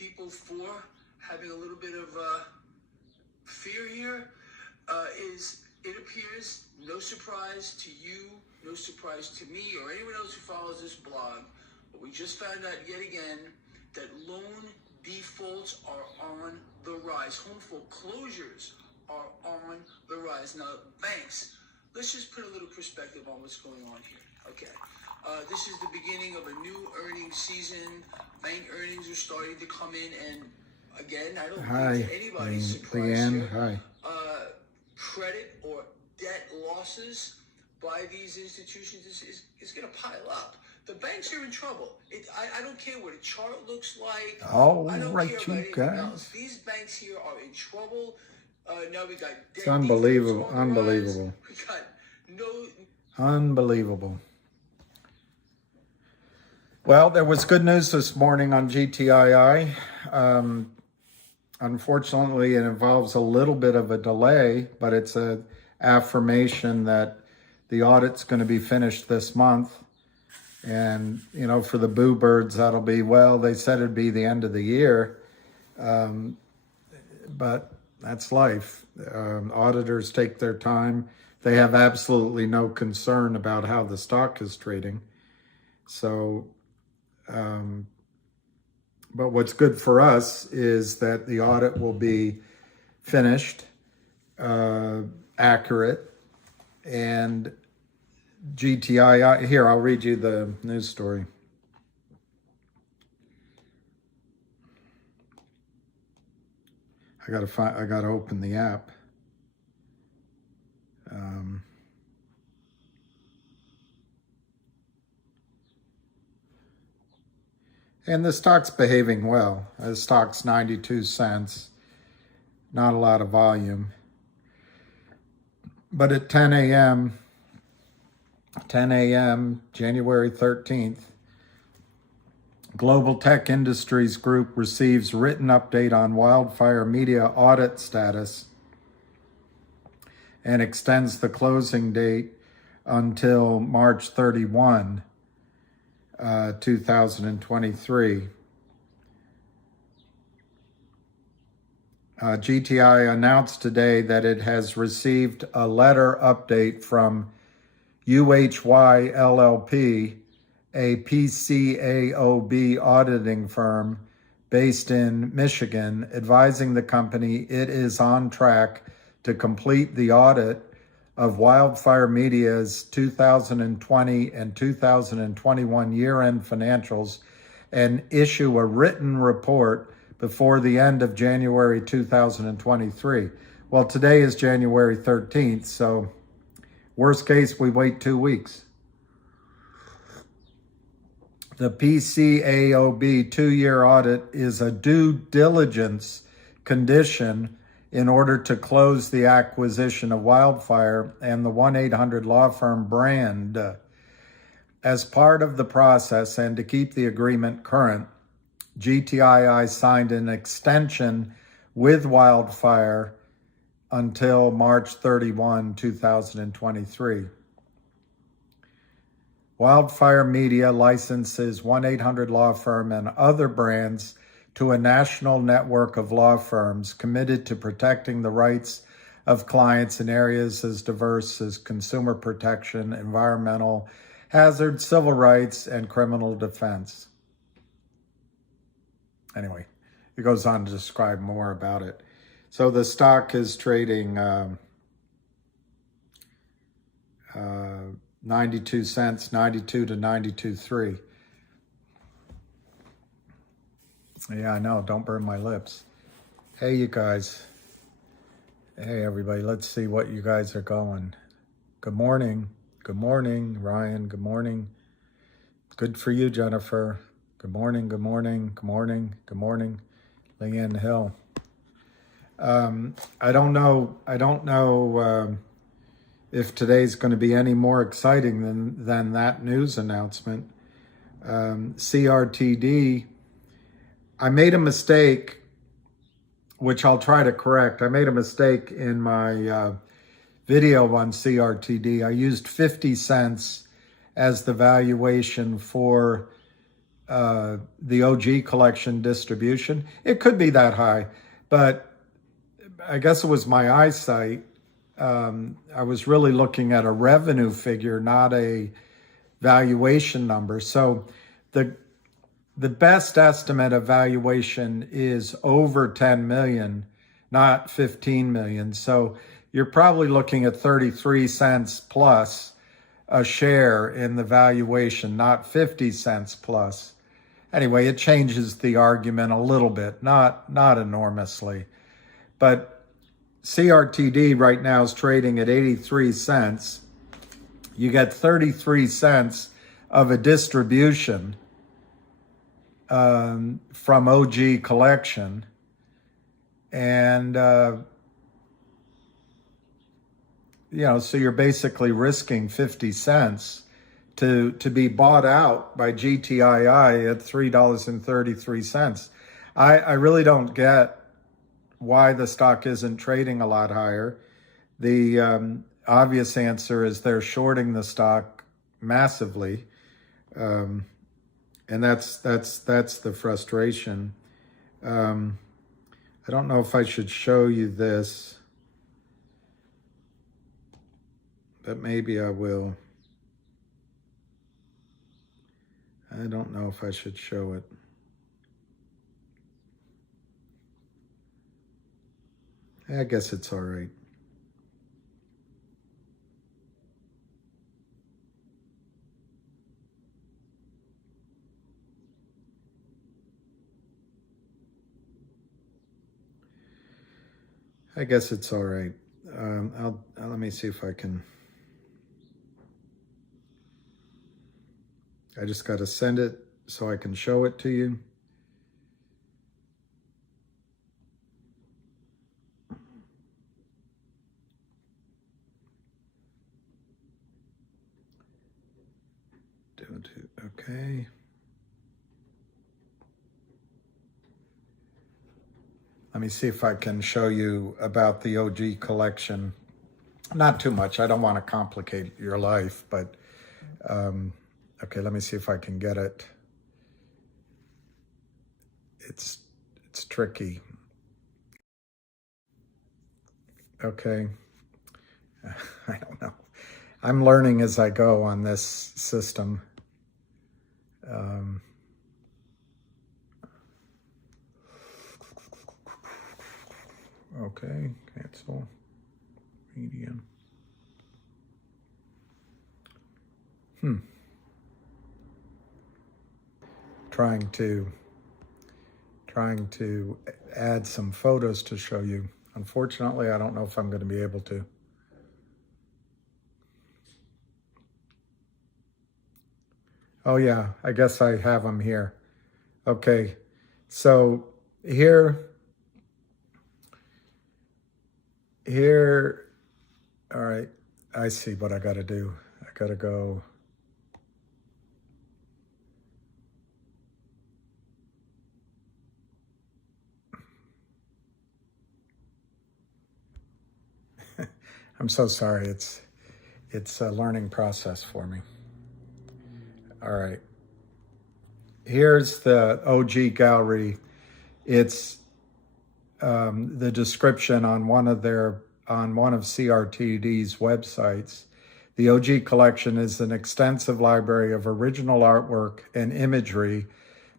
people for having a little bit of fear here is, it appears, no surprise to you, no surprise to me or anyone else who follows this blog, but we just found out yet again that loan defaults are on the rise. Home foreclosures are on the rise. Now, banks, let's just put a little perspective on what's going on here. Okay. This is the beginning of a new earnings season. Bank earnings are starting to come in, and again, I don't think anybody's surprised here. Hi. Credit or debt losses by these institutions is going to pile up. The banks are in trouble. I don't care what a chart looks like. All I don't right, care you about anything guys. else. These banks here are in trouble. Now we got debt. It's unbelievable. Unbelievable. We got no. Unbelievable. Well, there was good news this morning on GTII. Unfortunately, it involves a little bit of a delay, but it's an affirmation that the audit's going to be finished this month. And, you know, for the boo birds, that'll be, well, they said it'd be the end of the year. But that's life. Auditors take their time. They have absolutely no concern about how the stock is trading. So, but what's good for us is that the audit will be finished, accurate, and GTII, here, I'll read you the news story. I gotta open the app. And the stock's behaving well. The stock's 92 cents. Not a lot of volume. But at 10 a.m., January 13th, Global Tech Industries Group receives written update on wildfire media audit status and extends the closing date until March 31, 2023. GTI announced today that it has received a letter update from UHY LLP, a PCAOB auditing firm based in Michigan, advising the company it is on track to complete the audit of Wildfire Media's 2020 and 2021 year-end financials and issue a written report before the end of January 2023. Well, today is January 13th, so worst case, we wait 2 weeks. The PCAOB 2-year audit is a due diligence condition in order to close the acquisition of Wildfire and the 1-800 law firm brand. As part of the process and to keep the agreement current, GTII signed an extension with Wildfire until March 31, 2023. Wildfire Media licenses 1-800 law firm and other brands to a national network of law firms committed to protecting the rights of clients in areas as diverse as consumer protection, environmental hazards, civil rights, and criminal defense. Anyway, it goes on to describe more about it. So the stock is trading 92 cents, 92 to 92.3. Yeah, I know. Don't burn my lips. Hey, you guys. Hey, everybody. Let's see what you guys are going. Good morning. Good morning, Ryan. Good morning. Good for you, Jennifer. Good morning. Good morning. Good morning. Good morning, Leanne Hill. I don't know if today's going to be any more exciting than that news announcement. CRTD. I made a mistake, which I'll try to correct. I made a mistake in my video on CRTD. I used 50 cents as the valuation for the OG collection distribution. It could be that high, but I guess it was my eyesight. I was really looking at a revenue figure, not a valuation number. So the best estimate of valuation is over 10 million, not 15 million. So you're probably looking at 33 cents plus a share in the valuation, not 50 cents plus. Anyway, it changes the argument a little bit, not enormously. But CRTD right now is trading at 83 cents. You get 33 cents of a distribution from OG collection. And, so you're basically risking 50 cents to be bought out by GTII at $3.33. I really don't get why the stock isn't trading a lot higher. The obvious answer is they're shorting the stock massively. And that's the frustration. I don't know if I should show you this, but maybe I will. I don't know if I should show it. I guess it's all right. I guess it's all right. Let me see if I can. I just got to send it so I can show it to you. Okay. Let me see if I can show you about the OG collection. Not too much. I don't want to complicate your life, but okay, let me see if I can get it. It's tricky. Okay. I don't know. I'm learning as I go on this system. Okay, cancel, medium. Trying to add some photos to show you. Unfortunately, I don't know if I'm going to be able to. Oh yeah, I guess I have them here. Okay, so here, all right, I see what I got to do. I got to go. I'm so sorry. It's a learning process for me. All right. Here's the OG gallery. It's the description on one of CRTD's websites. The OG collection is an extensive library of original artwork and imagery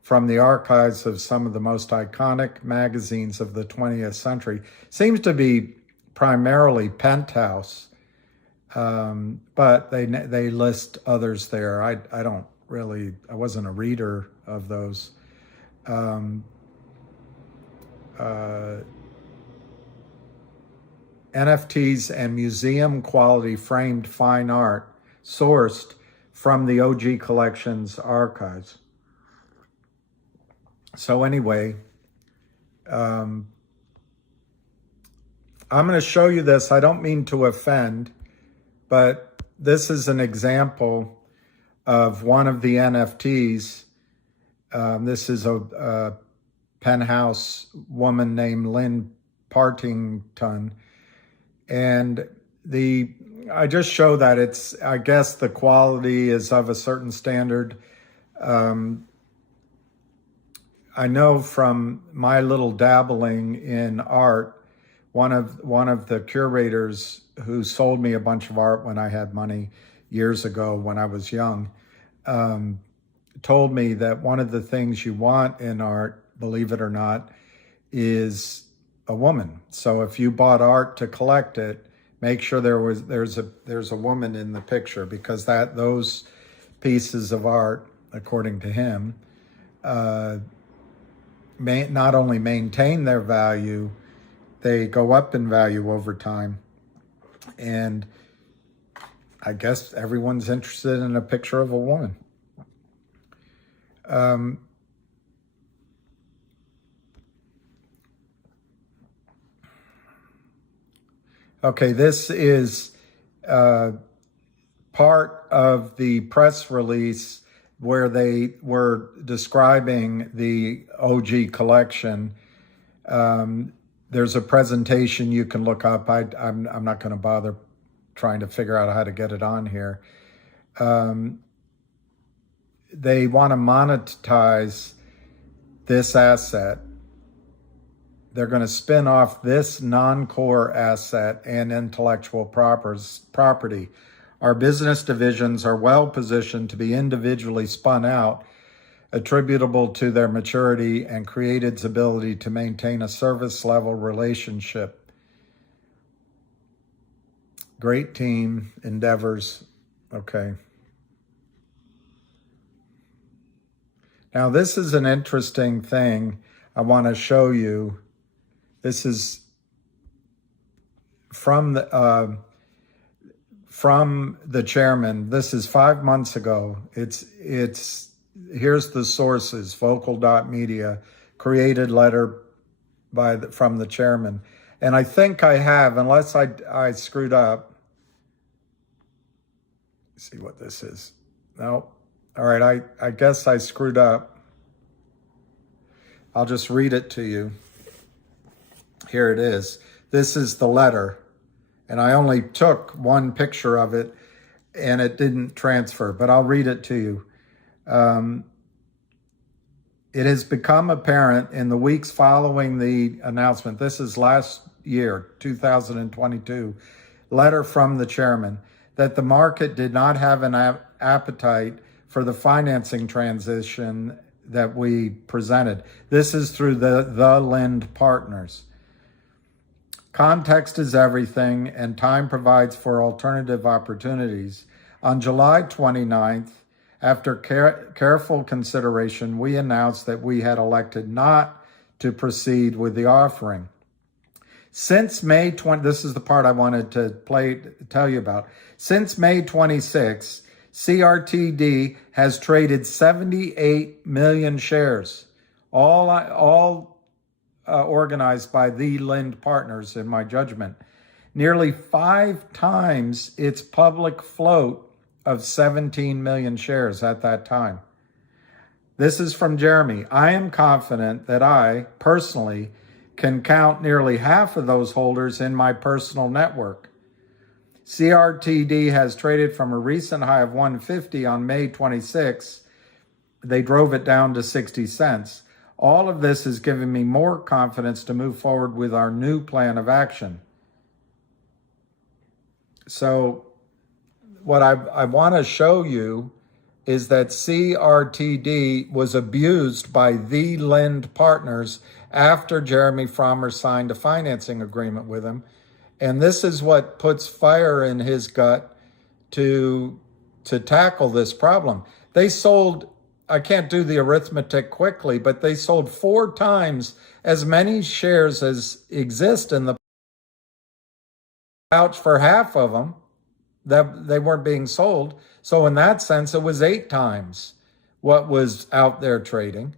from the archives of some of the most iconic magazines of the 20th century. Seems to be primarily Penthouse, but they list others there. I wasn't a reader of those. NFTs and museum quality framed fine art sourced from the OG collection's archives. So anyway, I'm going to show you this. I don't mean to offend, but this is an example of one of the NFTs. This is a Penthouse woman named Lynn Partington. And I just show that I guess the quality is of a certain standard. I know from my little dabbling in art, one of the curators who sold me a bunch of art when I had money years ago when I was young, told me that one of the things you want in art, believe it or not, is a woman. So if you bought art to collect it, make sure there's a woman in the picture, because those pieces of art, according to him, may not only maintain their value, they go up in value over time. And I guess everyone's interested in a picture of a woman. Okay, this is part of the press release where they were describing the OG collection. There's a presentation you can look up. I'm not going to bother trying to figure out how to get it on here. They want to monetize this asset. They're going to spin off this non-core asset and intellectual property. Our business divisions are well positioned to be individually spun out, attributable to their maturity and Created's ability to maintain a service level relationship. Great team endeavors. Okay. Now this is an interesting thing I want to show you. This is from the chairman. This is 5 months ago. Here's the sources: vocal.media, created letter from the chairman. And I think I have, unless I screwed up. Let's see what this is. No. All right, I guess I screwed up. I'll just read it to you. Here it is. This is the letter. And I only took one picture of it and it didn't transfer, but I'll read it to you. It has become apparent in the weeks following the announcement, this is last year, 2022, letter from the chairman, that the market did not have an appetite for the financing transition that we presented. This is through the Lind partners. Context is everything, and time provides for alternative opportunities. On July 29th, after careful consideration, we announced that we had elected not to proceed with the offering. Since May 20, this is the part I wanted to tell you about. Since May 26, CRTD has traded 78 million shares, all organized by the Lind partners, in my judgment, nearly 5 times its public float of 17 million shares at that time. This is from Jeremy. I am confident that I, personally, can count nearly half of those holders in my personal network. CRTD has traded from a recent high of 150 on May 26. They drove it down to 60 cents. All of this has given me more confidence to move forward with our new plan of action. So what I want to show you is that CRTD was abused by the Lind partners after Jeremy Frommer signed a financing agreement with him. And this is what puts fire in his gut to tackle this problem. They sold, I can't do the arithmetic quickly, but they sold 4 times as many shares as exist in the pouch for half of them that they weren't being sold. So in that sense, it was 8 times what was out there trading.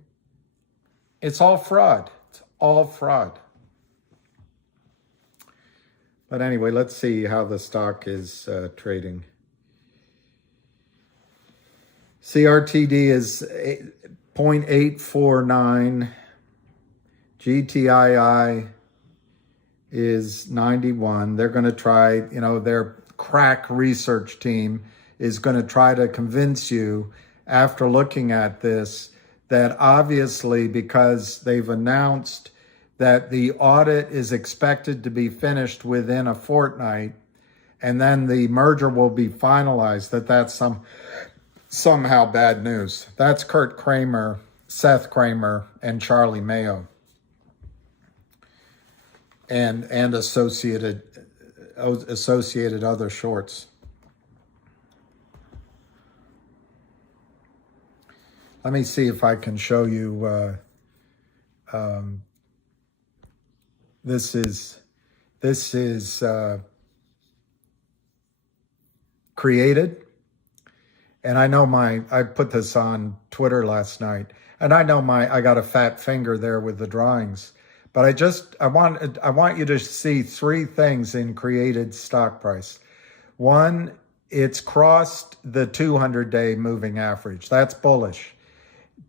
It's all fraud. It's all fraud. But anyway, let's see how the stock is trading. CRTD is 0.849. GTII is 91. They're going to try, their crack research team is going to try to convince you, after looking at this, that obviously, because they've announced that the audit is expected to be finished within a fortnight, and then the merger will be finalized, that's somehow bad news. That's Kurt Kramer, Seth Kramer, and Charlie Mayo, and associated other shorts. Let me see if I can show you. This is created, and I know I put this on Twitter last night, and I know I got a fat finger there with the drawings, but I want you to see three things in created stock price. One, it's crossed the 200-day moving average. That's bullish.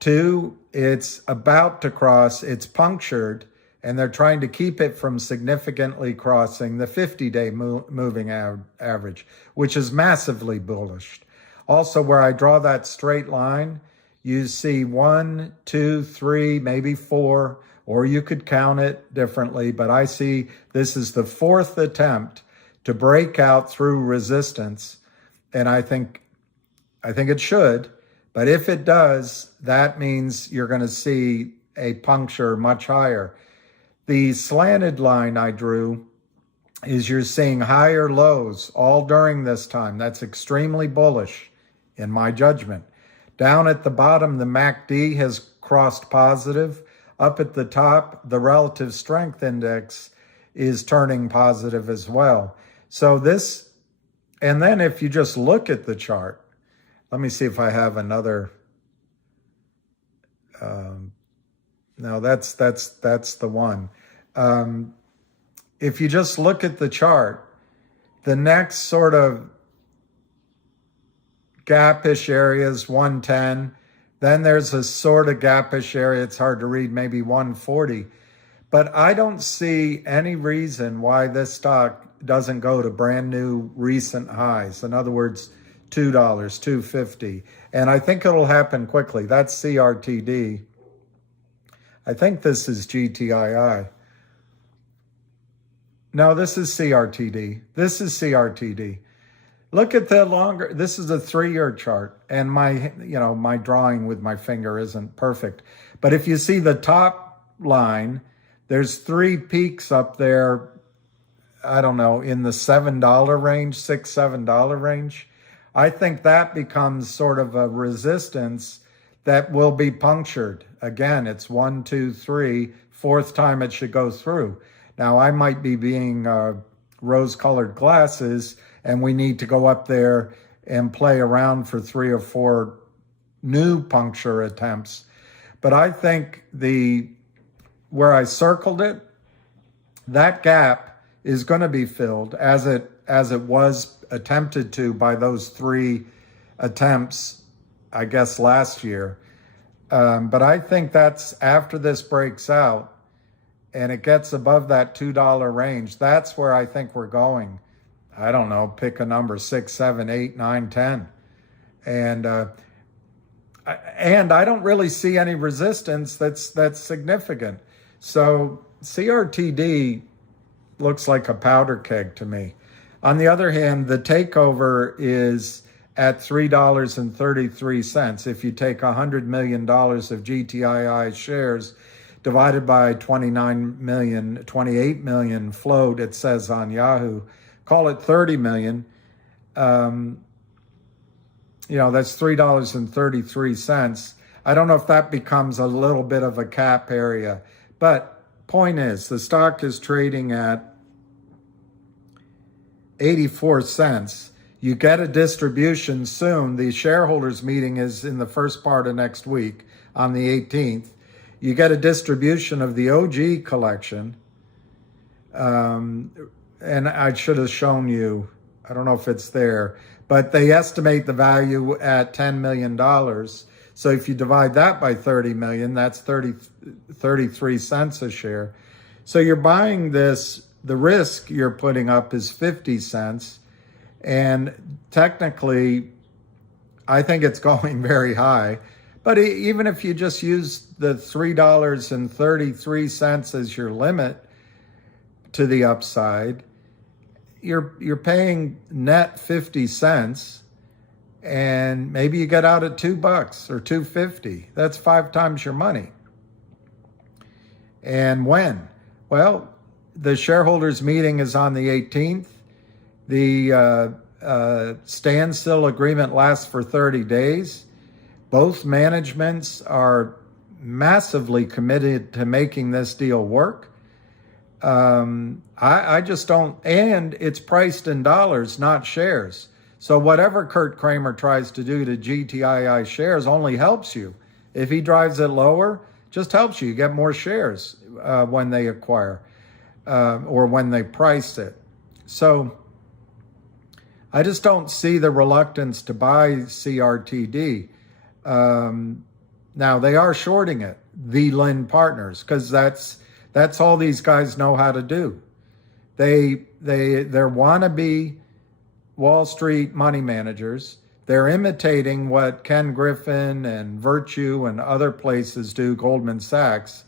Two, it's about to cross, it's punctured, and they're trying to keep it from significantly crossing the 50-day moving average, which is massively bullish. Also, where I draw that straight line, you see 1, 2, 3, maybe 4, or you could count it differently, but I see this is the fourth attempt to break out through resistance, and I think it should. But if it does, that means you're going to see a puncture much higher. The slanted line I drew is you're seeing higher lows all during this time. That's extremely bullish in my judgment. Down at the bottom, the MACD has crossed positive. Up at the top, the relative strength index is turning positive as well. So this, and then if you just look at the chart, let me see if I have another. No, that's the one. If you just look at the chart, the next sort of gapish area is 110. Then there's a sort of gapish area. It's hard to read, maybe 140. But I don't see any reason why this stock doesn't go to brand new recent highs. In other words, $2, $2.50. And I think it'll happen quickly. That's CRTD. I think this is GTII. No, this is CRTD. This is CRTD. Look at the longer, this is a 3-year chart, and my drawing with my finger isn't perfect. But if you see the top line, there's 3 peaks up there, I don't know, in the $7 range, $6, $7 range. I think that becomes sort of a resistance that will be punctured. Again, it's 1, 2, 3, fourth time it should go through. Now, I might be being rose-colored glasses, and we need to go up there and play around for 3 or 4 new puncture attempts. But I think where I circled it, that gap is going to be filled as it was attempted to by those 3 attempts, I guess, last year. But I think that's after this breaks out and it gets above that $2 range. That's where I think we're going. I don't know, pick a number, 6, 7, 8, 9, 10. And I don't really see any resistance that's significant. So CRTD looks like a powder keg to me. On the other hand, the takeover is at $3.33. If you take $100 million of GTII shares divided by 28 million float, it says on Yahoo, call it 30 million. That's $3.33. I don't know if that becomes a little bit of a cap area, but point is, the stock is trading at 84 cents. You get a distribution soon. The shareholders meeting is in the first part of next week on the 18th. You get a distribution of the OG collection. And I should have shown you, I don't know if it's there, but they estimate the value at $10 million. So if you divide that by 30 million, that's 33 cents a share. So you're buying this, the risk you're putting up is 50 cents. And technically, I think it's going very high, But even if you just use the $3.33 as your limit to the upside, you're paying net 50 cents, and maybe you get out at $2 or $2.50. That's 5 times your money. And when? Well, the shareholders meeting is on the 18th. The standstill agreement lasts for 30 days. Both managements are massively committed to making this deal work. I just don't, and it's priced in dollars, not shares. So whatever Kurt Kramer tries to do to GTII shares only helps you. If he drives it lower, just helps you. You get more shares when they acquire or when they price it. So I just don't see the reluctance to buy CRTD. Now they are shorting it, the Lynn Partners, because that's all these guys know how to do. They're wannabe Wall Street money managers. They're imitating what Ken Griffin and Virtue and other places do, Goldman Sachs,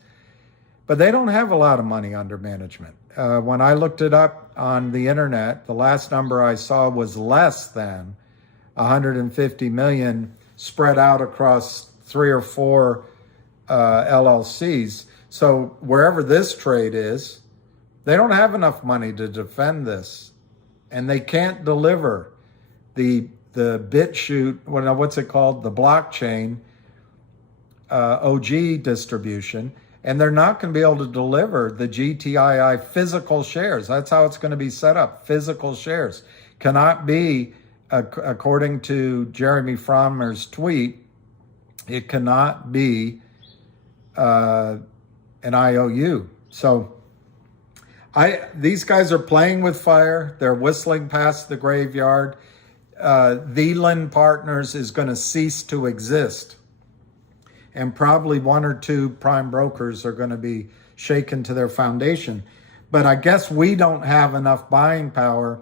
but they don't have a lot of money under management. When I looked it up on the internet, the last number I saw was less than 150 million spread out across 3 or 4 LLCs. So wherever this trade is, they don't have enough money to defend this, and they can't deliver the BitChute, what's it called, the blockchain OG distribution, and they're not going to be able to deliver the GTII physical shares. That's how it's going to be set up. Physical shares cannot be, according to Jeremy Frommer's tweet, it cannot be an IOU. So these guys are playing with fire. They're whistling past the graveyard. The Lynn Partners is going to cease to exist. And probably 1 or 2 prime brokers are going to be shaken to their foundation. But I guess we don't have enough buying power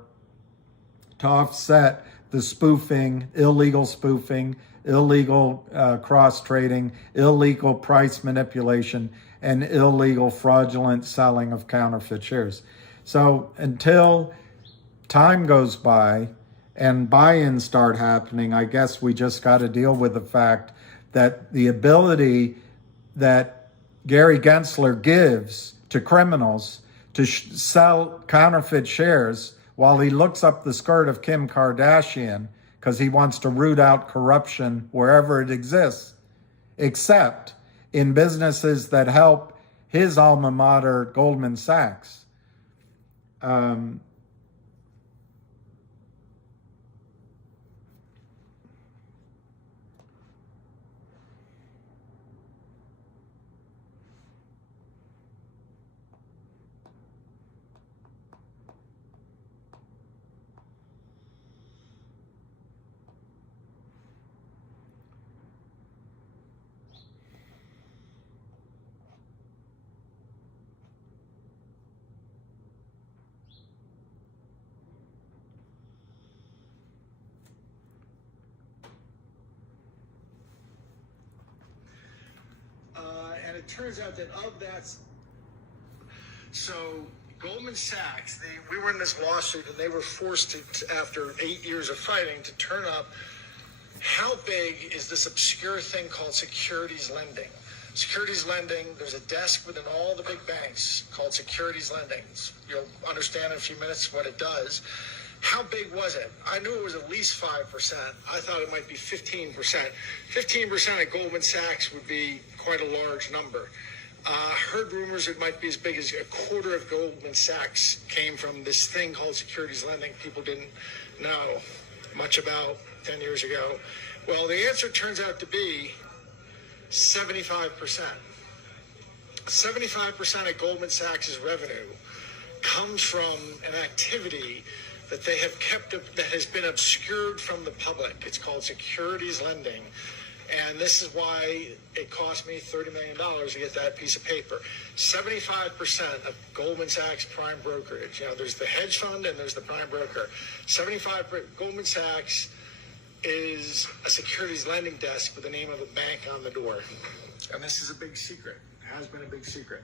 to offset the spoofing, illegal cross-trading, illegal price manipulation, and illegal fraudulent selling of counterfeit shares. So until time goes by and buy-ins start happening, I guess we just got to deal with the fact that the ability that Gary Gensler gives to criminals to sell counterfeit shares while he looks up the skirt of Kim Kardashian because he wants to root out corruption wherever it exists, except in businesses that help his alma mater, Goldman Sachs. And it turns out that of that, so Goldman Sachs, we were in this lawsuit and they were forced to, after 8 years of fighting, to turn up how big is this obscure thing called securities lending. Securities lending, there's a desk within all the big banks called securities lending. You'll understand in a few minutes what it does. How big was it? I knew it was at least 5%. I thought it might be 15%. 15% at Goldman Sachs would be quite a large number. Heard rumors it might be as big as a quarter of Goldman Sachs came from this thing called securities lending people didn't know much about 10 years ago. Well, the answer turns out to be 75%. 75% of Goldman Sachs' revenue comes from an activity that they have kept, that has been obscured from the public. It's called securities lending. And this is why it cost me $30 million to get that piece of paper. 75% of Goldman Sachs prime brokerage. You know, there's the hedge fund and there's the prime broker. 75% Goldman Sachs is a securities lending desk with the name of a bank on the door. And this is a big secret. It has been a big secret.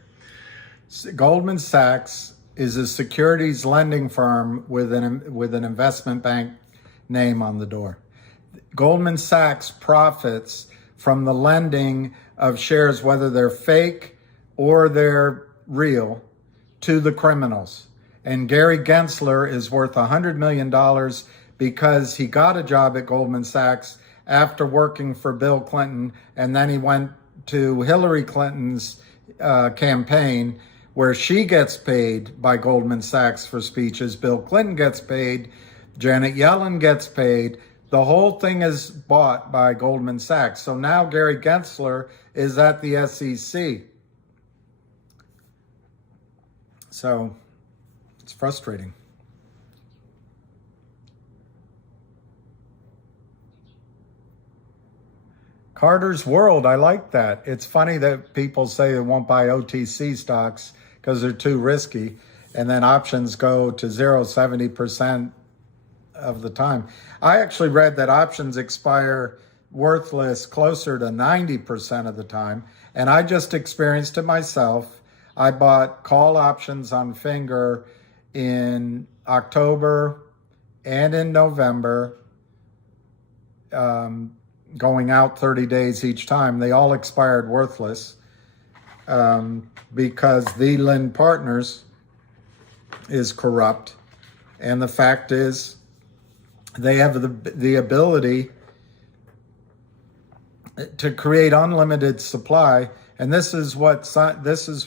Goldman Sachs is a securities lending firm with an investment bank name on the door. Goldman Sachs profits from the lending of shares, whether they're fake or they're real, to the criminals. And Gary Gensler is worth $100 million because he got a job at Goldman Sachs after working for Bill Clinton, and then he went to Hillary Clinton's campaign, where she gets paid by Goldman Sachs for speeches. Bill Clinton gets paid. Janet Yellen gets paid. The whole thing is bought by Goldman Sachs. So now Gary Gensler is at the SEC. So it's frustrating. Carter's World, I like that. It's funny that people say they won't buy OTC stocks because they're too risky, and then options go to 70% of the time. I actually read that options expire worthless closer to 90% of the time, and I just experienced it myself. I bought call options on Finger in October and in November, going out 30 days each time. They all expired worthless because the Lind Partners is corrupt. And the fact is, they have the ability to create unlimited supply. And this is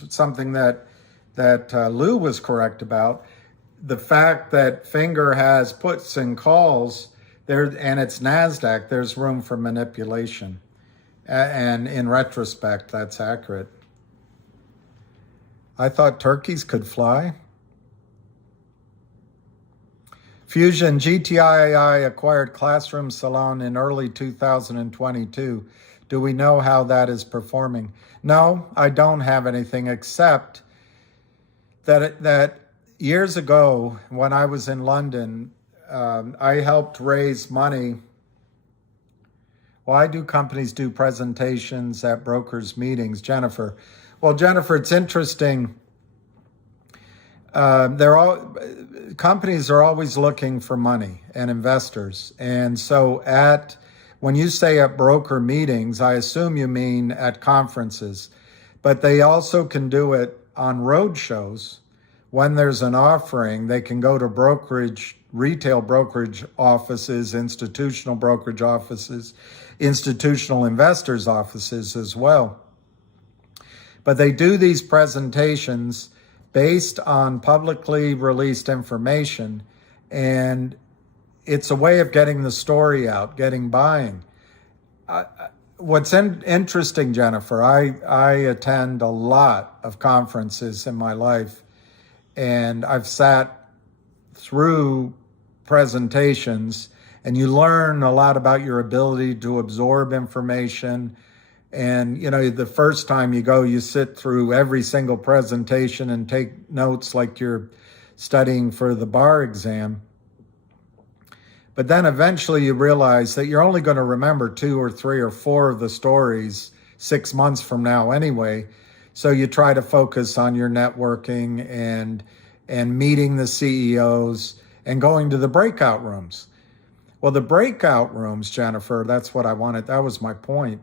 something that Lou was correct about. The fact that Finger has puts and calls there, and it's NASDAQ, there's room for manipulation. And in retrospect, that's accurate. I thought turkeys could fly. Fusion GTIILIVE acquired Classroom Salon in early 2022. Do we know how that is performing? No, I don't have anything except that years ago when I was in London, I helped raise money. Why do companies do presentations at brokers' meetings, Jennifer? Well, Jennifer, it's interesting. Companies are always looking for money and investors. And so when you say at broker meetings, I assume you mean at conferences, but they also can do it on road shows. When there's an offering, they can go to retail brokerage offices, institutional brokerage offices, institutional investors' offices as well. But they do these presentations based on publicly released information, and it's a way of getting the story out, getting buying. What's interesting, Jennifer, I attend a lot of conferences in my life, and I've sat through presentations, and you learn a lot about your ability to absorb information. And, the first time you go, you sit through every single presentation and take notes like you're studying for the bar exam. But then eventually you realize that you're only going to remember 2 or 3 or 4 of the stories 6 months from now anyway. So you try to focus on your networking and meeting the CEOs and going to the breakout rooms. Well, the breakout rooms, Jennifer, that's what I wanted. That was my point.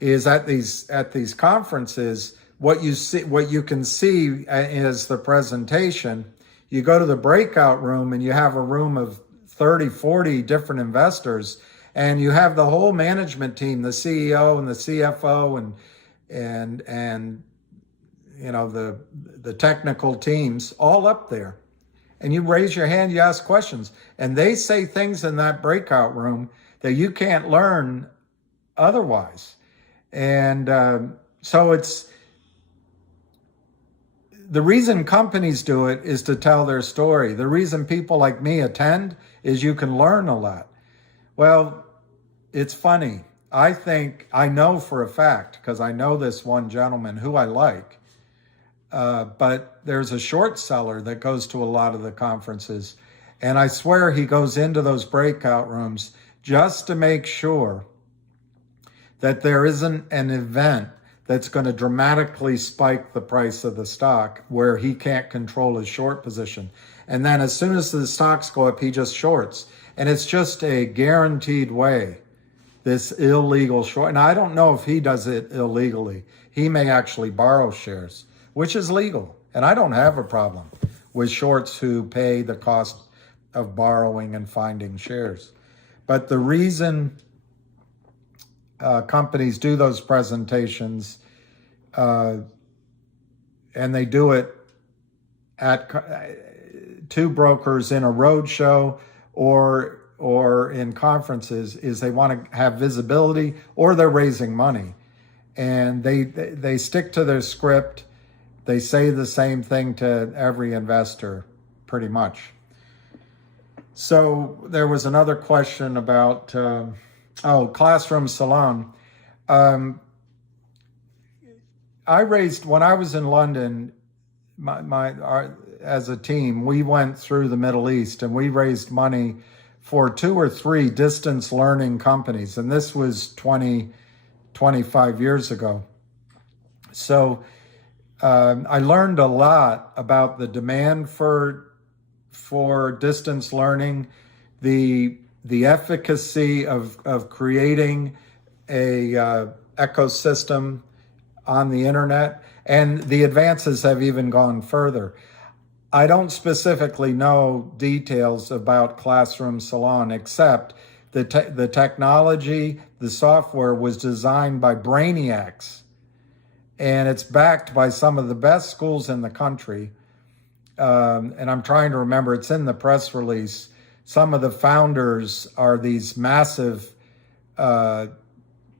Is at these conferences, what you can see is the presentation. You go to the breakout room and you have a room of 30, 40 different investors, and you have the whole management team, the CEO and the CFO and the technical teams all up there. And you raise your hand, you ask questions, and they say things in that breakout room that you can't learn otherwise. And so the reason companies do it is to tell their story. The reason people like me attend is you can learn a lot. Well, it's funny. I know for a fact, because I know this one gentleman who I like, but there's a short seller that goes to a lot of the conferences. And I swear he goes into those breakout rooms just to make sure that there isn't an event that's going to dramatically spike the price of the stock where he can't control his short position. And then as soon as the stocks go up, he just shorts. And it's just a guaranteed way, this illegal short. And I don't know if he does it illegally. He may actually borrow shares, which is legal. And I don't have a problem with shorts who pay the cost of borrowing and finding shares. But the reason companies do those presentations, and they do it at two brokers in a roadshow or in conferences, is they want to have visibility, or they're raising money. And they stick to their script. They say the same thing to every investor, pretty much. So there was another question about, Classroom Salon. I raised, when I was in London, as a team, we went through the Middle East and we raised money for 2 or 3 distance learning companies. And this was 25 years ago. So I learned a lot about the demand for distance learning, the efficacy of creating a ecosystem on the internet, and the advances have even gone further. I don't specifically know details about Classroom Salon, except the technology, the software was designed by brainiacs, and it's backed by some of the best schools in the country. And I'm trying to remember, it's in the press release. Some of the founders are these massive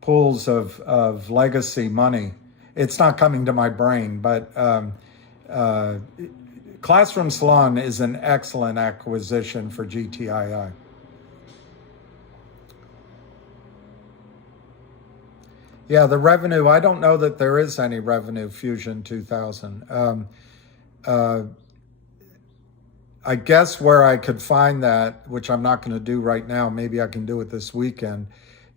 pools of legacy money. It's not coming to my brain, but Classroom Salon is an excellent acquisition for GTII. Yeah, the revenue, I don't know that there is any revenue, Fusion 2000. I guess where I could find that, which I'm not going to do right now, maybe I can do it this weekend,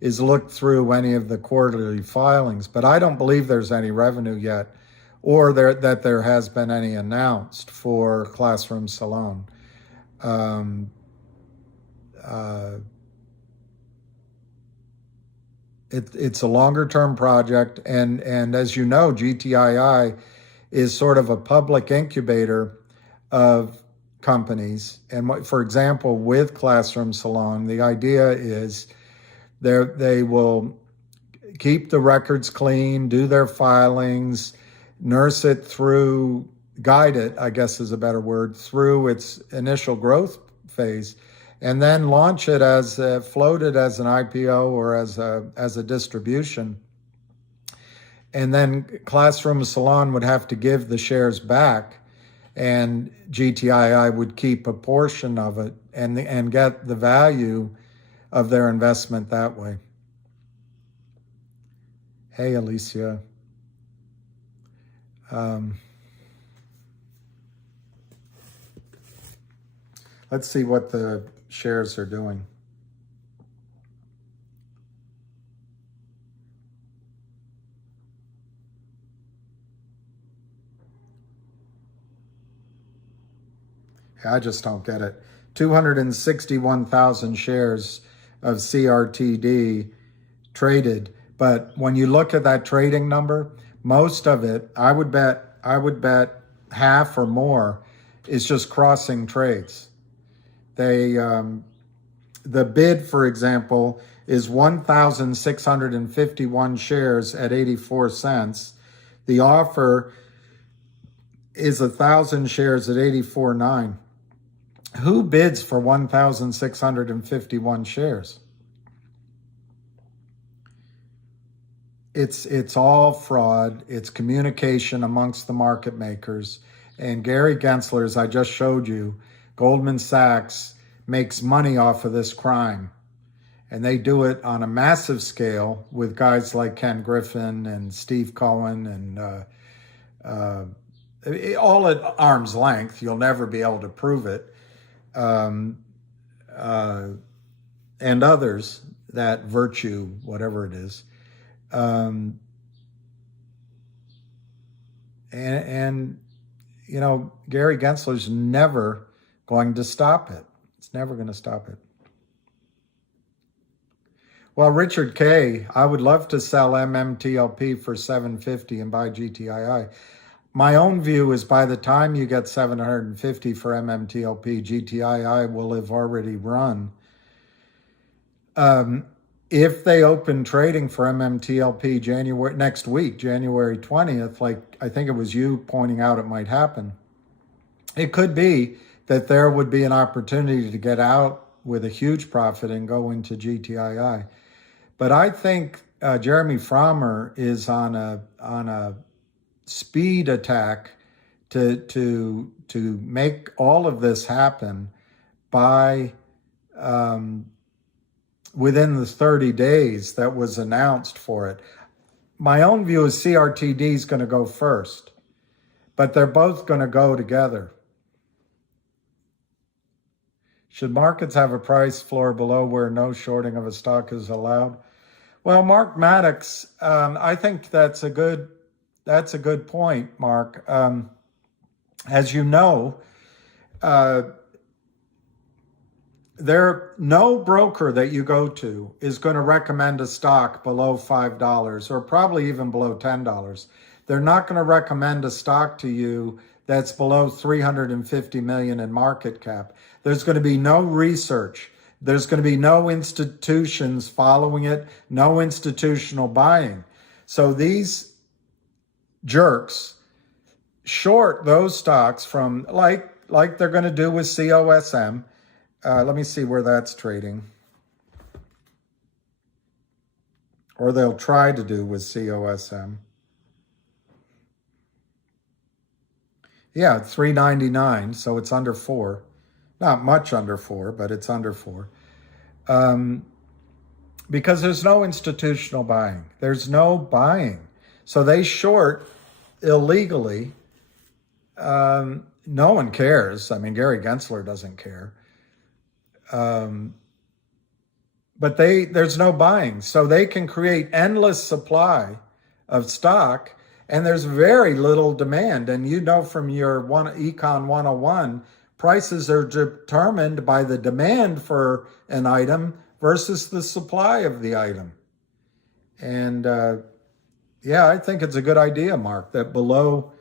is look through any of the quarterly filings. But I don't believe there's any revenue yet, or that there has been any announced for Classroom Salon. It's a longer-term project, and as you know, GTII is sort of a public incubator of companies. And for example, with Classroom Salon, the idea is they will keep the records clean, do their filings, nurse it through, guide it, I guess is a better word, through its initial growth phase, and then launch it float it as an IPO or as a distribution. And then Classroom Salon would have to give the shares back, and GTII would keep a portion of it and get the value of their investment that way. Hey, Alicia. Let's see what the shares are doing. I just don't get it. 261,000 shares of CRTD traded. But when you look at that trading number, most of it, I would bet half or more is just crossing trades. The bid, for example, is 1,651 shares at 84 cents. The offer is 1,000 shares at 84.9. Who bids for 1,651 shares? It's all fraud. It's communication amongst the market makers. And Gary Gensler, as I just showed you, Goldman Sachs makes money off of this crime. And they do it on a massive scale with guys like Ken Griffin and Steve Cohen and all at arm's length. You'll never be able to prove it. and others, that virtue, whatever it is. And you know, Gary Gensler's never going to stop it. It's never going to stop it. Well, Richard K., I would love to sell MMTLP for $750 and buy GTII. My own view is by the time you get $750 for MMTLP, GTII will have already run. If they open trading for MMTLP next week, January 20th, like I think it was you pointing out it might happen, it could be that there would be an opportunity to get out with a huge profit and go into GTII. But I think Jeremy Frommer is on a speed attack to make all of this happen by within the 30 days that was announced for it. My own view is CRTD is going to go first, but they're both going to go together. Should markets have a price floor below where no shorting of a stock is allowed? Well, Mark Maddox, I think that's a good point, Mark. As you know, no broker that you go to is going to recommend a stock below $5 or probably even below $10. They're not going to recommend a stock to you that's below 350 million in market cap. There's going to be no research. There's going to be no institutions following it, no institutional buying. So these jerks short those stocks from like they're going to do with COSM. Let me see where that's trading. Or they'll try to do with COSM. Yeah, 399, so it's under 4. Not much under 4, but it's under 4. Because there's no institutional buying. There's no buying. So they short illegally. No one cares. I mean, Gary Gensler doesn't care. But there's no buying. So they can create endless supply of stock, and there's very little demand. And you know from your Econ 101, prices are determined by the demand for an item versus the supply of the item. And yeah, I think it's a good idea, Mark, that below,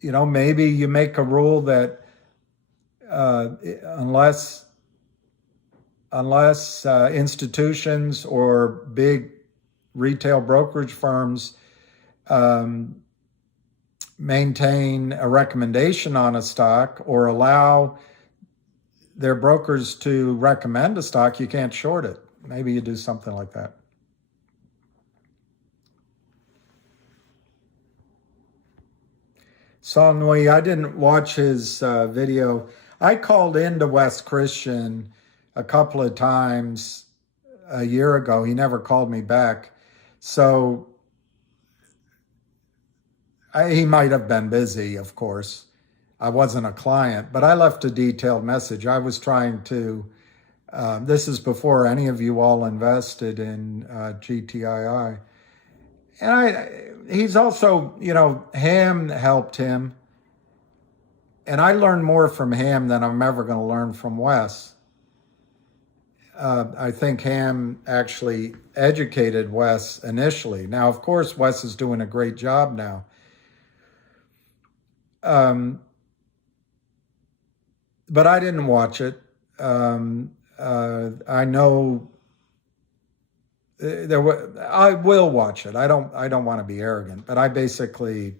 you know, maybe you make a rule that unless institutions or big retail brokerage firms maintain a recommendation on a stock or allow their brokers to recommend a stock, you can't short it. Maybe you do something like that. Song Nui, I didn't watch his video. I called into West Christian a couple of times a year ago. He never called me back. So he might have been busy, of course. I wasn't a client, but I left a detailed message. I was trying to, this is before any of you all invested in GTII. And he's also, you know, Ham helped him. And I learned more from Ham than I'm ever going to learn from Wes. I think Ham actually educated Wes initially. Now, of course, Wes is doing a great job now. But I didn't watch it. I know I will watch it. I don't want to be arrogant, but I basically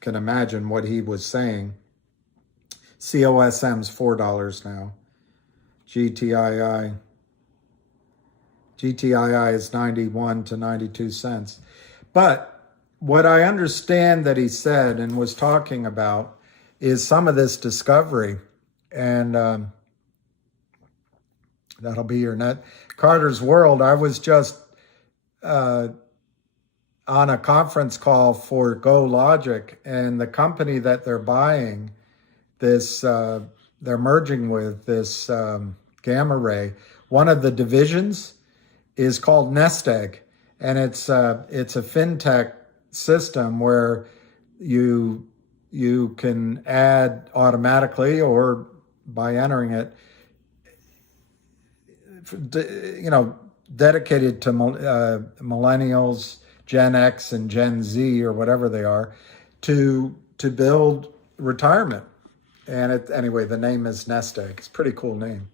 can imagine what he was saying. COSM's $4 now. GTII is 91 to 92 cents. But what I understand that he said and was talking about is some of this discovery. And that'll be your net. Carter's World, I was just on a conference call for Go Logic, and the company that they're buying, they're merging with this Gamma Ray, one of the divisions is called Nest Egg, and it's a fintech system where you can add automatically or by entering it, dedicated to millennials, Gen X, and Gen Z, or whatever they are, to build retirement. And anyway, the name is Nest Egg. It's a pretty cool name.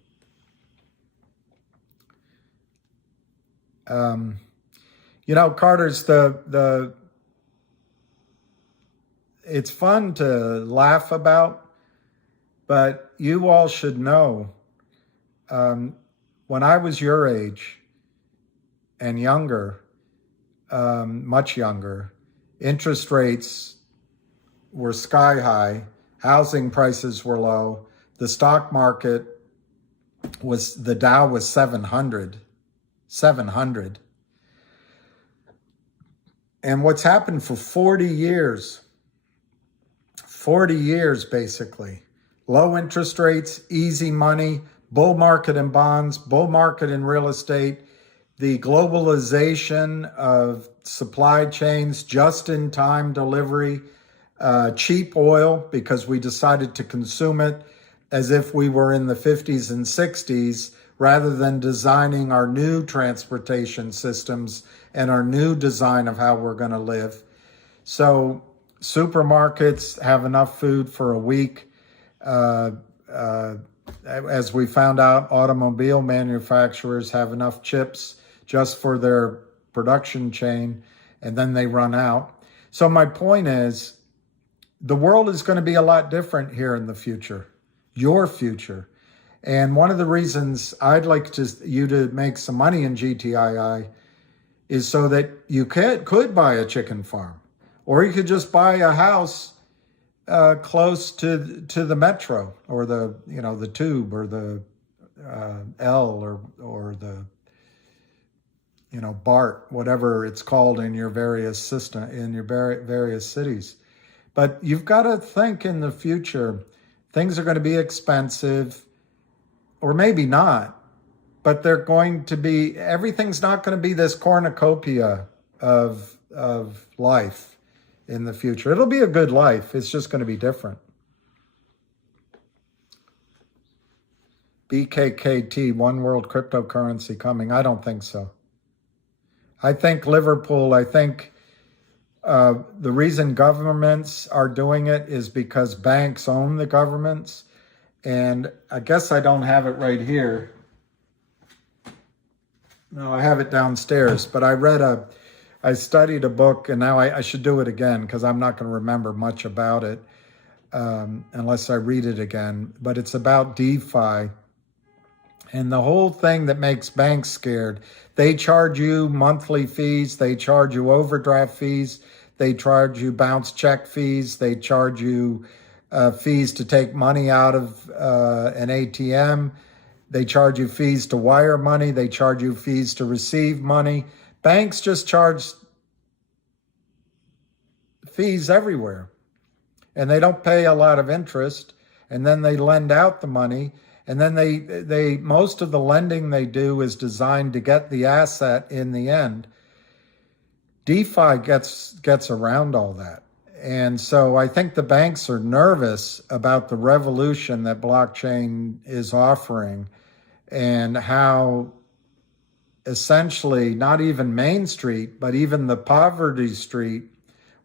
Carter's it's fun to laugh about, but you all should know, when I was your age and younger, much younger, interest rates were sky high, housing prices were low, the stock market the Dow was 700. And what's happened for 40 years basically, low interest rates, easy money, bull market in bonds, bull market in real estate, the globalization of supply chains, just-in-time delivery, cheap oil because we decided to consume it as if we were in the 50s and 60s, rather than designing our new transportation systems and our new design of how we're going to live. So supermarkets have enough food for a week. As we found out, automobile manufacturers have enough chips just for their production chain, and then they run out. So my point is, the world is going to be a lot different here in the future, your future. And one of the reasons I'd like you to make some money in GTII is so that you could buy a chicken farm, or you could just buy a house close to the metro, or the tube, or the L, or the BART, whatever it's called in your various various cities. But you've got to think in the future, things are going to be expensive, or maybe not, but everything's not going to be this cornucopia of life in the future. It'll be a good life. It's just going to be different. BKKT, one world cryptocurrency coming. I don't think so. I think the reason governments are doing it is because banks own the governments. And I guess I don't have it right here. No, I have it downstairs, but I studied a book, and now I should do it again because I'm not going to remember much about it unless I read it again. But it's about DeFi. And the whole thing that makes banks scared, they charge you monthly fees, they charge you overdraft fees, they charge you bounce check fees, they charge you fees to take money out of an ATM. They charge you fees to wire money. They charge you fees to receive money. Banks just charge fees everywhere. And they don't pay a lot of interest. And then they lend out the money. And then they most of the lending they do is designed to get the asset in the end. DeFi gets around all that. And so I think the banks are nervous about the revolution that blockchain is offering, and how essentially not even Main Street, but even the poverty street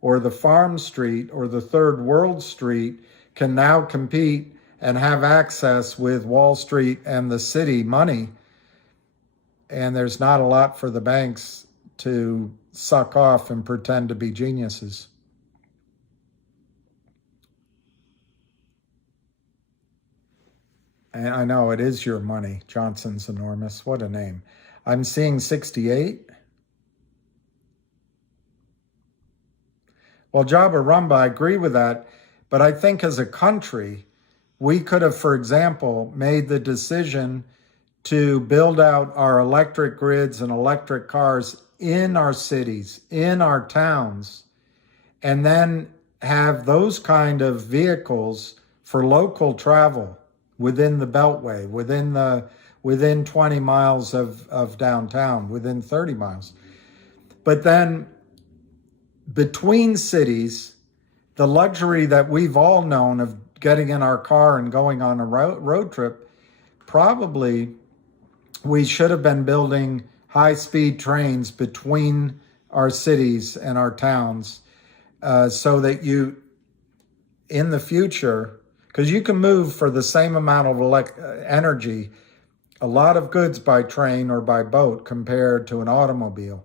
or the farm street or the third world street can now compete and have access with Wall Street and the city money. And there's not a lot for the banks to suck off and pretend to be geniuses. And I know it is your money. Johnson's enormous. What a name. I'm seeing 68. Well, Jabba Rumba, I agree with that. But I think as a country, we could have, for example, made the decision to build out our electric grids and electric cars in our cities, in our towns, and then have those kind of vehicles for local travel within the Beltway, within within 20 miles of downtown, within 30 miles. But then between cities, the luxury that we've all known of getting in our car and going on a road trip, probably we should have been building high-speed trains between our cities and our towns, so that you, in the future, because you can move for the same amount of energy, a lot of goods by train or by boat compared to an automobile.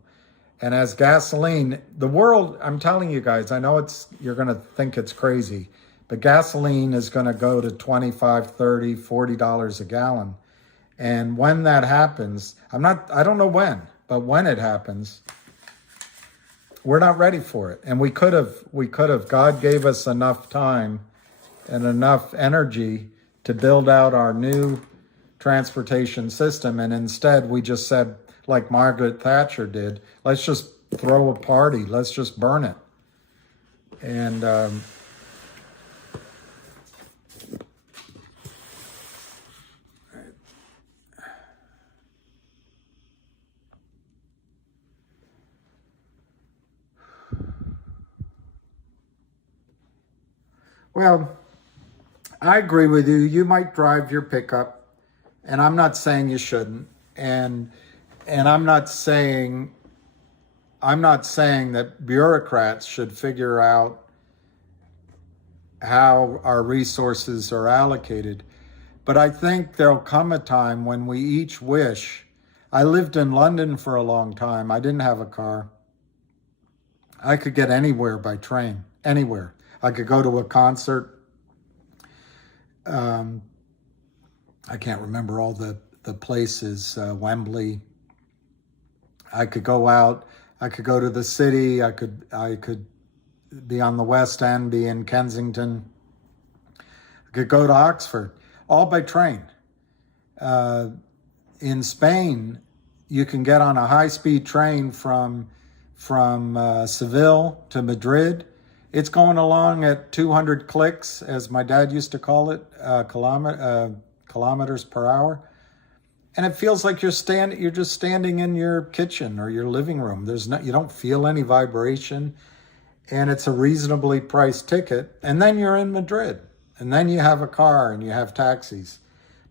And as gasoline, the world, I'm telling you guys, I know you're going to think it's crazy, but gasoline is going to go to $25, $30, $40 a gallon. And when that happens, I don't know when, but when it happens, we're not ready for it. And we could have, God gave us enough time and enough energy to build out our new transportation system. And instead we just said, like Margaret Thatcher did, let's just throw a party. Let's just burn it. And well, I agree with you. You might drive your pickup, and I'm not saying you shouldn't. And I'm not saying that bureaucrats should figure out how our resources are allocated. But I think there'll come a time when we each wish. I lived in London for a long time. I didn't have a car. I could get anywhere by train, anywhere. I could go to a concert. I can't remember all the places, Wembley. I could go out. I could go to the city. I could be on the West End, be in Kensington. I could go to Oxford, all by train. In Spain, you can get on a high-speed train from Seville to Madrid. It's going along at 200 clicks, as my dad used to call it, kilometers per hour. And it feels like you're just standing in your kitchen or your living room. You don't feel any vibration, and it's a reasonably priced ticket. And then you're in Madrid, and then you have a car and you have taxis.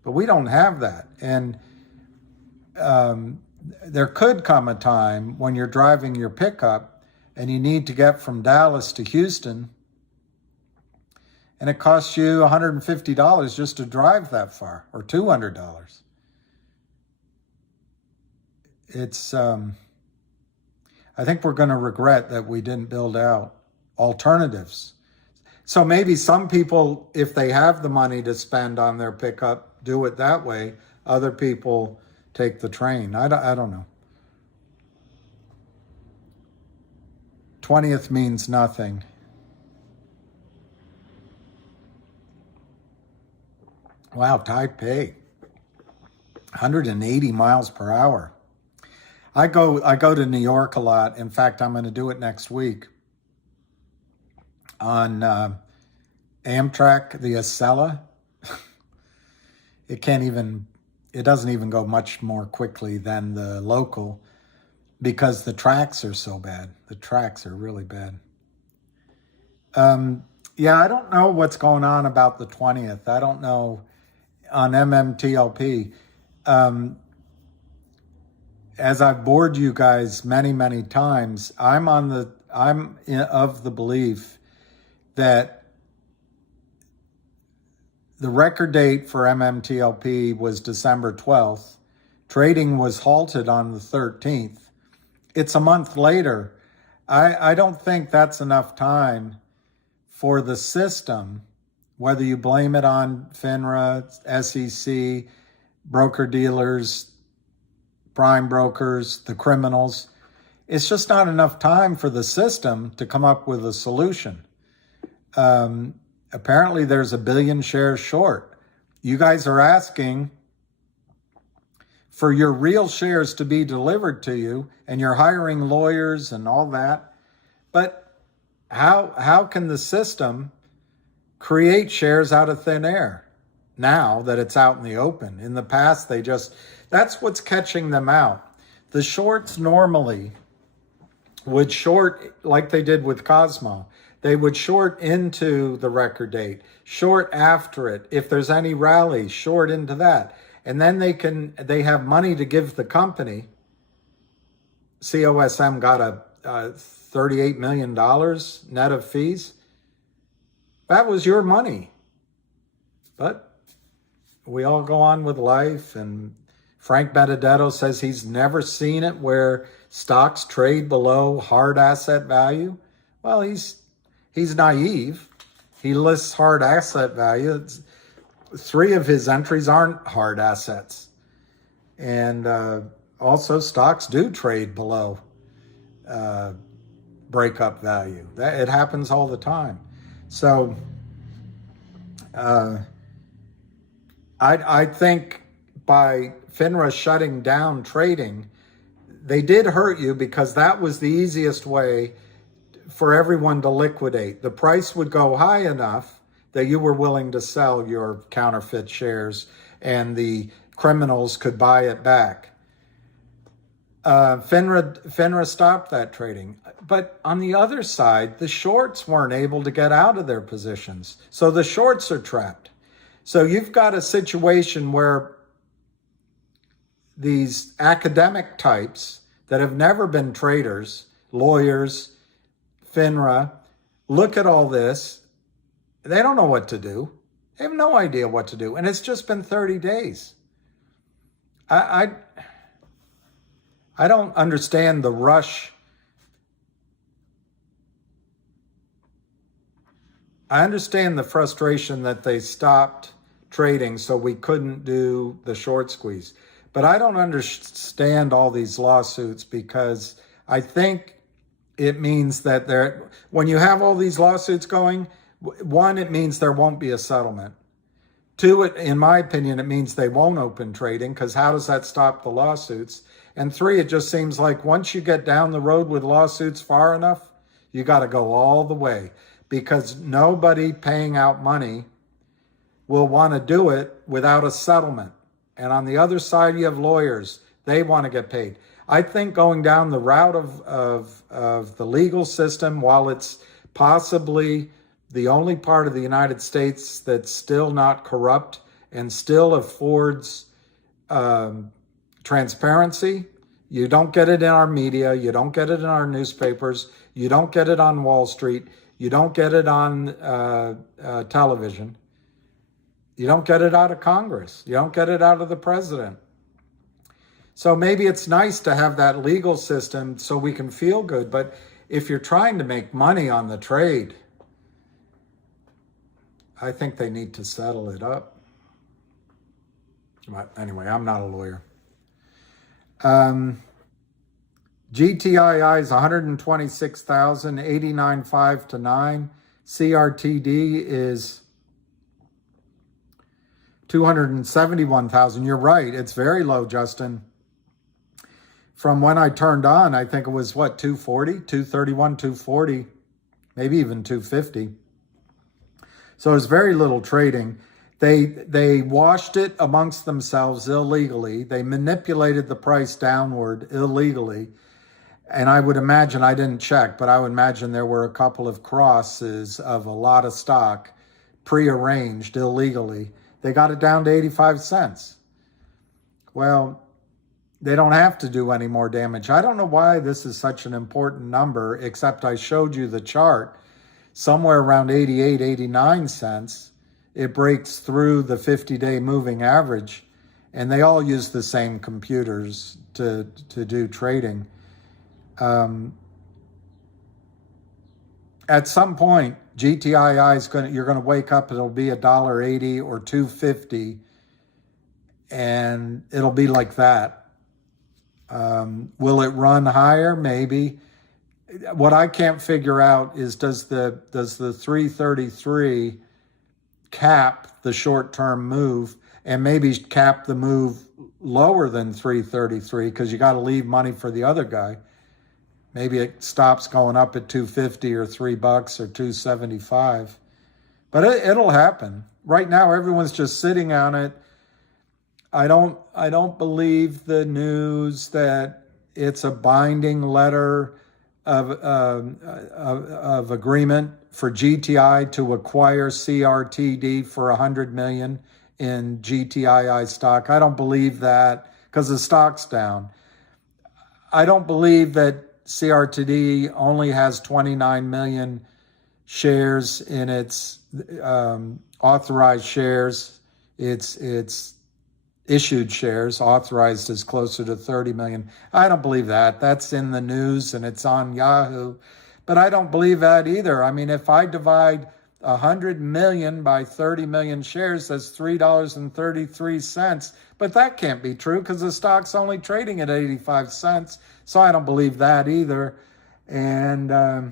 But we don't have that. And there could come a time when you're driving your pickup and you need to get from Dallas to Houston, and it costs you $150 just to drive that far, or $200. It's, I think we're going to regret that we didn't build out alternatives. So maybe some people, if they have the money to spend on their pickup, do it that way. Other people take the train. I don't know. 20th means nothing. Wow, Taipei, 180 miles per hour. I go to New York a lot. In fact, I'm going to do it next week on Amtrak, the Acela. It doesn't even go much more quickly than the local, because the tracks are so bad. The tracks are really bad. Yeah, I don't know what's going on about the 20th. I don't know on MMTLP. As I've bored you guys many, many times, I'm of the belief that the record date for MMTLP was December 12th. Trading was halted on the 13th. It's a month later. I don't think that's enough time for the system, whether you blame it on FINRA, SEC, broker-dealers, prime brokers, the criminals. It's just not enough time for the system to come up with a solution. Apparently there's 1 billion shares short. You guys are asking for your real shares to be delivered to you, and you're hiring lawyers and all that. But how can the system create shares out of thin air? now that it's out in the open. In the past, that's what's catching them out. The shorts normally would short like they did with Cosmo. They would short into the record date, short after it. If there's any rally, short into that. And then they have money to give the company. COSM got a $38 million net of fees. That was your money. But we all go on with life, and Frank Benedetto says he's never seen it where stocks trade below hard asset value. Well, he's naive. He lists hard asset value. 3 of his entries aren't hard assets. And also stocks do trade below breakup value. It happens all the time. So I think by FINRA shutting down trading, they did hurt you because that was the easiest way for everyone to liquidate. The price would go high enough that you were willing to sell your counterfeit shares and the criminals could buy it back. FINRA stopped that trading. But on the other side, the shorts weren't able to get out of their positions. So the shorts are trapped. So you've got a situation where these academic types that have never been traders, lawyers, FINRA, look at all this. They don't know what to do. They have no idea what to do. And it's just been 30 days. I don't understand the rush. I understand the frustration that they stopped trading so we couldn't do the short squeeze. But I don't understand all these lawsuits because I think it means that when you have all these lawsuits going, 1, it means there won't be a settlement. 2, in my opinion, it means they won't open trading because how does that stop the lawsuits? And 3, it just seems like once you get down the road with lawsuits far enough, you got to go all the way because nobody paying out money will want to do it without a settlement. And on the other side, you have lawyers. They want to get paid. I think going down the route of the legal system, while it's possibly the only part of the United States that's still not corrupt and still affords transparency, you don't get it in our media, you don't get it in our newspapers, you don't get it on Wall Street, you don't get it on television. You don't get it out of Congress. You don't get it out of the president. So maybe it's nice to have that legal system so we can feel good. But if you're trying to make money on the trade, I think they need to settle it up. But anyway, I'm not a lawyer. GTII is 126,000, 89.5 to 9. CRTD is 271,000. You're right. It's very low, Justin. From when I turned on, I think it was 240, 231, 240, maybe even 250. So it's very little trading. They washed it amongst themselves illegally. They manipulated the price downward illegally. And I would imagine, I didn't check, but I would imagine there were a couple of crosses of a lot of stock prearranged illegally. They got it down to 85 cents. Well, they don't have to do any more damage. I don't know why this is such an important number, except I showed you the chart. Somewhere around 88, 89 cents, it breaks through the 50-day moving average, and they all use the same computers to do trading. At some point, GTII you're going to wake up, it'll be $1.80 or $2.50, and it'll be like that. Will it run higher? Maybe. What I can't figure out is does the 333 cap the short-term move and maybe cap the move lower than 333 because you got to leave money for the other guy. Maybe it stops going up at $2.50 or $3 or $2.75. But it'll happen. Right now, everyone's just sitting on it. I don't believe the news that it's a binding letter of agreement for GTI to acquire CRTD for $100 million in GTII stock. I don't believe that because the stock's down. I don't believe that CRTD only has 29 million shares in its authorized shares. It's issued shares. Authorized is closer to 30 million. I don't believe that. That's in the news and it's on Yahoo. But I don't believe that either. I mean, if I divide 100 million by 30 million shares, that's $3.33. But that can't be true because the stock's only trading at 85 cents. So I don't believe that either. And I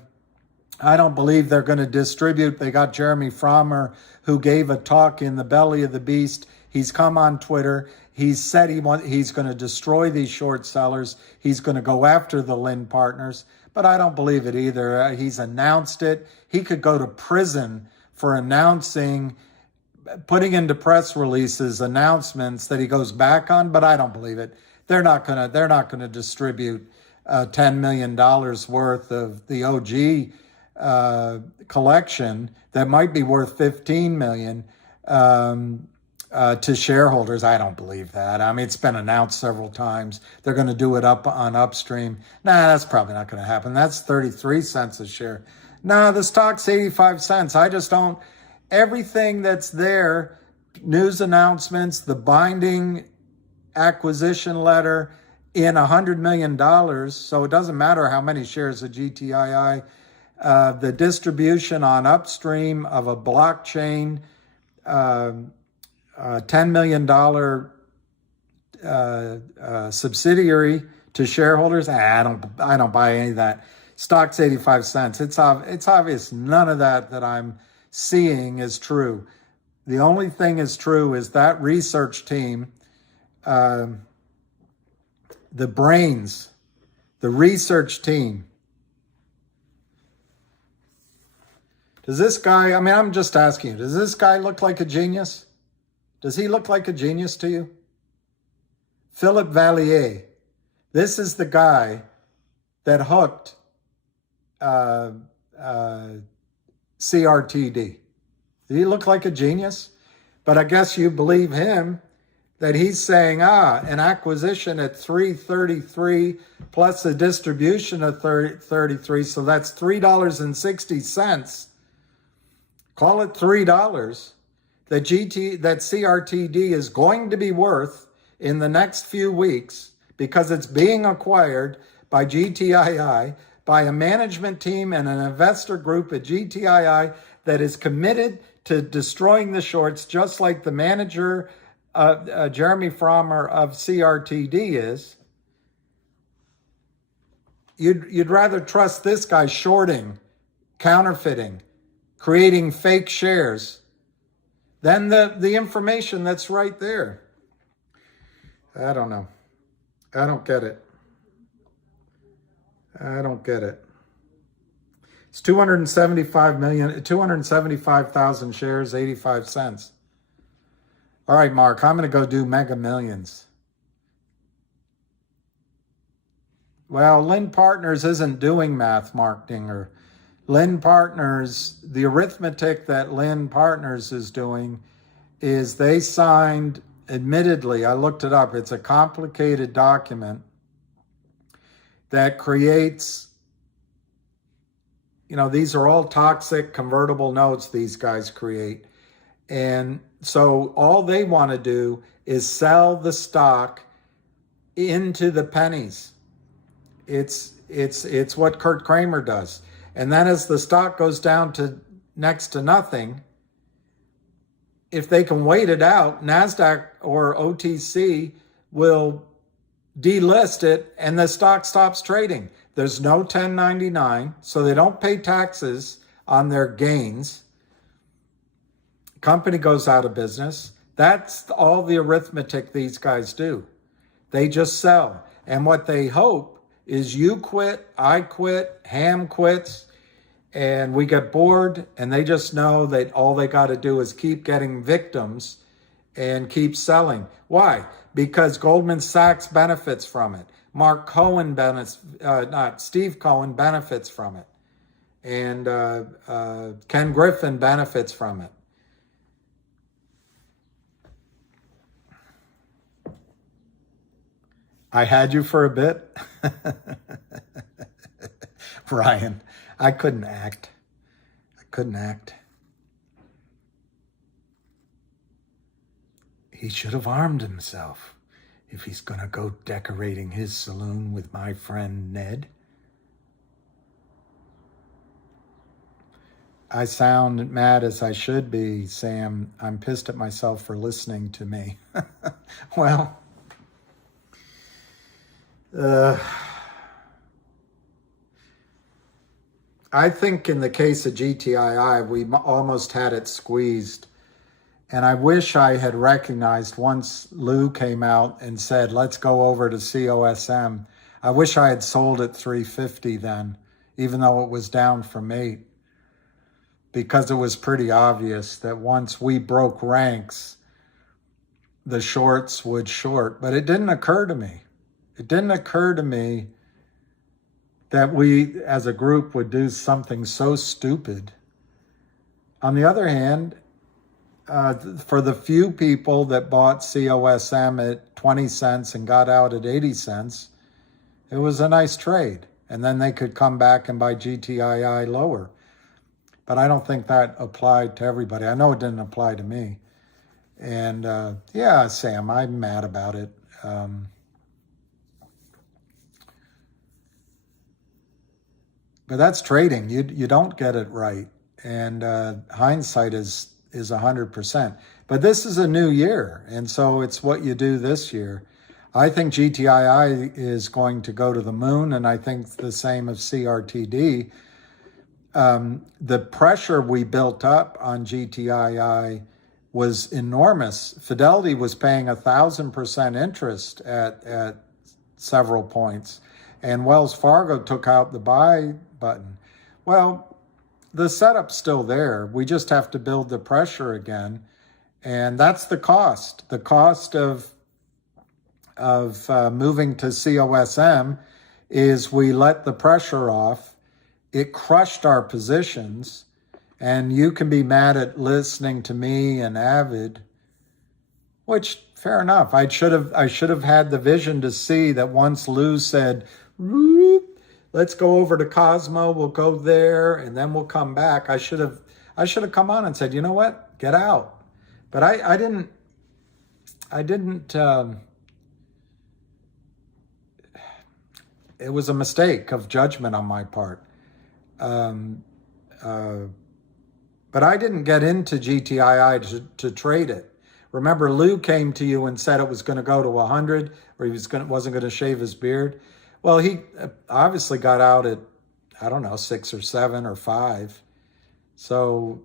don't believe they're going to distribute. They got Jeremy Frommer, who gave a talk in the belly of the beast. He's come on Twitter. He's said he's going to destroy these short sellers. He's going to go after the Lynn partners. But I don't believe it either. He's announced it. He could go to prison for announcing, putting into press releases announcements that he goes back on, but I don't believe it. They're not gonna distribute $10 million worth of the OG collection that might be worth $15 million to shareholders. I don't believe that. I mean, it's been announced several times. They're going to do it up on Upstream. Nah, that's probably not going to happen. That's 33 cents a share. Nah, the stock's 85 cents. I just don't. Everything that's there, news announcements, the binding acquisition letter in $100 million. So it doesn't matter how many shares of GTII. The distribution on Upstream of a blockchain, $10 million subsidiary to shareholders. I don't buy any of that. Stock's 85 cents. It's obvious none of that I'm seeing is true. The only thing is true is that research team, the brains, the research team. Does this guy, I mean, I'm just asking you, does this guy look like a genius? Does he look like a genius to you? Philip Vallier. This is the guy that hooked CRTD. Did he look like a genius? But I guess you believe him that he's saying, an acquisition at 333 plus a distribution of 33, so that's $3.60. Call it $3. That CRTD is going to be worth in the next few weeks because it's being acquired by GTII, by a management team and an investor group at GTII that is committed to destroying the shorts, just like the manager, Jeremy Frommer of CRTD is. You'd rather trust this guy shorting, counterfeiting, creating fake shares than the information that's right there. I don't know. I don't get it. I don't get it. It's 275,000 shares, 85 cents. All right, Mark, I'm going to go do Mega Millions. Well, Lynn Partners isn't doing math marketing or Lynn Partners, the arithmetic that Lynn Partners is doing is they signed, admittedly, I looked it up, it's a complicated document that creates, these are all toxic convertible notes these guys create. And so all they want to do is sell the stock into the pennies. It's what Kurt Kramer does. And then as the stock goes down to next to nothing, if they can wait it out, NASDAQ or OTC will delist it and the stock stops trading. There's no 1099, so they don't pay taxes on their gains. Company goes out of business. That's all the arithmetic these guys do. They just sell. And what they hope is you quit, I quit, Ham quits, and we get bored, and they just know that all they got to do is keep getting victims and keep selling. Why? Because Goldman Sachs benefits from it. Steve Cohen benefits from it. And Ken Griffin benefits from it. I had you for a bit. Ryan, I couldn't act. He should have armed himself if he's going to go decorating his saloon with my friend Ned. I sound mad as I should be, Sam. I'm pissed at myself for listening to me. Well, I think in the case of GTII, we almost had it squeezed. And I wish I had recognized once Lou came out and said, let's go over to COSM. I wish I had sold at 350 then, even though it was down from 8. Because it was pretty obvious that once we broke ranks, the shorts would short. But it didn't occur to me. It didn't occur to me that we as a group would do something so stupid. On the other hand, for the few people that bought COSM at 20 cents and got out at 80 cents, it was a nice trade. And then they could come back and buy GTII lower. But I don't think that applied to everybody. I know it didn't apply to me. And yeah, Sam, I'm mad about it. But that's trading. You don't get it right. And hindsight is 100%. But this is a new year. And so it's what you do this year. I think GTII is going to go to the moon. And I think the same of CRTD. The pressure we built up on GTII was enormous. Fidelity was paying 1,000% interest at several points. And Wells Fargo took out the buy button. Well, the setup's still there. We just have to build the pressure again. And that's the cost. The cost of moving to COSM is we let the pressure off. It crushed our positions. And you can be mad at listening to me and Avid, which fair enough. I should have had the vision to see that once Lou said, let's go over to Cosmo, we'll go there, and then we'll come back. I should have come on and said, you know what, get out. But I didn't. It was a mistake of judgment on my part. But I didn't get into GTII to trade it. Remember, Lou came to you and said it was going to go to 100, or he wasn't going to shave his beard. Well, he obviously got out at, I don't know, 6 or 7 or 5. So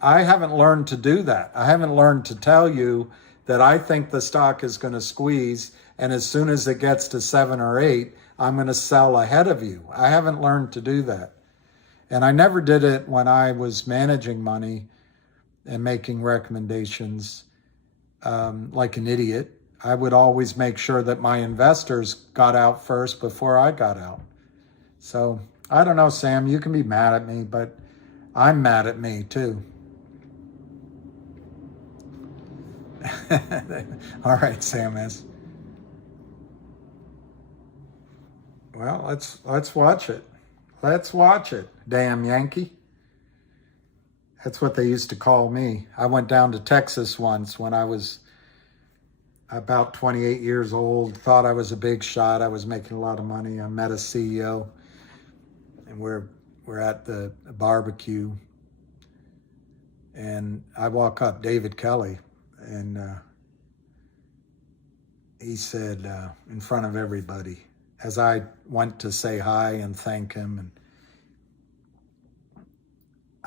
I haven't learned to do that. I haven't learned to tell you that I think the stock is going to squeeze, and as soon as it gets to 7 or 8, I'm going to sell ahead of you. I haven't learned to do that. And I never did it when I was managing money and making recommendations like an idiot. I would always make sure that my investors got out first before I got out. So I don't know, Sam, you can be mad at me, but I'm mad at me too. All right, Sam is. Well, let's watch it. Let's watch it, damn Yankee. That's what they used to call me. I went down to Texas once when I was about 28 years old, thought I was a big shot. I was making a lot of money. I met a CEO, and we're at the barbecue, and I walk up, David Kelly, and he said in front of everybody, as I went to say hi and thank him, and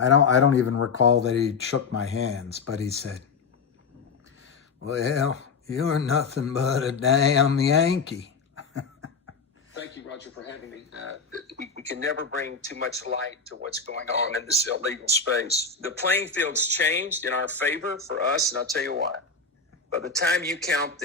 I don't even recall that he shook my hands, but he said, well, you're nothing but a damn Yankee. Thank you, Roger. Roger, for having me. We can never bring too much light to what's going on in this illegal space. The playing field's changed in our favor for us, and I'll tell you why. By the time you count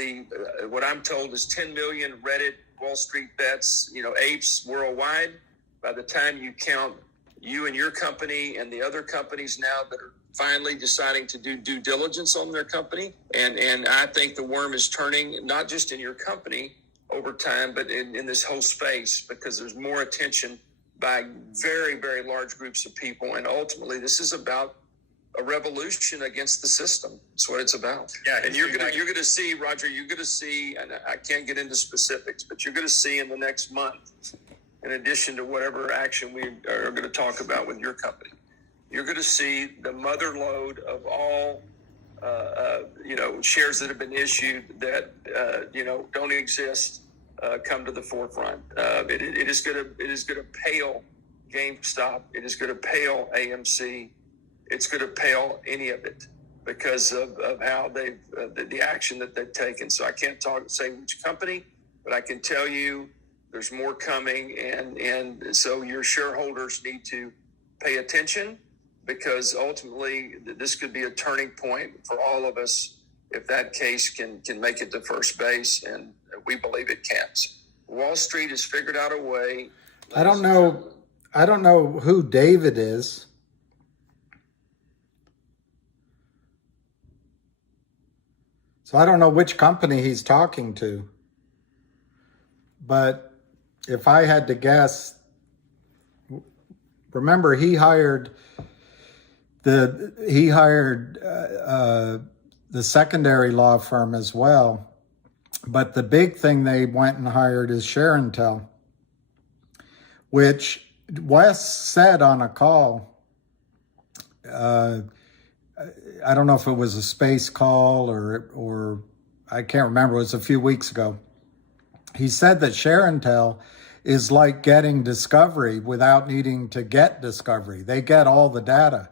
what I'm told is 10 million Reddit Wall Street bets, apes worldwide, by the time you count you and your company and the other companies now that are finally deciding to do due diligence on their company, and I think the worm is turning, not just in your company over time, but in this whole space, because there's more attention by very, very large groups of people. And ultimately, this is about a revolution against the system. That's what it's about. Yeah, and you're going to see, Roger, you're going to see, and I can't get into specifics, but you're going to see in the next month, in addition to whatever action we are going to talk about with your company, you're going to see the mother lode of all shares that have been issued that don't exist come to the forefront. It is going to pale GameStop. It is going to pale AMC. It's going to pale any of it because of how they've the action that they've taken. So I can't say which company, but I can tell you there's more coming, and so your shareholders need to pay attention, because ultimately this could be a turning point for all of us if that case can make it to first base, and we believe it can. Wall Street has figured out a way. I don't know who David is. So I don't know which company he's talking to. But if I had to guess, remember he hired the secondary law firm as well. But the big thing they went and hired is ShareIntel, which Wes said on a call, I don't know if it was a space call or I can't remember, it was a few weeks ago. He said that ShareIntel is like getting discovery without needing to get discovery. They get all the data.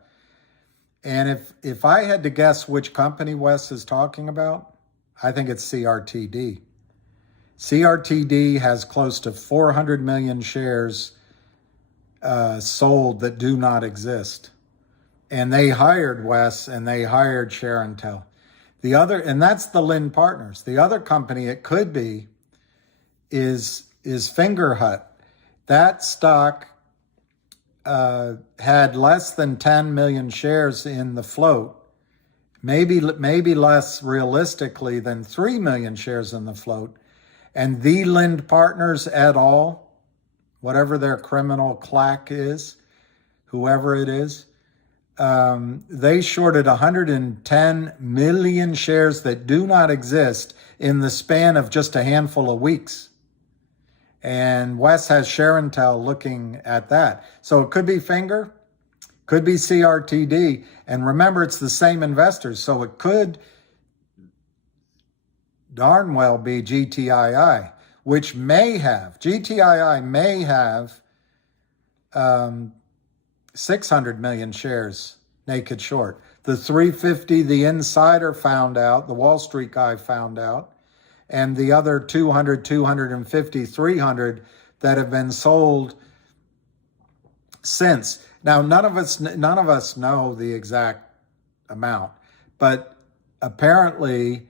And if I had to guess which company Wes is talking about, I think it's CRTD. CRTD has close to 400 million shares sold that do not exist. And they hired Wes and they hired ShareIntel. And that's the Lind Partners. The other company it could be is Fingerhut. That stock had less than 10 million shares in the float, maybe less realistically than 3 million shares in the float. And the Lind Partners et al., whatever their criminal clack is, whoever it is, they shorted 110 million shares that do not exist in the span of just a handful of weeks. And Wes has ShareIntel looking at that. So it could be Finger, could be CRTD. And remember, it's the same investors. So it could darn well be GTII, which GTII may have 600 million shares naked short. The 350, the insider found out, the Wall Street guy found out, and the other 200, 250, 300 that have been sold since. Now, none of us know the exact amount, but apparently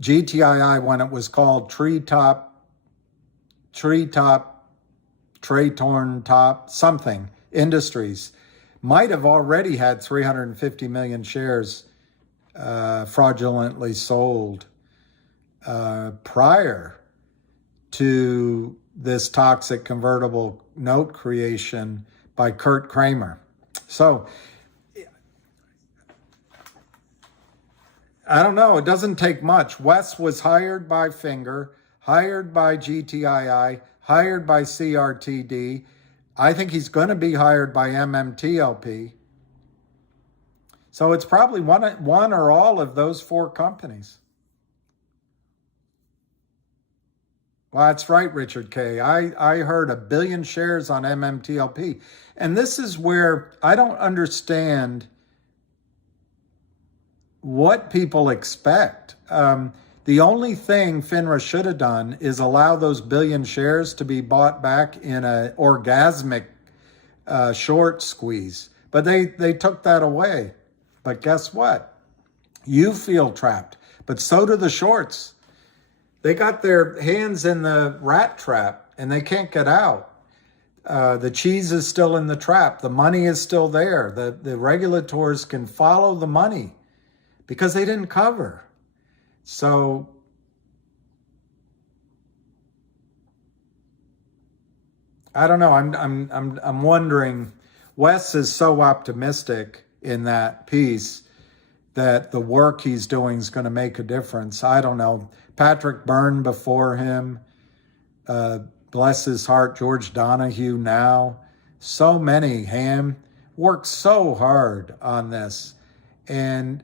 GTII, when it was called Traytorn Top something Industries, might have already had 350 million shares fraudulently sold prior to this toxic convertible note creation by Kurt Kramer. So I don't know. It doesn't take much. Wes was hired by Finger, hired by GTII, hired by CRTD. I think he's going to be hired by MMTLP. So it's probably one or all of those four companies. Well, that's right, Richard K. I heard 1 billion shares on MMTLP. And this is where I don't understand what people expect. The only thing FINRA should have done is allow those billion shares to be bought back in an orgasmic short squeeze. But they took that away. But guess what? You feel trapped, but so do the shorts. They got their hands in the rat trap and they can't get out. The cheese is still in the trap. The money is still there. The regulators can follow the money because they didn't cover. So I don't know. I'm wondering. Wes is so optimistic in that piece that the work he's doing is going to make a difference. I don't know. Patrick Byrne before him, bless his heart, George Donahue now. So many, Ham, worked so hard on this. And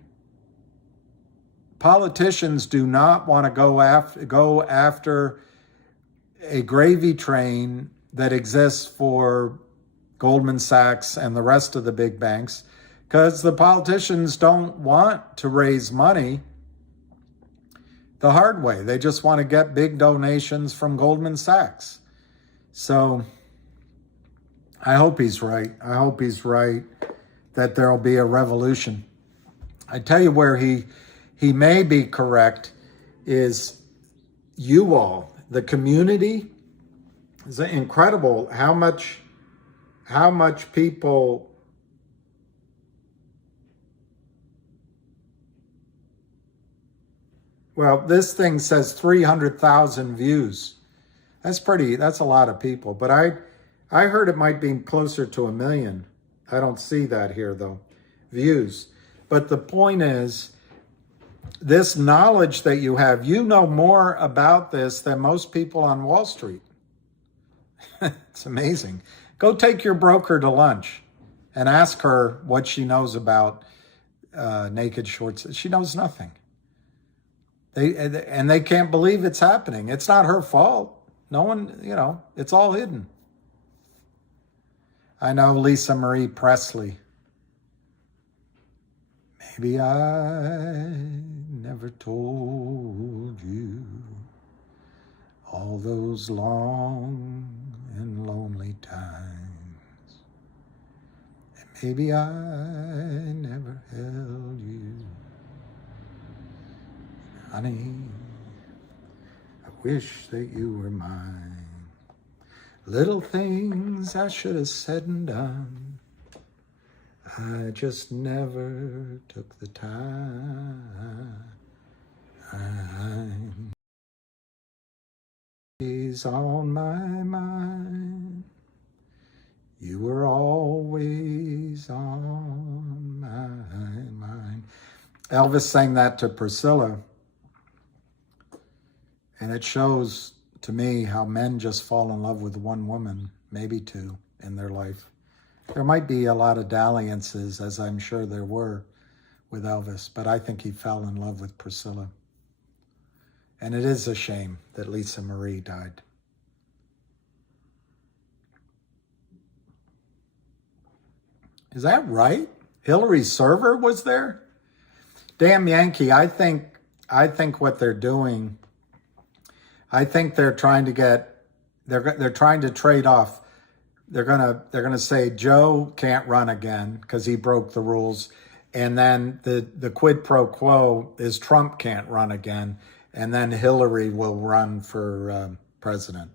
politicians do not want to go after a gravy train that exists for Goldman Sachs and the rest of the big banks, because the politicians don't want to raise money the hard way. They just want to get big donations from Goldman Sachs. So I hope he's right. I hope he's right that there'll be a revolution. I tell you where he may be correct is you all, the community. It's incredible how much people well, this thing says 300,000 views. That's a lot of people, but I heard it might be closer to 1 million. I don't see that here though, views. But the point is, this knowledge that you have, you know more about this than most people on Wall Street. It's amazing. Go take your broker to lunch and ask her what she knows about naked shorts. She knows nothing. They can't believe it's happening. It's not her fault. No one, it's all hidden. I know Lisa Marie Presley. Maybe I never told you all those long and lonely times. And maybe I never held you. Honey, I wish that you were mine. Little things I should have said and done. I just never took the time. Always on my mind. You were always on my mind. Elvis sang that to Priscilla. And it shows to me how men just fall in love with one woman, maybe two, in their life. There might be a lot of dalliances, as I'm sure there were with Elvis, but I think he fell in love with Priscilla. And it is a shame that Lisa Marie died. Is that right? Hillary's server was there? Damn Yankee, I think what they're doing, I think they're trying to they're trying to trade off. They're gonna say Joe can't run again because he broke the rules, and then the quid pro quo is Trump can't run again, and then Hillary will run for president.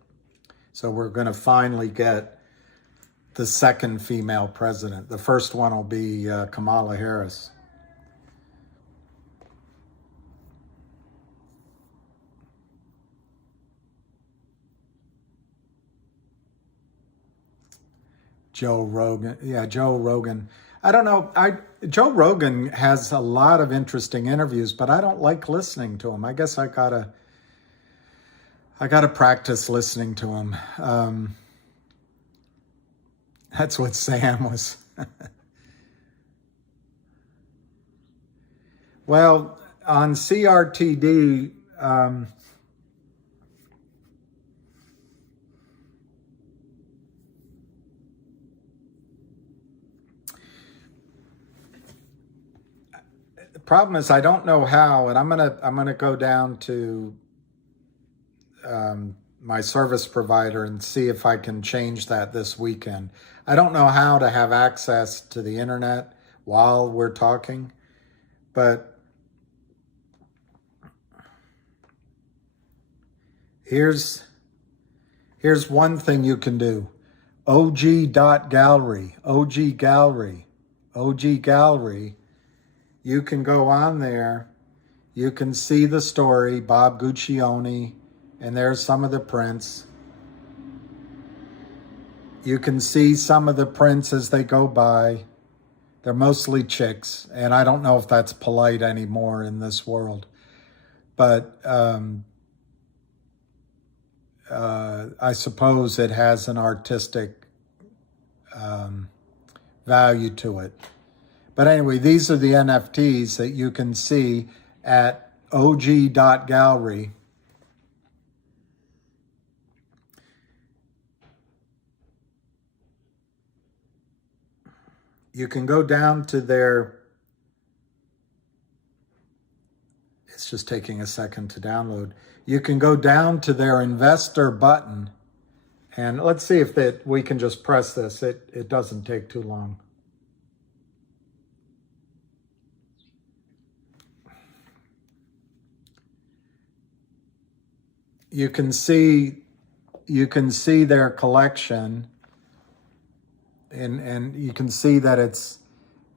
So we're gonna finally get the second female president. The first one will be Kamala Harris. Joe Rogan. Yeah, Joe Rogan. I don't know. Joe Rogan has a lot of interesting interviews, but I don't like listening to him. I guess I gotta practice listening to him. That's what Sam was. Well, on CRTD, problem is I don't know how, and I'm gonna go down to my service provider and see if I can change that this weekend. I don't know how to have access to the internet while we're talking, but here's one thing you can do. OG.gallery, OG Gallery. You can go on there. You can see the story, Bob Guccione, and there's some of the prints. You can see some of the prints as they go by. They're mostly chicks, and I don't know if that's polite anymore in this world. But I suppose it has an artistic value to it. But anyway, these are the NFTs that you can see at og.gallery. You can go down to their, it's just taking a second to download. You can go down to their investor button, and let's see if we can just press this. It doesn't take too long. You can see their collection, and you can see that it's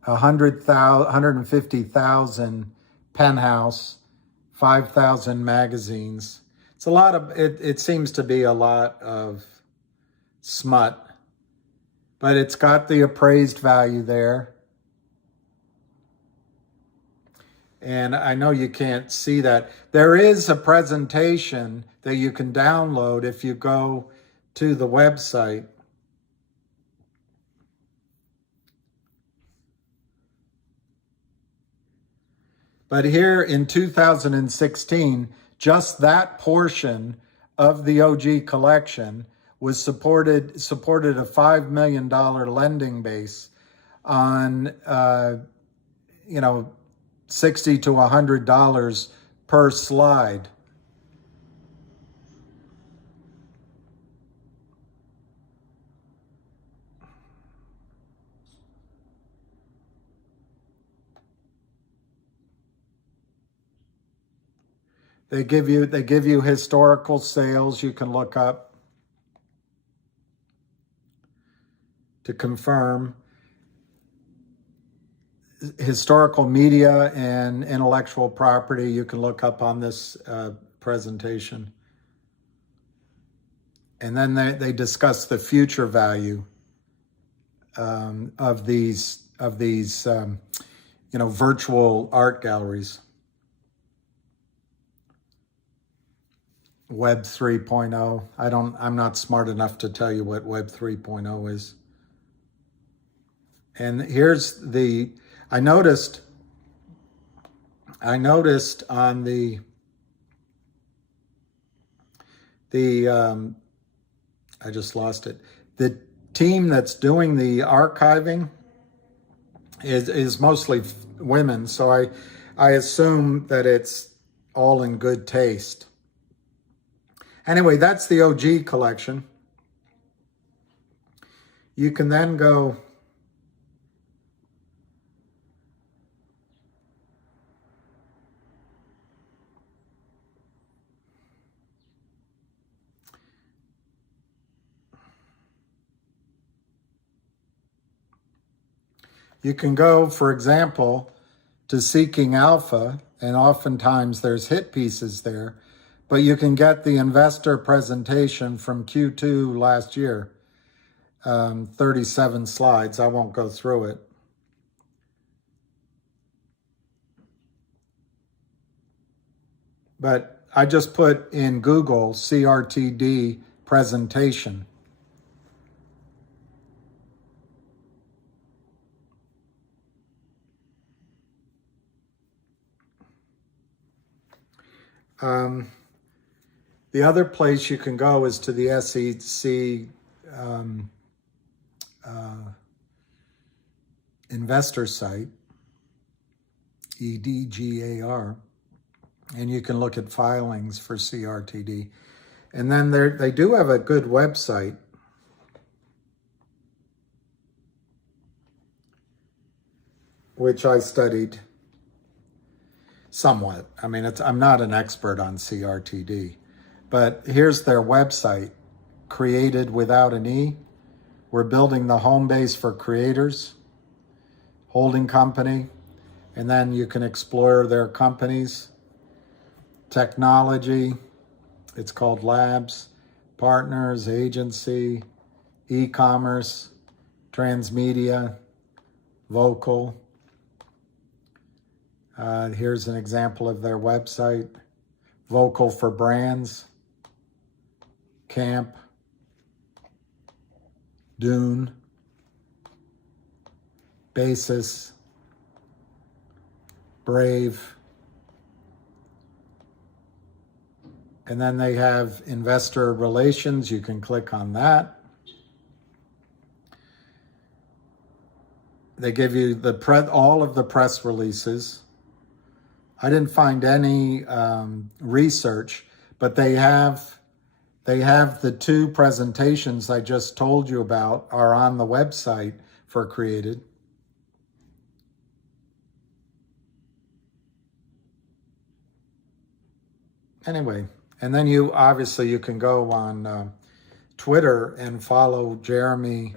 150,000 penthouse, 5,000 magazines. It's a lot of it seems to be a lot of smut, but it's got the appraised value there. And I know you can't see that. There is a presentation that you can download if you go to the website. But here in 2016, just that portion of the OG collection was supported a $5 million lending base on, $60 to $100 per slide. They give you historical sales you can look up to confirm. Historical media and intellectual property you can look up on this presentation. And then they discuss the future value of these virtual art galleries. Web 3.0. I'm not smart enough to tell you what Web 3.0 is. And here's I noticed on the I just lost it. The team that's doing the archiving is mostly women, so I assume that it's all in good taste. Anyway, that's the OG collection. You can then go for example, to Seeking Alpha, and oftentimes there's hit pieces there, but you can get the investor presentation from Q2 last year, 37 slides. I won't go through it. But I just put in Google CRTD presentation. The other place you can go is to the SEC investor site. EDGAR. And you can look at filings for CRTD. And then they do have a good website. Which I studied somewhat. I mean, I'm not an expert on CRTD, but here's their website, created without an E. We're building the home base for creators, holding company, and then you can explore their companies, technology, it's called labs, partners, agency, e-commerce, transmedia, vocal. Here's an example of their website. Vocal for brands, Camp, Dune, Basis, Brave. And then they have investor relations. You can click on that. They give you all of the press releases. I didn't find any research, but they have the two presentations I just told you about are on the website for Created. Anyway, and then you can go on Twitter and follow Jeremy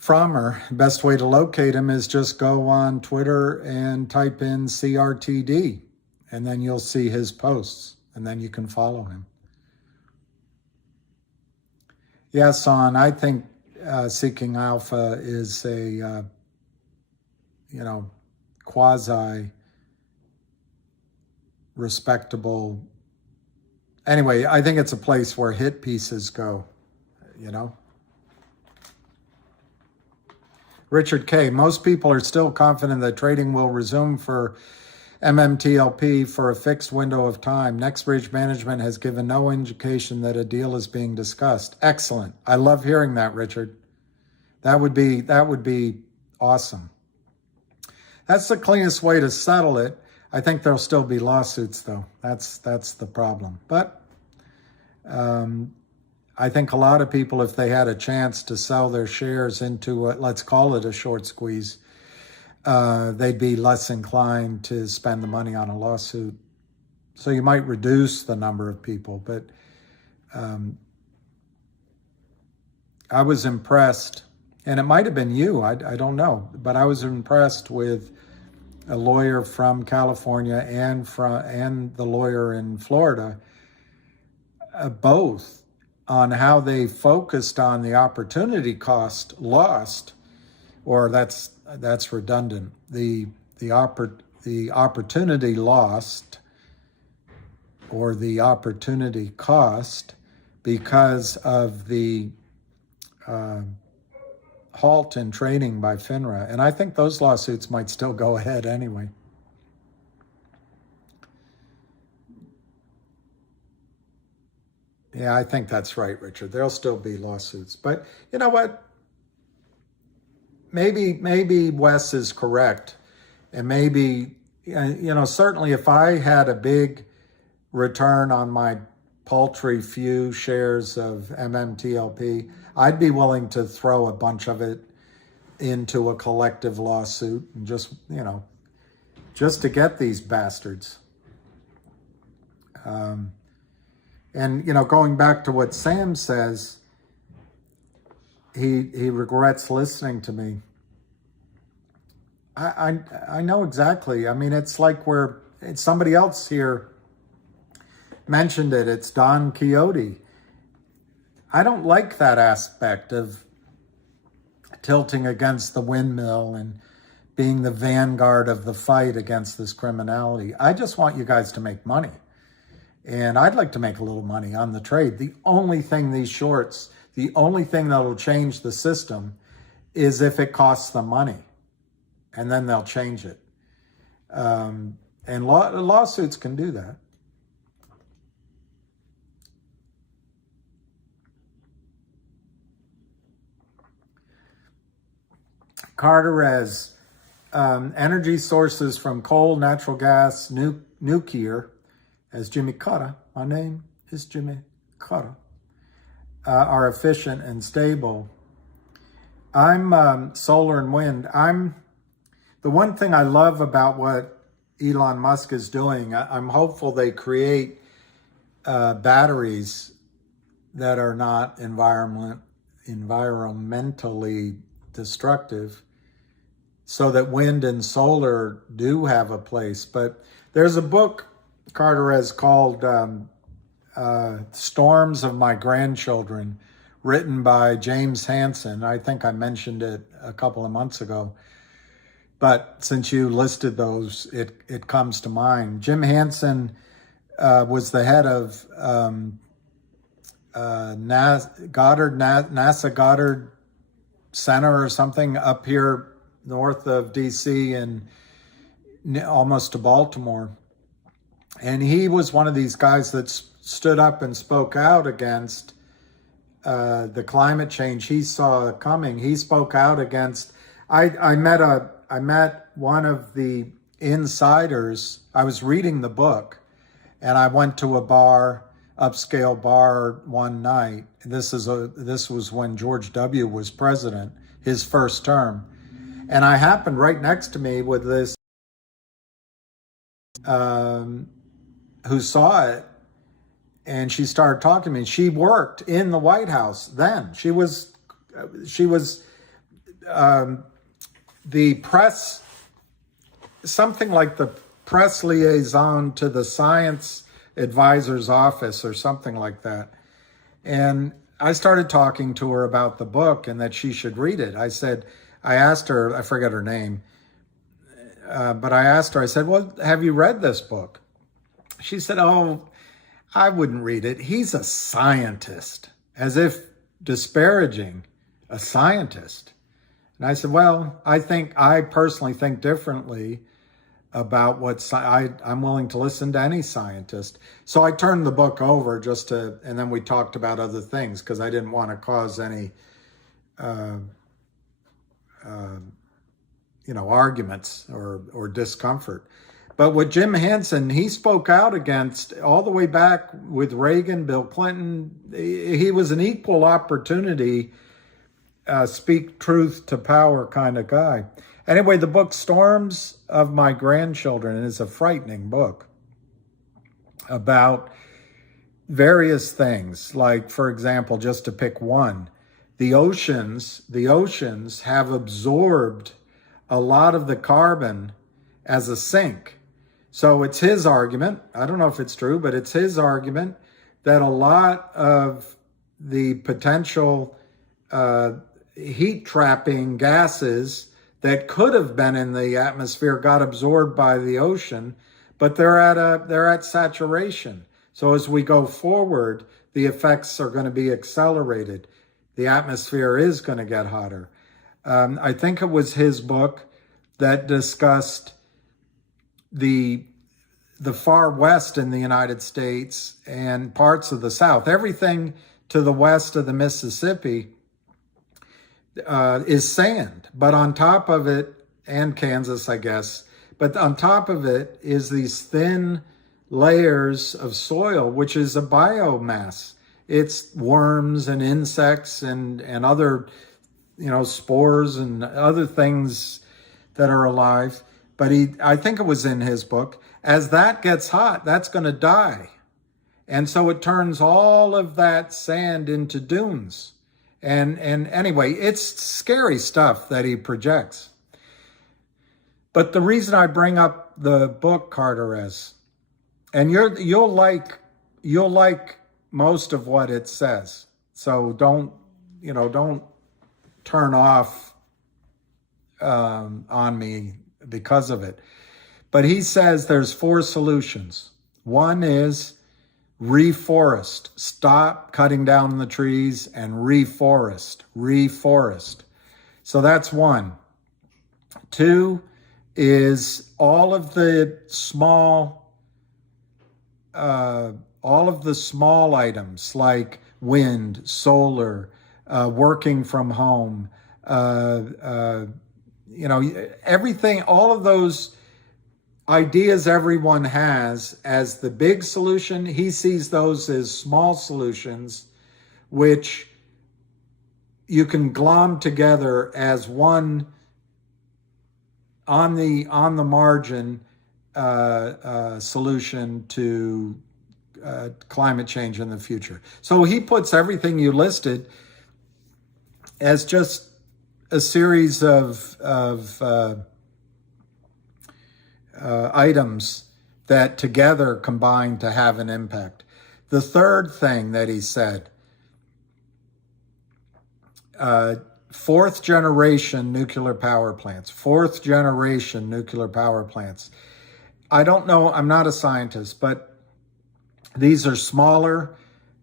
Frommer. Best way to locate him is just go on Twitter and type in CRTD, and then you'll see his posts, and then you can follow him. Yes, Son, I think Seeking Alpha is a, quasi respectable. Anyway, I think it's a place where hit pieces go, Richard K. Most people are still confident that trading will resume for MMTLP for a fixed window of time. NextBridge management has given no indication that a deal is being discussed. Excellent. I love hearing that, Richard. That would be awesome. That's the cleanest way to settle it. I think there'll still be lawsuits, though. That's the problem. But I think a lot of people, if they had a chance to sell their shares into, let's call it a short squeeze, they'd be less inclined to spend the money on a lawsuit. So you might reduce the number of people, but I was impressed, and it might have been you, I don't know, but I was impressed with a lawyer from California and the lawyer in Florida, both on how they focused on the opportunity cost lost, or that's redundant. The opportunity lost, or the opportunity cost, because of the halt in trading by FINRA. And I think those lawsuits might still go ahead anyway. Yeah, I think that's right, Richard. There'll still be lawsuits. But you know what? Maybe Wes is correct. And maybe, certainly if I had a big return on my paltry few shares of MMTLP, I'd be willing to throw a bunch of it into a collective lawsuit and just to get these bastards. And, going back to what Sam says, he regrets listening to me. I know exactly. I mean, it's like somebody else here mentioned it. It's Don Quixote. I don't like that aspect of tilting against the windmill and being the vanguard of the fight against this criminality. I just want you guys to make money. And I'd like to make a little money on the trade. The only thing the only thing that'll change the system is if it costs them money. And then they'll change it. And lawsuits can do that. Carterez, energy sources from coal, natural gas, nuclear, as Jimmy Carter, my name is Jimmy Carter, are efficient and stable. I'm solar and wind. The one thing I love about what Elon Musk is doing, I'm hopeful they create batteries that are not environmentally destructive, so that wind and solar do have a place. But there's a book, Carter, has called Storms of My Grandchildren, written by James Hansen. I think I mentioned it a couple of months ago, but since you listed those, it comes to mind. Jim Hansen was the head of NASA Goddard Center or something up here north of DC and almost to Baltimore. And he was one of these guys that stood up and spoke out against the climate change he saw coming. He spoke out against, I met one of the insiders. I was reading the book and I went to a upscale bar one night. This was when George W. was president, his first term. And I happened right next to me with this who saw it, and she started talking to me. She worked in the White House then. She was the press, something like the press liaison to the science advisor's office or something like that. And I started talking to her about the book and that she should read it. I asked her, I forget her name, but I asked her, I said, well, have you read this book? She said, oh, I wouldn't read it. He's a scientist, as if disparaging a scientist. And I said, well, I personally think differently about I'm willing to listen to any scientist. So I turned the book over and then we talked about other things because I didn't want to cause any, arguments or discomfort. But with Jim Hansen, he spoke out against all the way back with Reagan, Bill Clinton. He was an equal opportunity, speak truth to power kind of guy. Anyway, the book Storms of My Grandchildren is a frightening book about various things. Like, for example, just to pick one, the oceans have absorbed a lot of the carbon as a sink. So it's his argument, I don't know if it's true, but it's his argument that a lot of the potential heat trapping gases that could have been in the atmosphere got absorbed by the ocean, but they're at saturation. So as we go forward, the effects are going to be accelerated. The atmosphere is going to get hotter. I think it was his book that discussed the far west in the United States and parts of the South. Everything to the west of the Mississippi is sand, but on top of it, and Kansas, I guess, but on top of it is these thin layers of soil, which is a biomass. It's worms and insects and other, spores and other things that are alive. But I think it was in his book, as that gets hot, that's going to die. And so it turns all of that sand into dunes. And anyway, it's scary stuff that he projects. But the reason I bring up the book, Carter, and you'll like most of what it says. So don't turn off on me because of it. But he says there's 4 solutions. One is reforest. Stop cutting down the trees and reforest. So that's one. 2 is all of the small items like wind, solar, working from home, you know, everything, all of those ideas everyone has as the big solution, he sees those as small solutions, which you can glom together as one on the margin solution to climate change in the future. So he puts everything you listed as just a series of items that together combine to have an impact. The third thing that he said, fourth generation nuclear power plants. I don't know, I'm not a scientist, but these are smaller.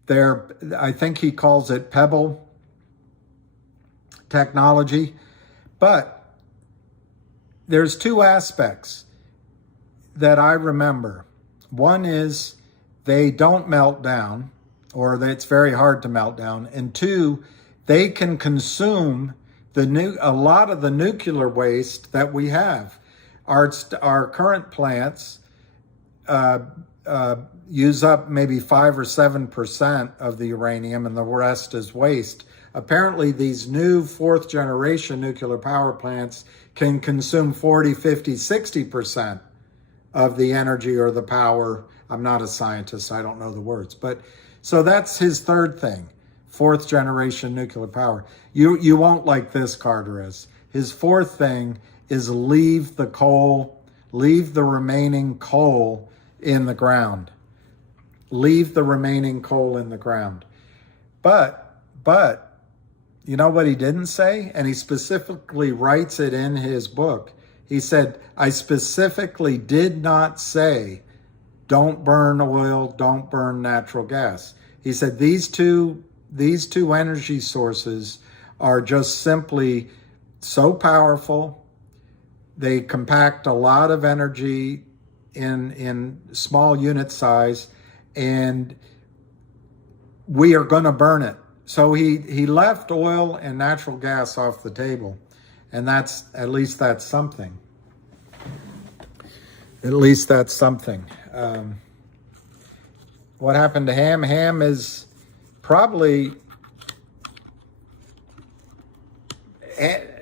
I think he calls it pebble technology. But there's two aspects that I remember. One is they don't melt down, or that it's very hard to melt down. And two, they can consume a lot of the nuclear waste that we have. Our current plants use up maybe 5 or 7% of the uranium, and the rest is waste. Apparently, these new fourth generation nuclear power plants can consume 40, 50, 60% of the energy or the power. I'm not a scientist, I don't know the words. But so that's his third thing, fourth generation nuclear power. You won't like this, Carter is. His fourth thing is leave the remaining coal in the ground. Leave the remaining coal in the ground. But you know what he didn't say? And he specifically writes it in his book. He said, I specifically did not say, don't burn oil, don't burn natural gas. He said, these two energy sources are just simply so powerful. They compact a lot of energy in small unit size, and we are going to burn it. So he left oil and natural gas off the table, and at least that's something. At least that's something. What happened to Ham? Ham is probably,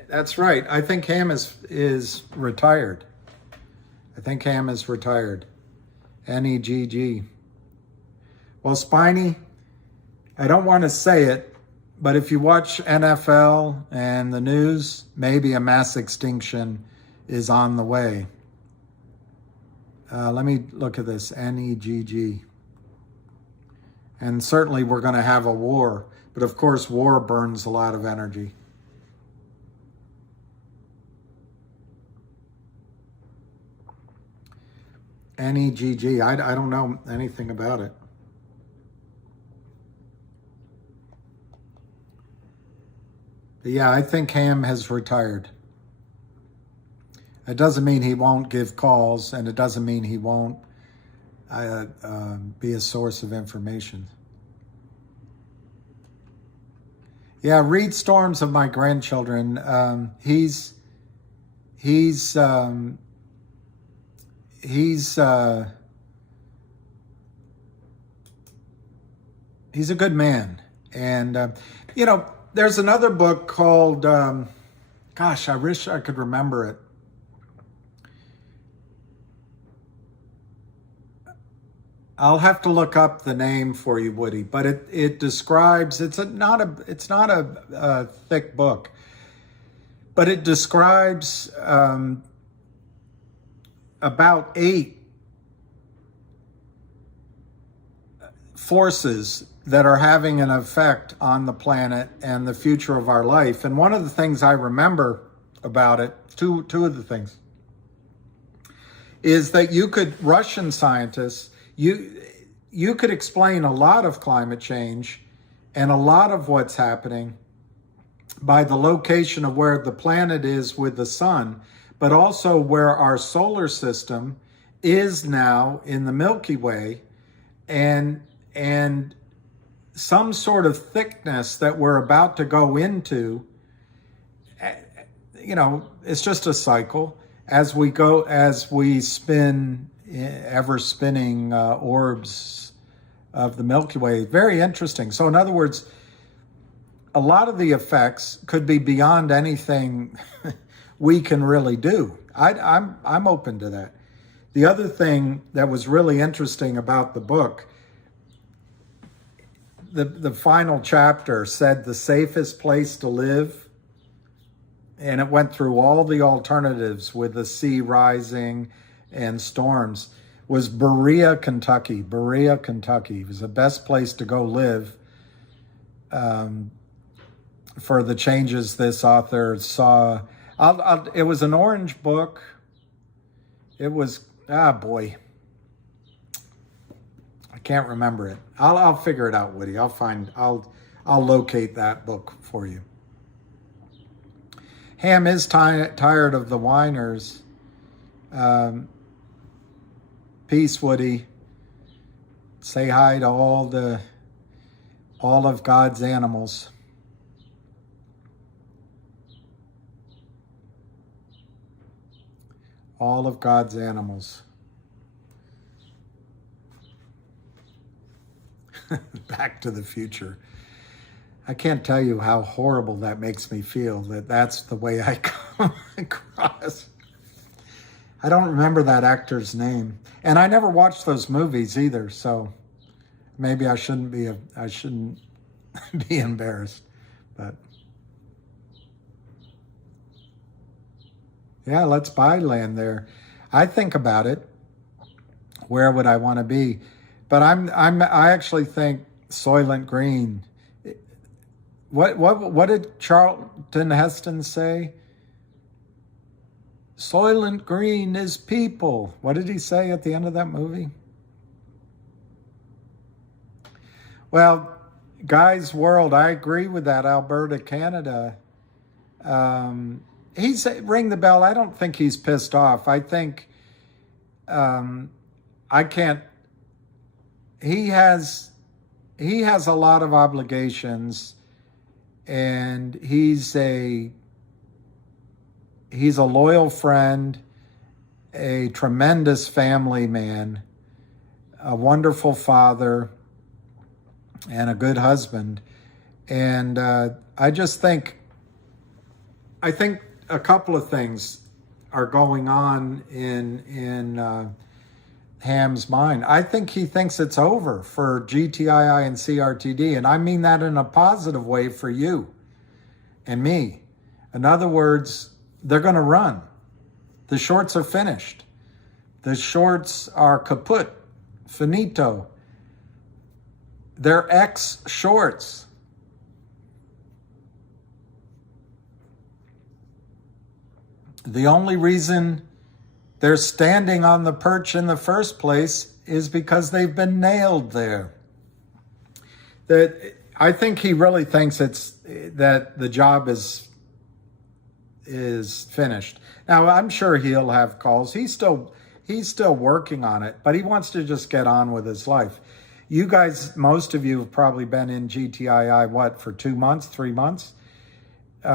that's right. I think Ham is retired. I think Ham is retired. NEGG. Well, Spiny, I don't want to say it, but if you watch NFL and the news, maybe a mass extinction is on the way. Let me look at this, NEGG. And certainly we're going to have a war, but of course war burns a lot of energy. NEGG, I don't know anything about it. But yeah, I think Ham has retired. It doesn't mean he won't give calls, and it doesn't mean he won't be a source of information. Yeah, read Storms of My Grandchildren. He's a good man. And, you know, there's another book called, gosh, I wish I could remember it. I'll have to look up the name for you, Woody, but it describes, it's not a thick book, but it describes about 8 forces that are having an effect on the planet and the future of our life. And one of the things I remember about it, two of the things, is that Russian scientists, you could explain a lot of climate change and a lot of what's happening by the location of where the planet is with the sun, but also where our solar system is now in the Milky Way, and some sort of thickness that we're about to go into you know, it's just a cycle. As we spin ever spinning orbs of the Milky Way. Very interesting. So in other words, a lot of the effects could be beyond anything we can really do. I'm open to that. The other thing that was really interesting about the book, the final chapter said the safest place to live, and it went through all the alternatives with the sea rising and storms, was Berea, Kentucky. Berea, Kentucky was the best place to go live for the changes this author saw. It was an orange book. It was, boy, I can't remember it. I'll figure it out, Woody. I'll locate that book for you. Ham is tired of the whiners. Peace, Woody. Say hi to all of God's animals. All of God's animals. Back to the Future. I can't tell you how horrible that makes me feel, that that's the way I come across. I don't remember that actor's name. And I never watched those movies either, so maybe I shouldn't be embarrassed. But yeah, let's buy land there. I think about it. Where would I want to be? But I actually think Soylent Green. What did Charlton Heston say? Soylent Green is people. What did he say at the end of that movie? Well, Guy's World, I agree with that. Alberta, Canada. He's ring the bell. I don't think he's pissed off. I think I can't. He has a lot of obligations, and he's a loyal friend, a tremendous family man, a wonderful father, and a good husband. And I think a couple of things are going on in Ham's mind. I think he thinks it's over for GTII and CRTD, and I mean that in a positive way for you and me. In other words, they're going to run. The shorts are finished. The shorts are kaput, finito. They're ex-shorts. The only reason they're standing on the perch in the first place is because they've been nailed there. I think he really thinks that the job is finished. Now, I'm sure he'll have calls. He's still working on it, but he wants to just get on with his life. You guys, most of you have probably been in GTII, for 2 months, 3 months?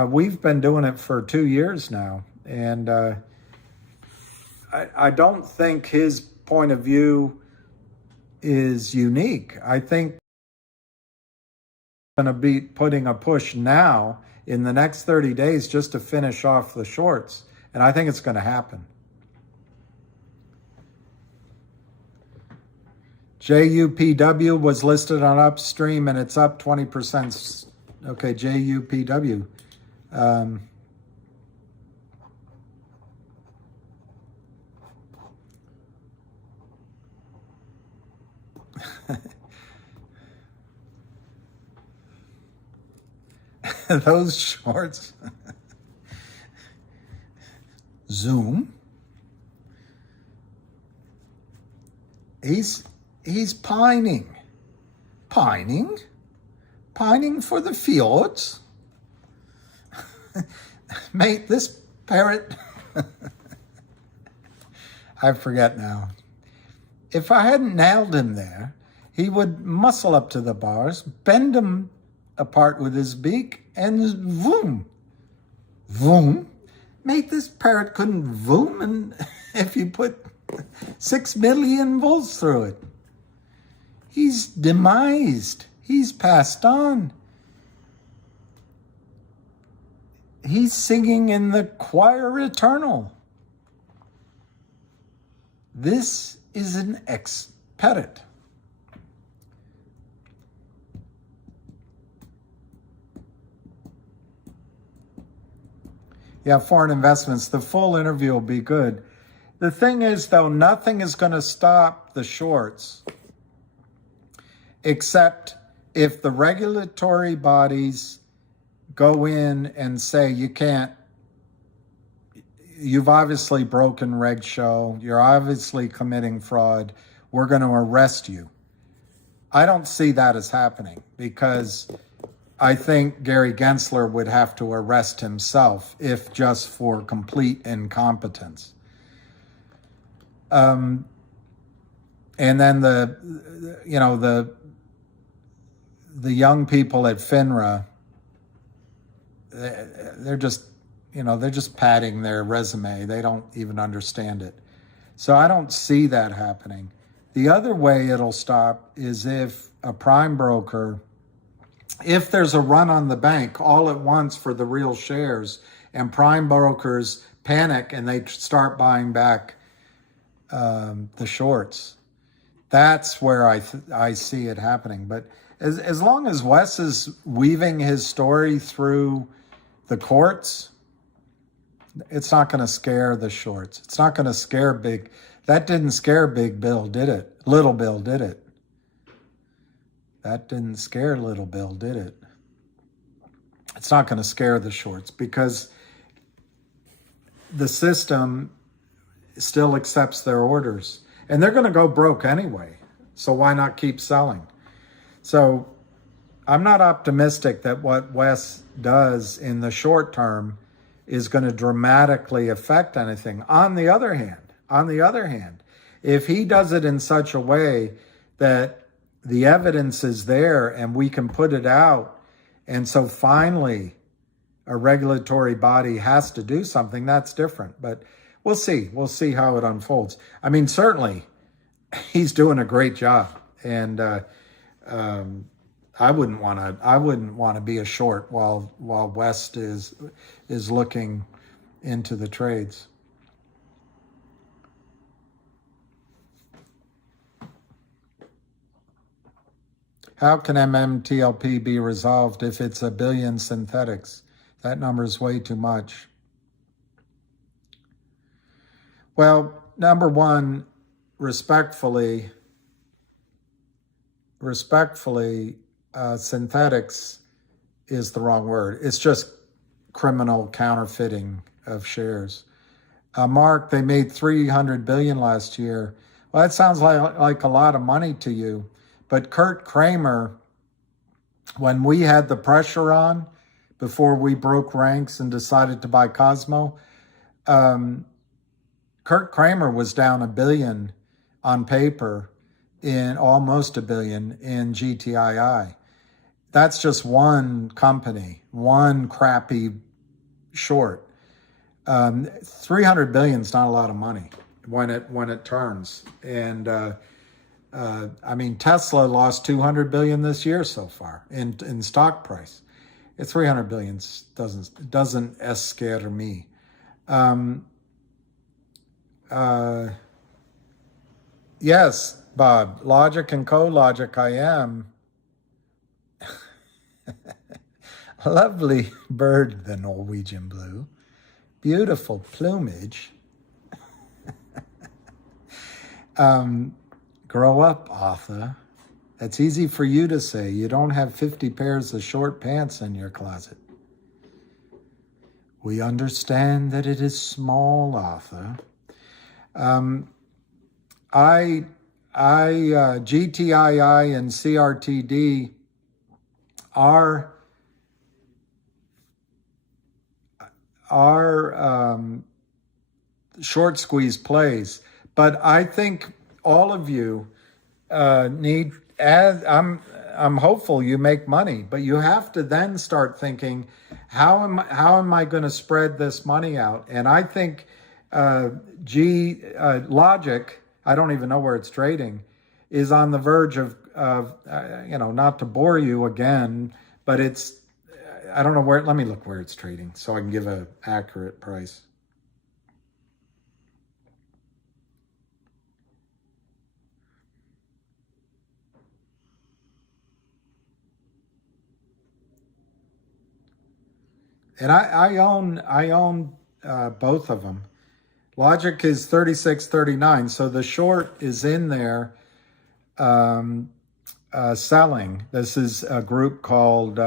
We've been doing it for 2 years now. And I don't think his point of view is unique. I think I'm going to be putting a push now in the next 30 days just to finish off the shorts. And I think it's going to happen. JUPW was listed on Upstream and it's up 20%. Okay, JUPW. Those shorts. Zoom. He's pining for the fjords. Mate, this parrot, I forget now. If I hadn't nailed him there, he would muscle up to the bars, bend them apart with his beak, and vroom, vroom, Mate, this parrot couldn't voom and if you put 6 million volts through it. He's demised. He's passed on. He's singing in the choir eternal. This is an ex-parrot. Yeah, foreign investments. The full interview will be good. The thing is, though, nothing is going to stop the shorts except if the regulatory bodies go in and say, you can't, you've obviously broken Reg Show, you're obviously committing fraud, we're going to arrest you. I don't see that as happening because I think Gary Gensler would have to arrest himself if just for complete incompetence. And then the young people at FINRA, they're just padding their resume. They don't even understand it. So I don't see that happening. The other way it'll stop is if a prime broker, if there's a run on the bank all at once for the real shares and prime brokers panic and they start buying back the shorts, that's where I see it happening. But as long as Wes is weaving his story through the courts, it's not going to scare the shorts. It's not going to scare that didn't scare Big Bill, did it? Little Bill, did it? That didn't scare Little Bill, did it? It's not going to scare the shorts because the system still accepts their orders. And they're going to go broke anyway. So why not keep selling? So I'm not optimistic that what Wes does in the short term is going to dramatically affect anything. On the other hand, if he does it in such a way that the evidence is there and we can put it out, and so finally a regulatory body has to do something, that's different. But we'll see. We'll see how it unfolds. I mean, certainly he's doing a great job, and I wouldn't want to be a short while West is looking into the trades. How can MMTLP be resolved if it's 1 billion synthetics? That number is way too much. Well, number one, respectfully, synthetics is the wrong word. It's just criminal counterfeiting of shares. Mark, they made $300 billion last year. Well, that sounds like a lot of money to you. But Kurt Kramer, when we had the pressure on before we broke ranks and decided to buy Cosmo, Kurt Kramer was down $1 billion on paper, in almost $1 billion in GTII. That's just one company, one crappy short. 300 billion is not a lot of money when it turns. And I mean, Tesla lost 200 billion this year so far in stock price. It's 300 billion doesn't scare me. Yes, Bob, logic and co-logic I am. Lovely bird, the Norwegian blue. Beautiful plumage. Grow up, Arthur. That's easy for you to say. You don't have 50 pairs of short pants in your closet. We understand that it is small, Arthur. GTII and CRTD are short squeeze plays, but I think all of you need, as I'm hopeful you make money, but you have to then start thinking, How am I going to spread this money out? And I think Logic, I don't even know where it's trading, is on the verge of not to bore you again, but it's, I don't know where, let me look where it's trading so I can give an accurate price. And I own both of them. Logic is 36.39, so the short is in there selling. This is a group called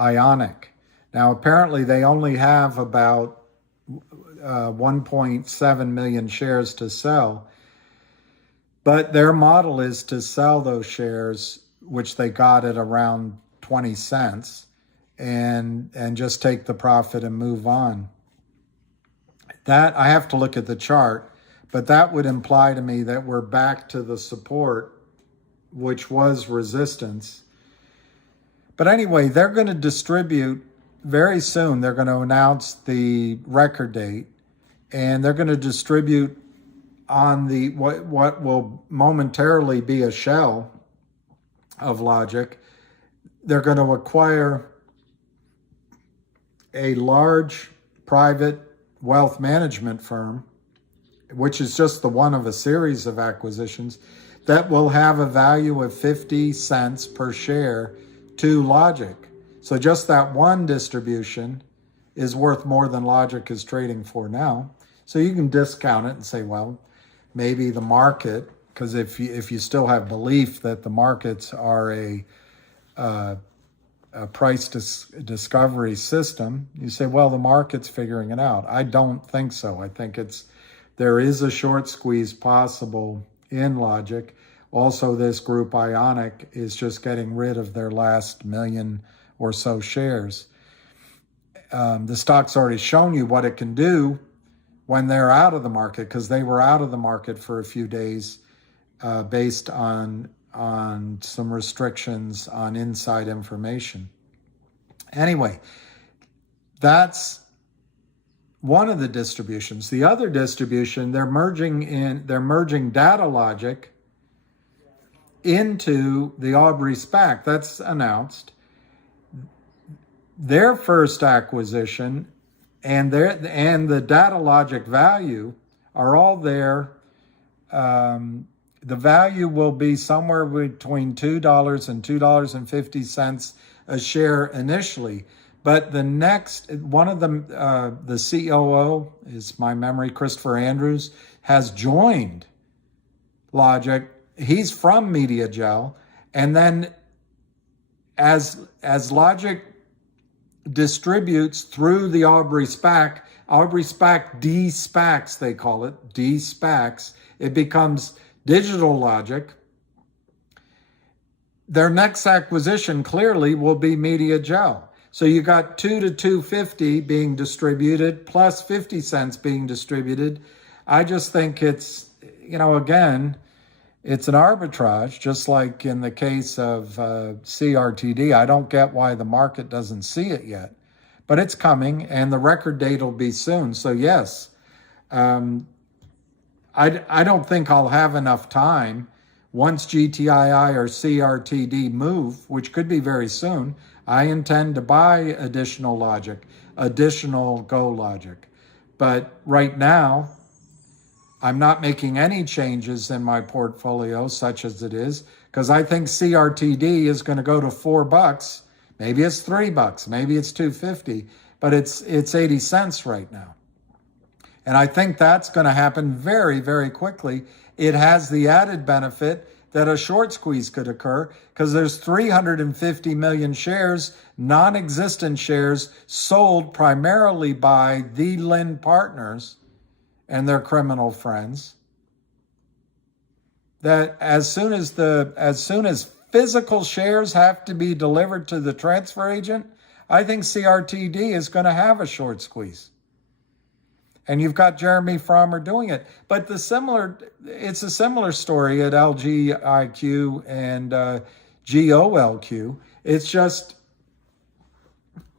Ionic. Now, apparently they only have about 1.7 million shares to sell, but their model is to sell those shares, which they got at around 20 cents, and just take the profit and move on. That, I have to look at the chart, but that would imply to me that we're back to the support, which was resistance. But anyway, they're going to distribute very soon. They're going to announce the record date, and they're going to distribute on the what will momentarily be a shell of Logic. They're going to acquire a large private wealth management firm, which is just the one of a series of acquisitions, that will have a value of 50 cents per share to Logic. So just that one distribution is worth more than Logic is trading for now. So you can discount it and say, well, maybe the market, because if you still have belief that the markets are a price discovery system, you say, well, the market's figuring it out. I don't think so. I think there is a short squeeze possible in Logic. Also, this group Ionic is just getting rid of their last million or so shares. The stock's already shown you what it can do when they're out of the market, because they were out of the market for a few days based on some restrictions on inside information. Anyway, that's one of the distributions. The other distribution, they're merging Data Logic into the Aubrey SPAC. That's announced. Their first acquisition and the Data Logic value are all there. The value will be somewhere between $2 and $2.50 a share initially. But the next, one of them, the COO, is my memory, Christopher Andrews, has joined Logic. He's from MediaGel. And then as Logic distributes through the Aubrey SPAC de-SPACs, they call it, de-SPACs, it becomes Digital Logic. Their next acquisition clearly will be MediaGel. So you got $2 to $2.50 being distributed, plus 50 cents being distributed. I just think it's, again, it's an arbitrage, just like in the case of CRTD. I don't get why the market doesn't see it yet, but it's coming, and the record date will be soon. So yes, I don't think I'll have enough time once GTII or CRTD move, which could be very soon. I intend to buy additional Logic, additional Go Logic. But right now, I'm not making any changes in my portfolio, such as it is, because I think CRTD is going to go to $4. Maybe it's $3, maybe it's $2.50, but it's 80 cents right now. And I think that's going to happen very, very quickly. It has the added benefit that a short squeeze could occur because there's 350 million shares, non-existent shares, sold primarily by the Lin partners and their criminal friends. That as soon as physical shares have to be delivered to the transfer agent, I think CRTD is going to have a short squeeze. And you've got Jeremy Frommer doing it. But it's a similar story at LGIQ and GOLQ. It's just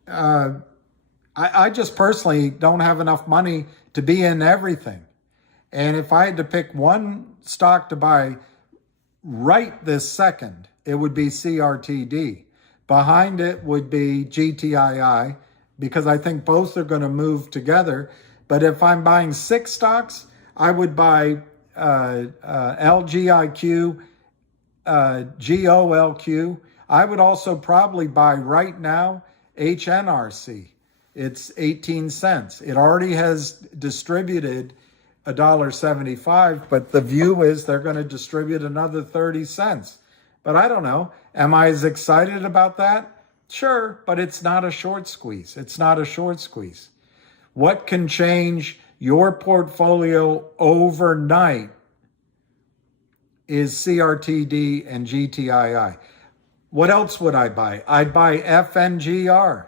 I just personally don't have enough money to be in everything. And if I had to pick one stock to buy right this second, it would be CRTD. Behind it would be GTII, because I think both are going to move together. But if I'm buying 6 stocks, I would buy LGIQ, GOLQ. I would also probably buy right now HNRC. It's 18 cents. It already has distributed $1.75, but the view is they're going to distribute another 30 cents. But I don't know. Am I as excited about that? Sure, but it's not a short squeeze. It's not a short squeeze. What can change your portfolio overnight is CRTD and GTII. What else would I buy? I'd buy FNGR,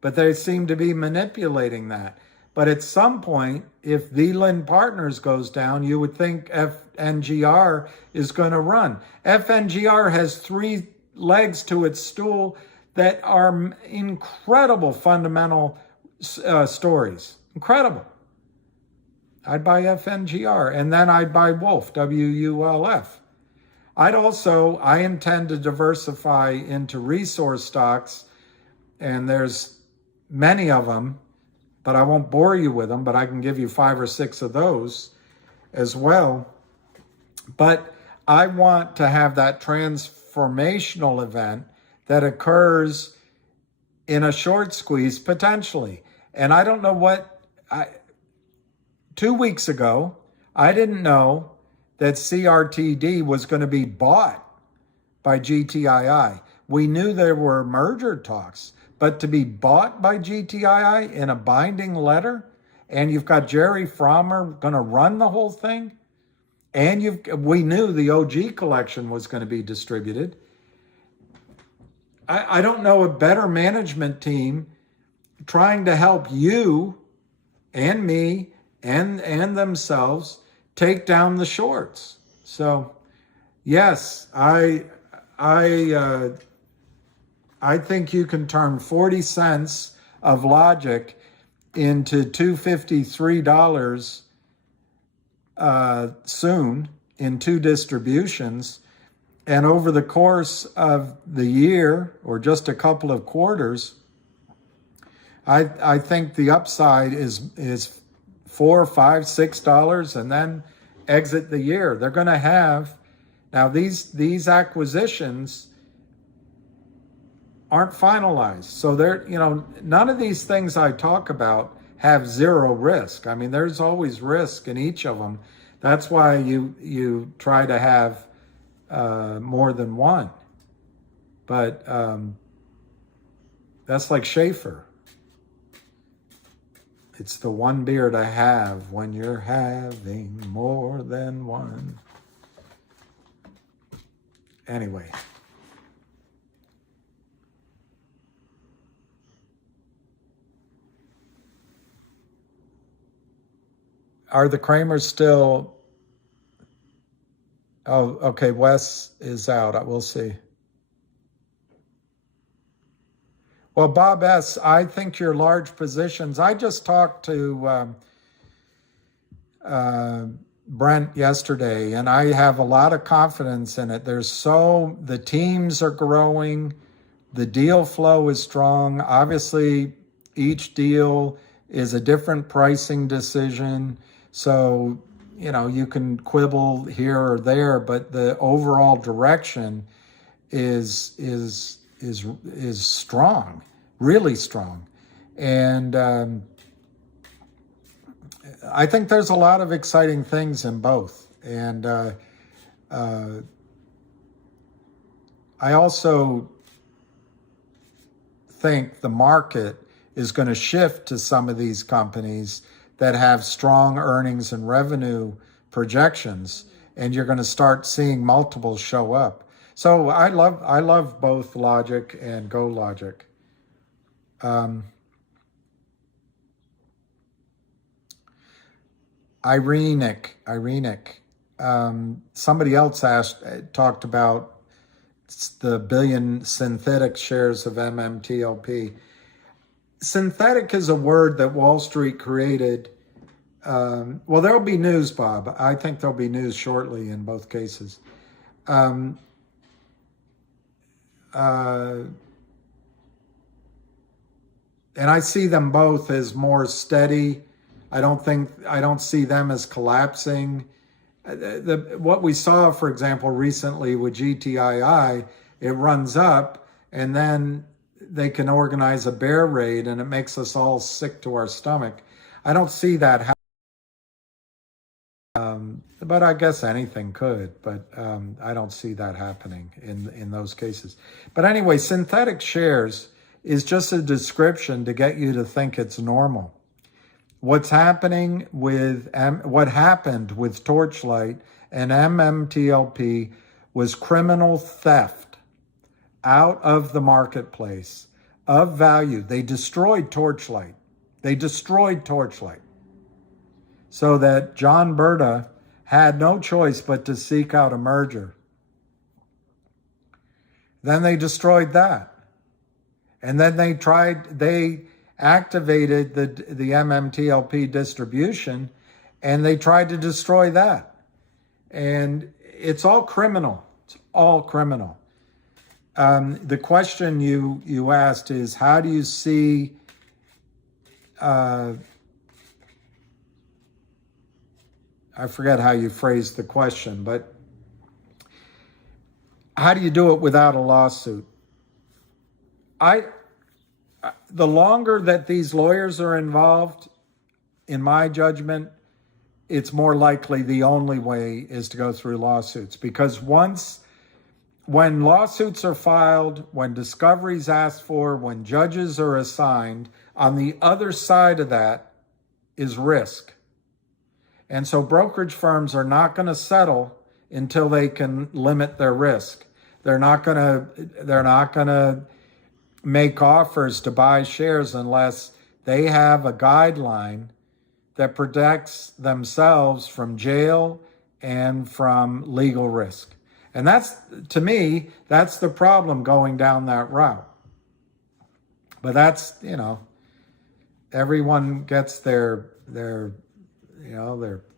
but they seem to be manipulating that. But at some point, if VLIN Partners goes down, you would think FNGR is going to run. FNGR has 3 legs to its stool that are incredible fundamental stories. Incredible. I'd buy FNGR, and then I'd buy Wolf, WULF. I intend to diversify into resource stocks, and there's many of them, but I won't bore you with them, but I can give you 5 or 6 of those as well. But I want to have that transformational event that occurs in a short squeeze potentially. And I don't know what, 2 weeks ago, I didn't know that CRTD was going to be bought by GTII. We knew there were merger talks, but to be bought by GTII in a binding letter, and you've got Jerry Frommer going to run the whole thing, and we knew the OG collection was going to be distributed. I don't know a better management team trying to help you and me and themselves take down the shorts. So, yes, I think you can turn 40 cents of logic into $253 soon in 2 distributions. And over the course of the year, or just a couple of quarters, I think the upside is $4, $5, $6, and then exit the year. They're going to have, now these acquisitions aren't finalized. So none of these things I talk about have zero risk. I mean, there's always risk in each of them. That's why you try to have more than one. But that's like Schaefer. It's the one beer to have when you're having more than one. Anyway. Are the Kramers still... Oh, okay, Wes is out. We'll see. Well, Bob S., I think your large positions... I just talked to Brent yesterday, and I have a lot of confidence in it. The teams are growing. The deal flow is strong. Obviously, each deal is a different pricing decision. So, you can quibble here or there, but the overall direction is strong, really strong. And I think there's a lot of exciting things in both. And I also think the market is going to shift to some of these companies that have strong earnings and revenue projections, and you're going to start seeing multiples show up. So I love both Logic and Go Logic. Irenic. Somebody else talked about the billion synthetic shares of MMTLP. synthetic is a word that Wall Street created. Well, there'll be news, Bob. I think there'll be news shortly in both cases. And I see them both as more steady. I don't see them as collapsing. What we saw, for example, recently with GTII, it runs up and then they can organize a bear raid and it makes us all sick to our stomach. I don't see that happening. But I guess anything could, but I don't see that happening in those cases. But anyway, synthetic shares is just a description to get you to think it's normal. What happened with Torchlight and MMTLP was criminal theft out of the marketplace of value. They destroyed Torchlight. So that John Berta had no choice but to seek out a merger. Then they destroyed that. And then they activated the MMTLP distribution, and they tried to destroy that. And it's all criminal. It's all criminal. The question you asked is, how do you see I forget how you phrased the question, but how do you do it without a lawsuit? The longer that these lawyers are involved, in my judgment, it's more likely the only way is to go through lawsuits. Because when lawsuits are filed, when discovery's asked for, when judges are assigned, on the other side of that is risk. And so brokerage firms are not going to settle until they can limit their risk. They're not going to make offers to buy shares unless they have a guideline that protects themselves from jail and from legal risk. And that's, to me, that's the problem going down that route. But that's, everyone gets they're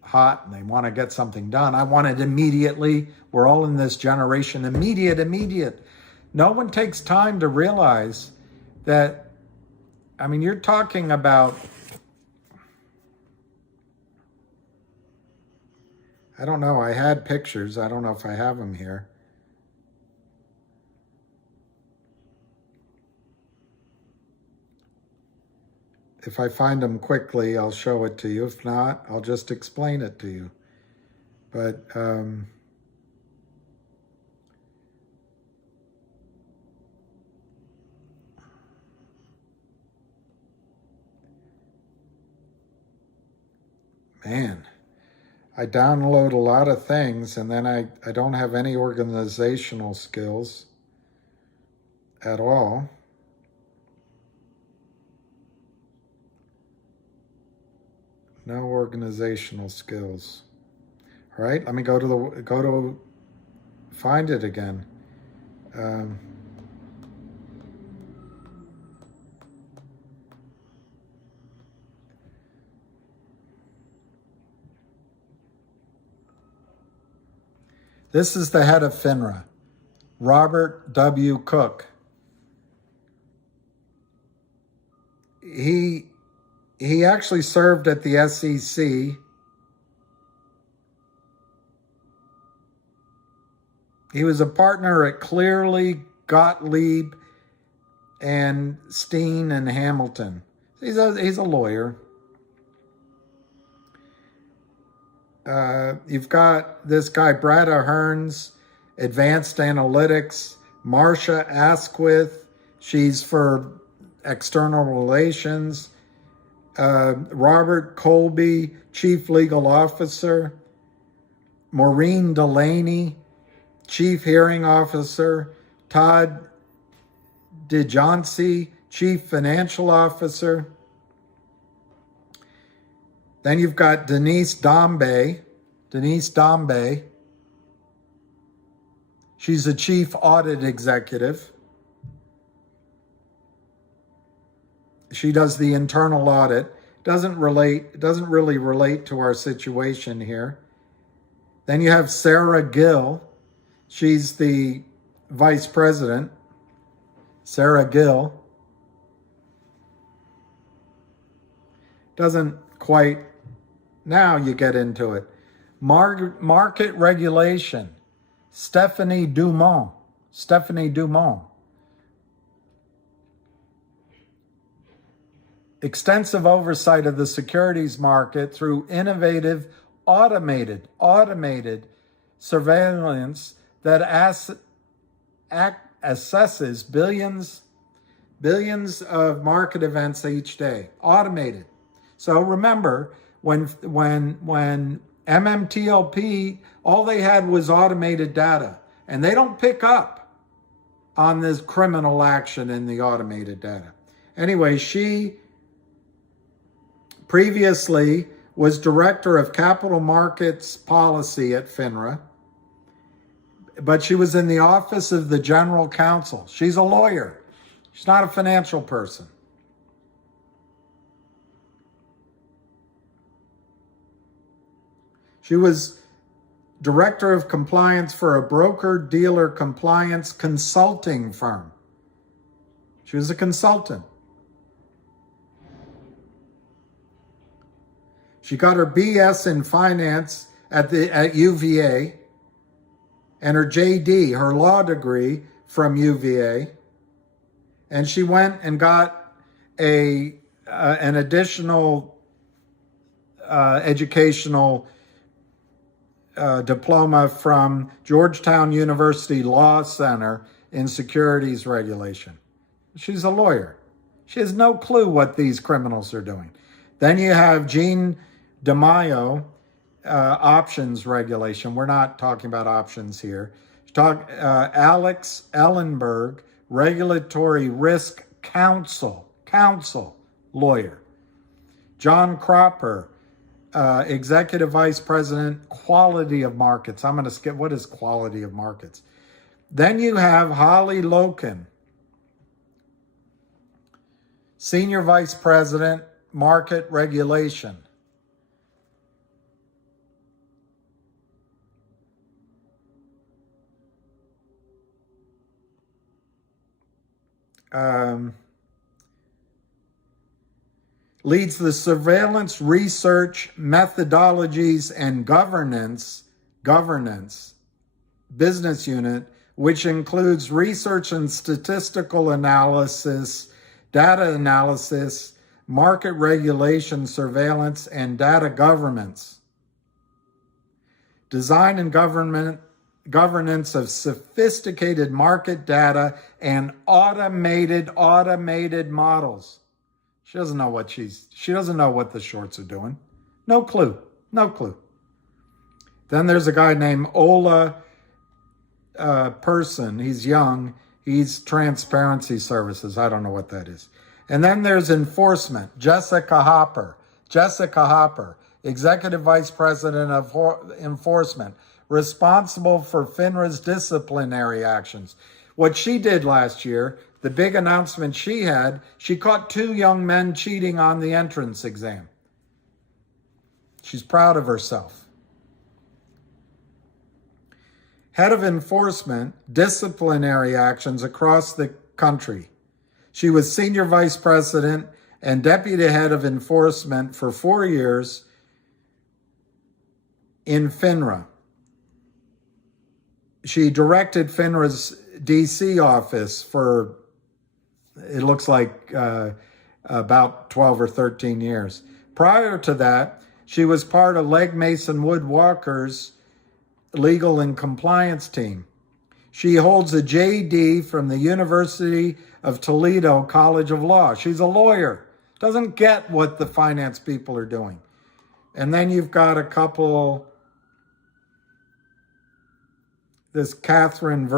hot and they want to get something done. I want it immediately. We're all in this generation, immediate. No one takes time to realize that, you're talking about, I don't know, I had pictures. I don't know if I have them here. If I find them quickly, I'll show it to you. If not, I'll just explain it to you. But man, I download a lot of things and then I don't have any organizational skills at all. No organizational skills. All right, let me go to find it again. This is the head of FINRA, Robert W. Cook. He actually served at the SEC. He was a partner at Clearly, Gottlieb, and Steen and Hamilton. He's a lawyer. You've got this guy, Brad Ahern's, Advanced Analytics, Marcia Asquith, she's for External Relations, Robert Colby, Chief Legal Officer, Maureen Delaney, Chief Hearing Officer, Todd DeJohnson, Chief Financial Officer. Then you've got Denise Dombey. She's a Chief Audit Executive. She does the internal audit. Doesn't really relate to our situation here. Then you have Sarah Gill. She's the vice president. Sarah Gill. Doesn't quite, now you get into it. Market regulation. Stephanie Dumont. Extensive oversight of the securities market through innovative automated surveillance that assesses billions of market events each day. Automated. So remember, when MMTLP, all they had was automated data, and they don't pick up on this criminal action in the automated data. Anyway, she previously was director of capital markets policy at FINRA, but she was in the office of the general counsel. She's a lawyer. She's not a financial person. She was director of compliance for a broker-dealer compliance consulting firm. She was a consultant. She got her BS in finance at UVA and her JD, her law degree, from UVA. And she went and got an additional educational diploma from Georgetown University Law Center in securities regulation. She's a lawyer. She has no clue what these criminals are doing. Then you have Jean DeMaio, options regulation. We're not talking about options here. Alex Ellenberg, regulatory risk counsel, lawyer. John Cropper, executive vice president, quality of markets. I'm going to skip, what is quality of markets? Then you have Holly Loken, senior vice president, market regulation. Leads the surveillance, research, methodologies, and governance business unit, which includes research and statistical analysis, data analysis, market regulation, surveillance, and data governance. Design and governance of sophisticated market data and automated models. She doesn't know what the shorts are doing. No clue. Then there's a guy named Ola Person. He's young. He's transparency services. I don't know what that is. And then there's enforcement. Jessica Hopper, executive vice president of enforcement, responsible for FINRA's disciplinary actions. What she did last year, the big announcement she had, she caught 2 young men cheating on the entrance exam. She's proud of herself. Head of enforcement, disciplinary actions across the country. She was senior vice president and deputy head of enforcement for 4 years in FINRA. She directed FINRA's DC office for, it looks like, about 12 or 13 years. Prior to that, she was part of Legg Mason Wood Walker's legal and compliance team. She holds a JD from the University of Toledo College of Law. She's a lawyer. Doesn't get what the finance people are doing. And then you've got a couple, this Karina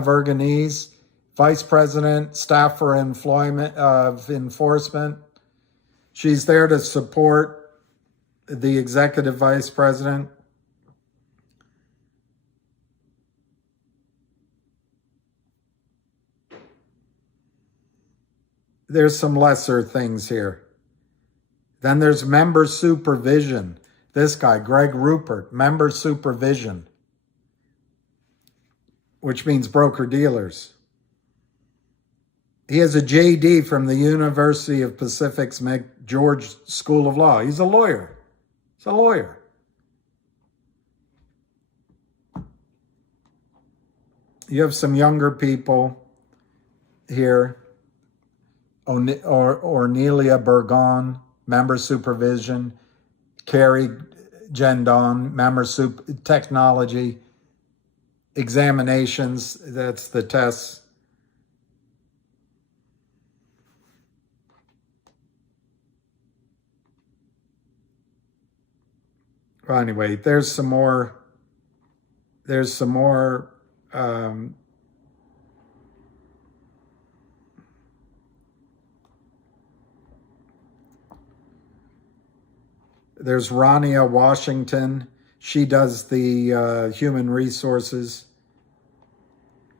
Verghese, vice president, staff for employment of enforcement. She's there to support the executive vice president. there's some lesser things here. Then there's member supervision. This guy, Greg Rupert, member supervision, which means broker-dealers. He has a JD from the University of Pacific's McGeorge School of Law. He's a lawyer. He's a lawyer. You have some younger people here. Ornelia Burgon, member supervision. Carrie Gendon, member technology. Examinations, that's the tests. Well, anyway, there's some more there's Rania Washington. She does the human resources.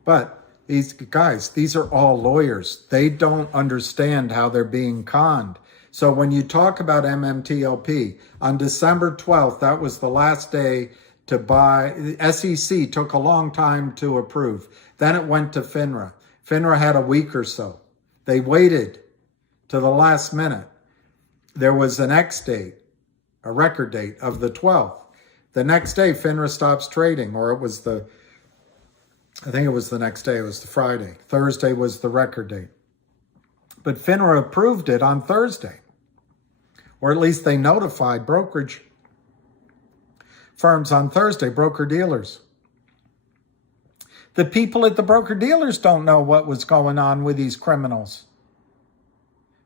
But these guys, these are all lawyers. They don't understand how they're being conned. So when you talk about MMTLP, on December 12th, that was the last day to buy. The SEC took a long time to approve. Then it went to FINRA. FINRA had a week or so. They waited to the last minute. There was an X date, a record date of the 12th. The next day, FINRA stops trading, or I think it was the next day. It was the Friday. Thursday was the record date. But FINRA approved it on Thursday, or at least they notified brokerage firms on Thursday, broker-dealers. The people at the broker-dealers don't know what was going on with these criminals.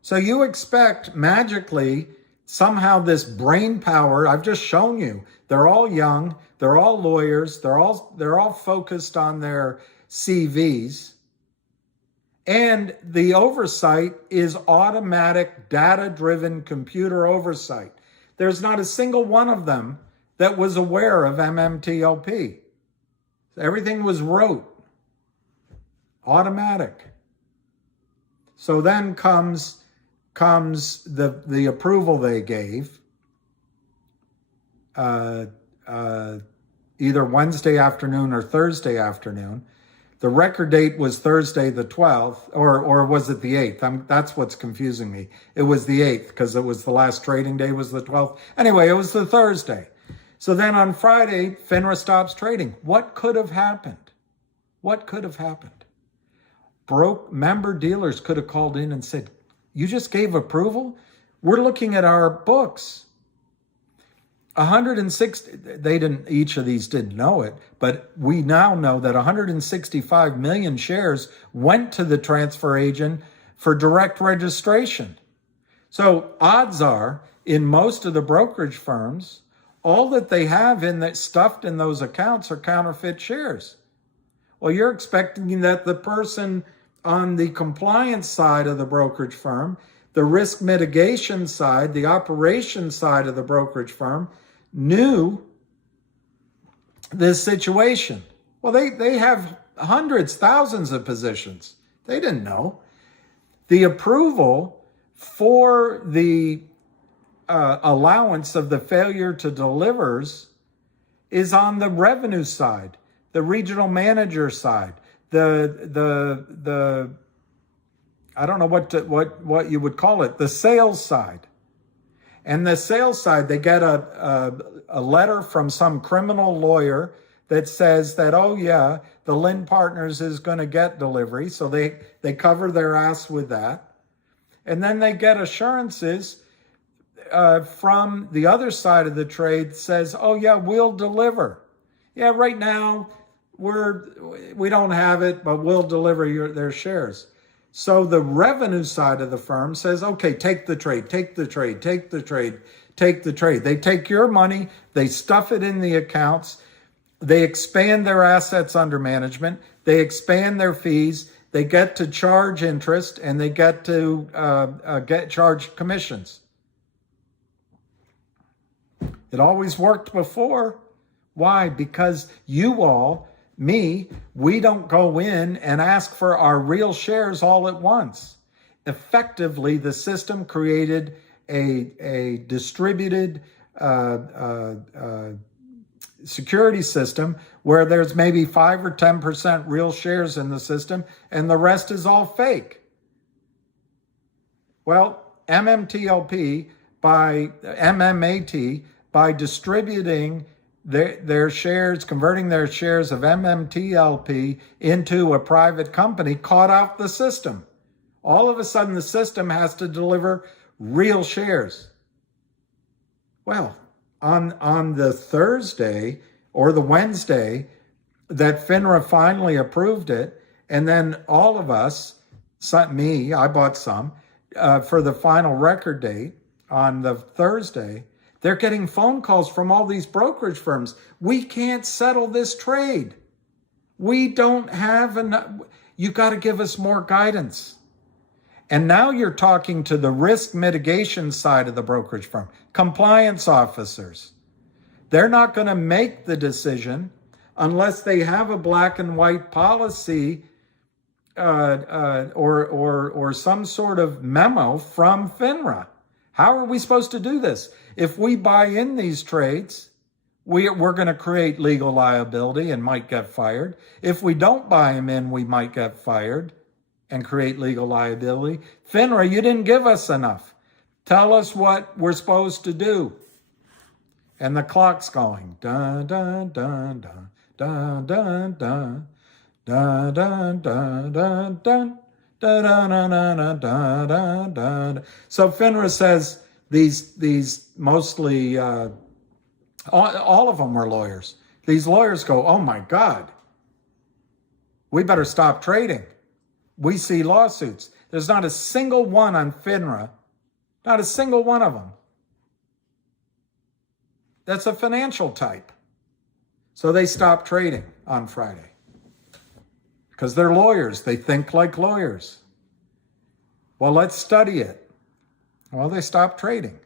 So you expect magically somehow this brain power, I've just shown you, they're all young, they're all lawyers, they're all focused on their CVs. And the oversight is automatic, data-driven computer oversight. There's not a single one of them that was aware of MMTLP. Everything was rote, automatic. So then comes the approval they gave, either Wednesday afternoon or Thursday afternoon. The record date was Thursday the 12th, or was it the 8th? That's what's confusing me. It was the 8th because it was the last trading day was the 12th. Anyway, it was the Thursday. So then on Friday, FINRA stops trading. What could have happened? What could have happened? Member dealers could have called in and said, you just gave approval? We're looking at our books. 160, each of these didn't know it, but we now know that 165 million shares went to the transfer agent for direct registration. So odds are, in most of the brokerage firms, all that they have stuffed in those accounts are counterfeit shares. Well, you're expecting that the person on the compliance side of the brokerage firm, the risk mitigation side, the operations side of the brokerage firm, knew this situation. Well, they have hundreds, thousands of positions. They didn't know. The approval for the allowance of the failure to delivers is on the revenue side, the regional manager side, the I don't know what you would call it, the sales side. And the sales side, they get a letter from some criminal lawyer that says that, oh yeah, the Lynn Partners is going to get delivery. So they cover their ass with that. And then they get assurances from the other side of the trade says, oh yeah, we'll deliver. Yeah, right now we don't have it, but we'll deliver their shares. So the revenue side of the firm says, okay, take the trade, take the trade, take the trade, take the trade. They take your money, they stuff it in the accounts, they expand their assets under management, they expand their fees, they get to charge interest, and they get to charge commissions. It always worked before. Why? Because you all, we don't go in and ask for our real shares all at once. effectively, the system created a distributed security system where there's maybe 5 or 10% real shares in the system and the rest is all fake. Well, MMTLP MMAT, by distributing their shares, converting their shares of MMTLP into a private company, caught out the system. All of a sudden, the system has to deliver real shares. Well, on the Thursday or the Wednesday that FINRA finally approved it, and then all of us, I bought some, for the final record date on the Thursday, they're getting phone calls from all these brokerage firms. We can't settle this trade. We don't have enough. You got to give us more guidance. And now you're talking to the risk mitigation side of the brokerage firm, compliance officers. They're not going to make the decision unless they have a black and white policy or some sort of memo from FINRA. How are we supposed to do this? If we buy in these trades, we're going to create legal liability and might get fired. If we don't buy them in, we might get fired and create legal liability. FINRA, you didn't give us enough. Tell us what we're supposed to do. And the clock's going. Dun, dun, dun, dun, dun, dun, dun. Dun, dun, dun, dun, dun. Dun, dun, dun, dun, dun, dun, dun. So FINRA says these mostly, all of them are lawyers. These lawyers go, oh my God, we better stop trading. We see lawsuits. There's not a single one on FINRA, not a single one of them. That's a financial type. So they stop trading on Friday because they're lawyers. They think like lawyers. Well, let's study it. Well, they stopped trading.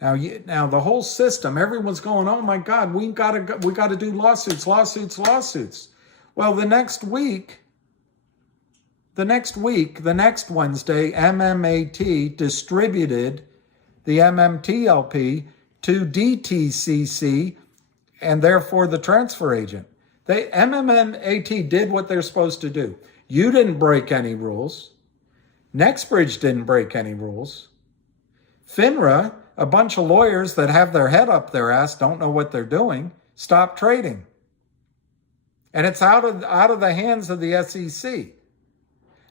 Now the whole system, everyone's going, oh my God, we got to do lawsuits. Well, the next Wednesday, MMAT distributed the MMTLP to DTCC and therefore the transfer agent. MMAT did what they're supposed to do. You didn't break any rules. Nextbridge didn't break any rules. FINRA, a bunch of lawyers that have their head up their ass, don't know what they're doing, stopped trading. And it's out of the hands of the SEC.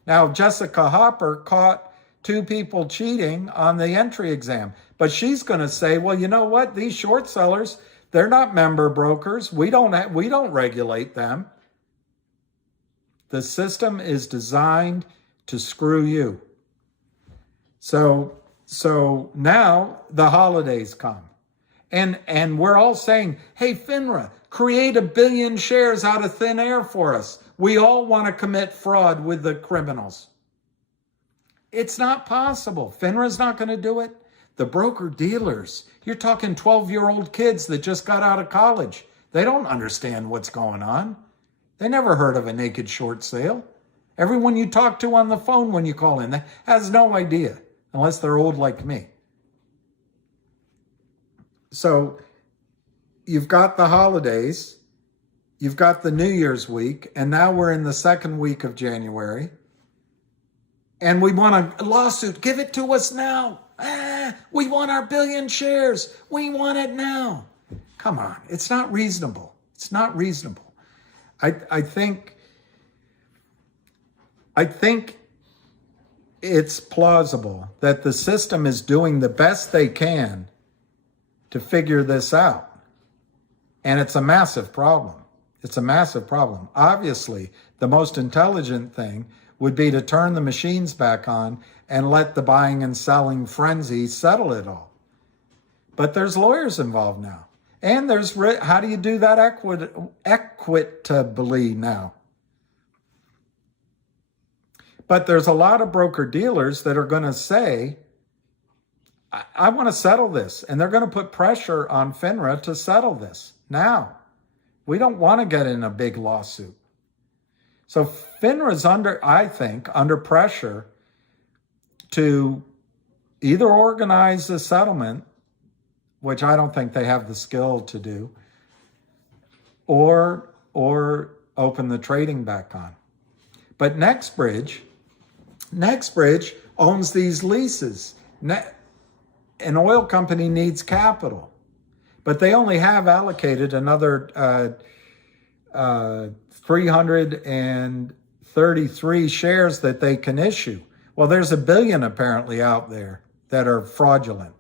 Now, Jessica Hopper caught 2 people cheating on the entry exam. But she's going to say, well, you know what? These short sellers, they're not member brokers. We don't regulate them. The system is designed to screw you. So now the holidays come. And we're all saying, hey, FINRA, create 1 billion shares out of thin air for us. We all want to commit fraud with the criminals. It's not possible. FINRA's not going to do it. The broker-dealers, you're talking 12-year-old kids that just got out of college. They don't understand what's going on. They never heard of a naked short sale. Everyone you talk to on the phone when you call in has no idea, unless they're old like me. So you've got the holidays, you've got the New Year's week, and now we're in the second week of January. And we want a lawsuit. Give it to us now. We want our 1 billion shares. We want it now. Come on. It's not reasonable. It's not reasonable. I think it's plausible that the system is doing the best they can to figure this out. And it's a massive problem. It's a massive problem. Obviously, the most intelligent thing would be to turn the machines back on and let the buying and selling frenzy settle it all. But there's lawyers involved now. And there's, how do you do that equitably now? But there's a lot of broker-dealers that are going to say, I want to settle this. And they're going to put pressure on FINRA to settle this now. We don't want to get in a big lawsuit. So FINRA's under pressure to either organize a settlement, which I don't think they have the skill to do, or open the trading back on. But NextBridge owns these leases. An oil company needs capital, but they only have allocated another 333 shares that they can issue. Well, there's 1 billion apparently out there that are fraudulent.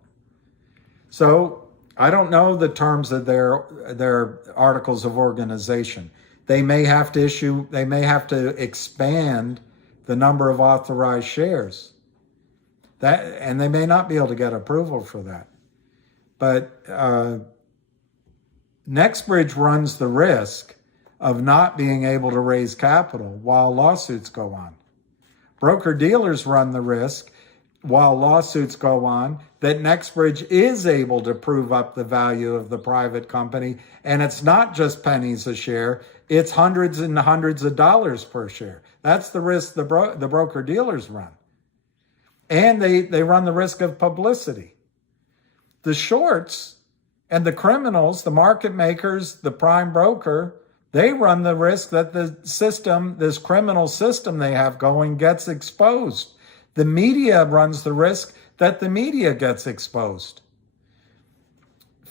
So I don't know the terms of their articles of organization. They may have to expand the number of authorized shares. And they may not be able to get approval for that. But NextBridge runs the risk of not being able to raise capital while lawsuits go on. Broker-dealers run the risk while lawsuits go on that NextBridge is able to prove up the value of the private company, and it's not just pennies a share, it's hundreds and hundreds of dollars per share. That's the risk the broker-dealers run. And they run the risk of publicity. The shorts and the criminals, the market makers, the prime broker, they run the risk that the system, this criminal system they have going, gets exposed. The media runs the risk that the media gets exposed.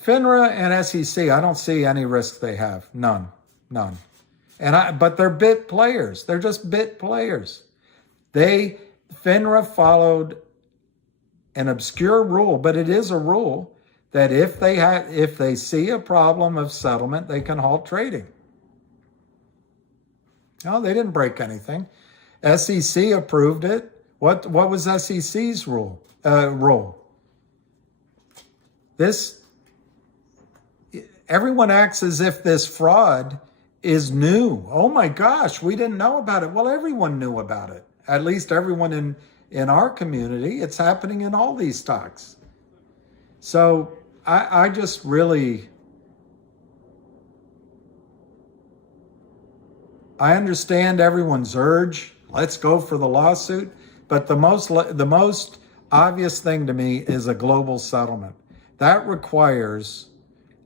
FINRA and SEC, I don't see any risk they have. None. But they're bit players. They're just bit players. FINRA followed an obscure rule, but it is a rule that if they see a problem of settlement, they can halt trading. No, they didn't break anything. SEC approved it. What was SEC's rule? Everyone acts as if this fraud is new. Oh my gosh, we didn't know about it. Well, everyone knew about it. At least everyone in our community. It's happening in all these stocks. So I just really, I understand everyone's urge. Let's go for the lawsuit. But the most obvious thing to me is a global settlement. That requires,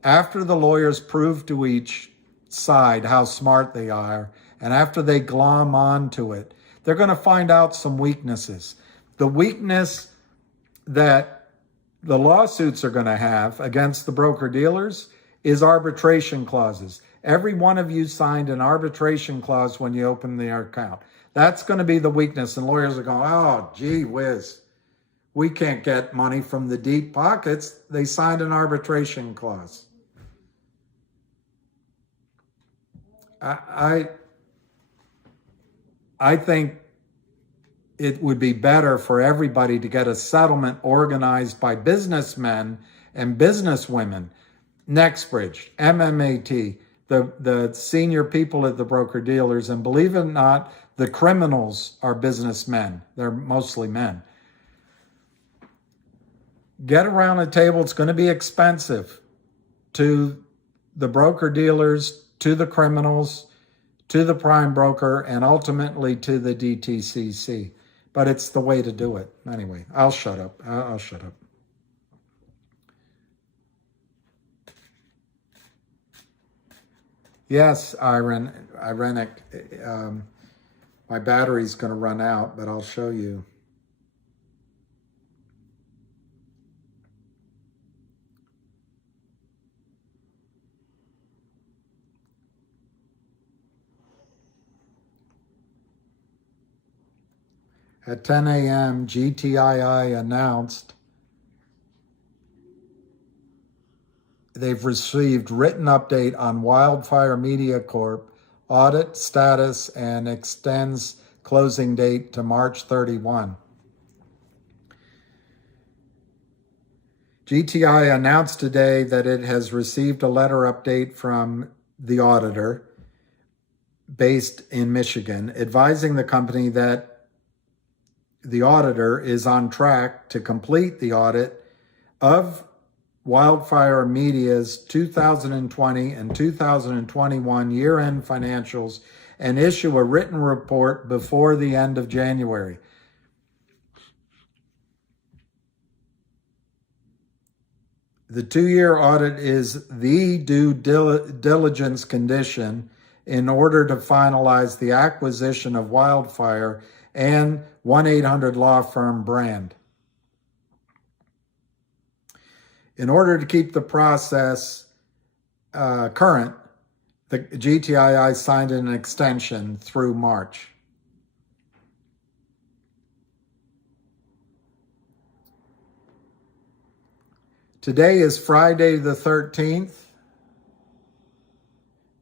after the lawyers prove to each side how smart they are, and after they glom onto it, they're going to find out some weaknesses. The weakness that the lawsuits are going to have against the broker-dealers is arbitration clauses. Every one of you signed an arbitration clause when you opened their account. That's going to be the weakness, and lawyers are going, oh, gee whiz, we can't get money from the deep pockets. They signed an arbitration clause. I think it would be better for everybody to get a settlement organized by businessmen and businesswomen. NextBridge, MMAT, the senior people at the broker-dealers, and believe it or not, the criminals are businessmen. They're mostly men. Get around a table. It's going to be expensive to the broker-dealers, to the criminals, to the prime broker, and ultimately to the DTCC. But it's the way to do it. Anyway, I'll shut up. I'll shut up. Yes, ironic. My battery's going to run out, but I'll show you. At 10 a.m., GTII announced they've received written update on Wildfire Media Corp. Audit status and extends closing date to March 31. GTI announced today that it has received a letter update from the auditor based in Michigan, advising the company that the auditor is on track to complete the audit of Wildfire Media's 2020 and 2021 year-end financials and issue a written report before the end of January. The 2-year audit is the due diligence condition in order to finalize the acquisition of Wildfire and 1-800 law firm brand. In order to keep the process current, the GTII signed an extension through March. Today is Friday the 13th.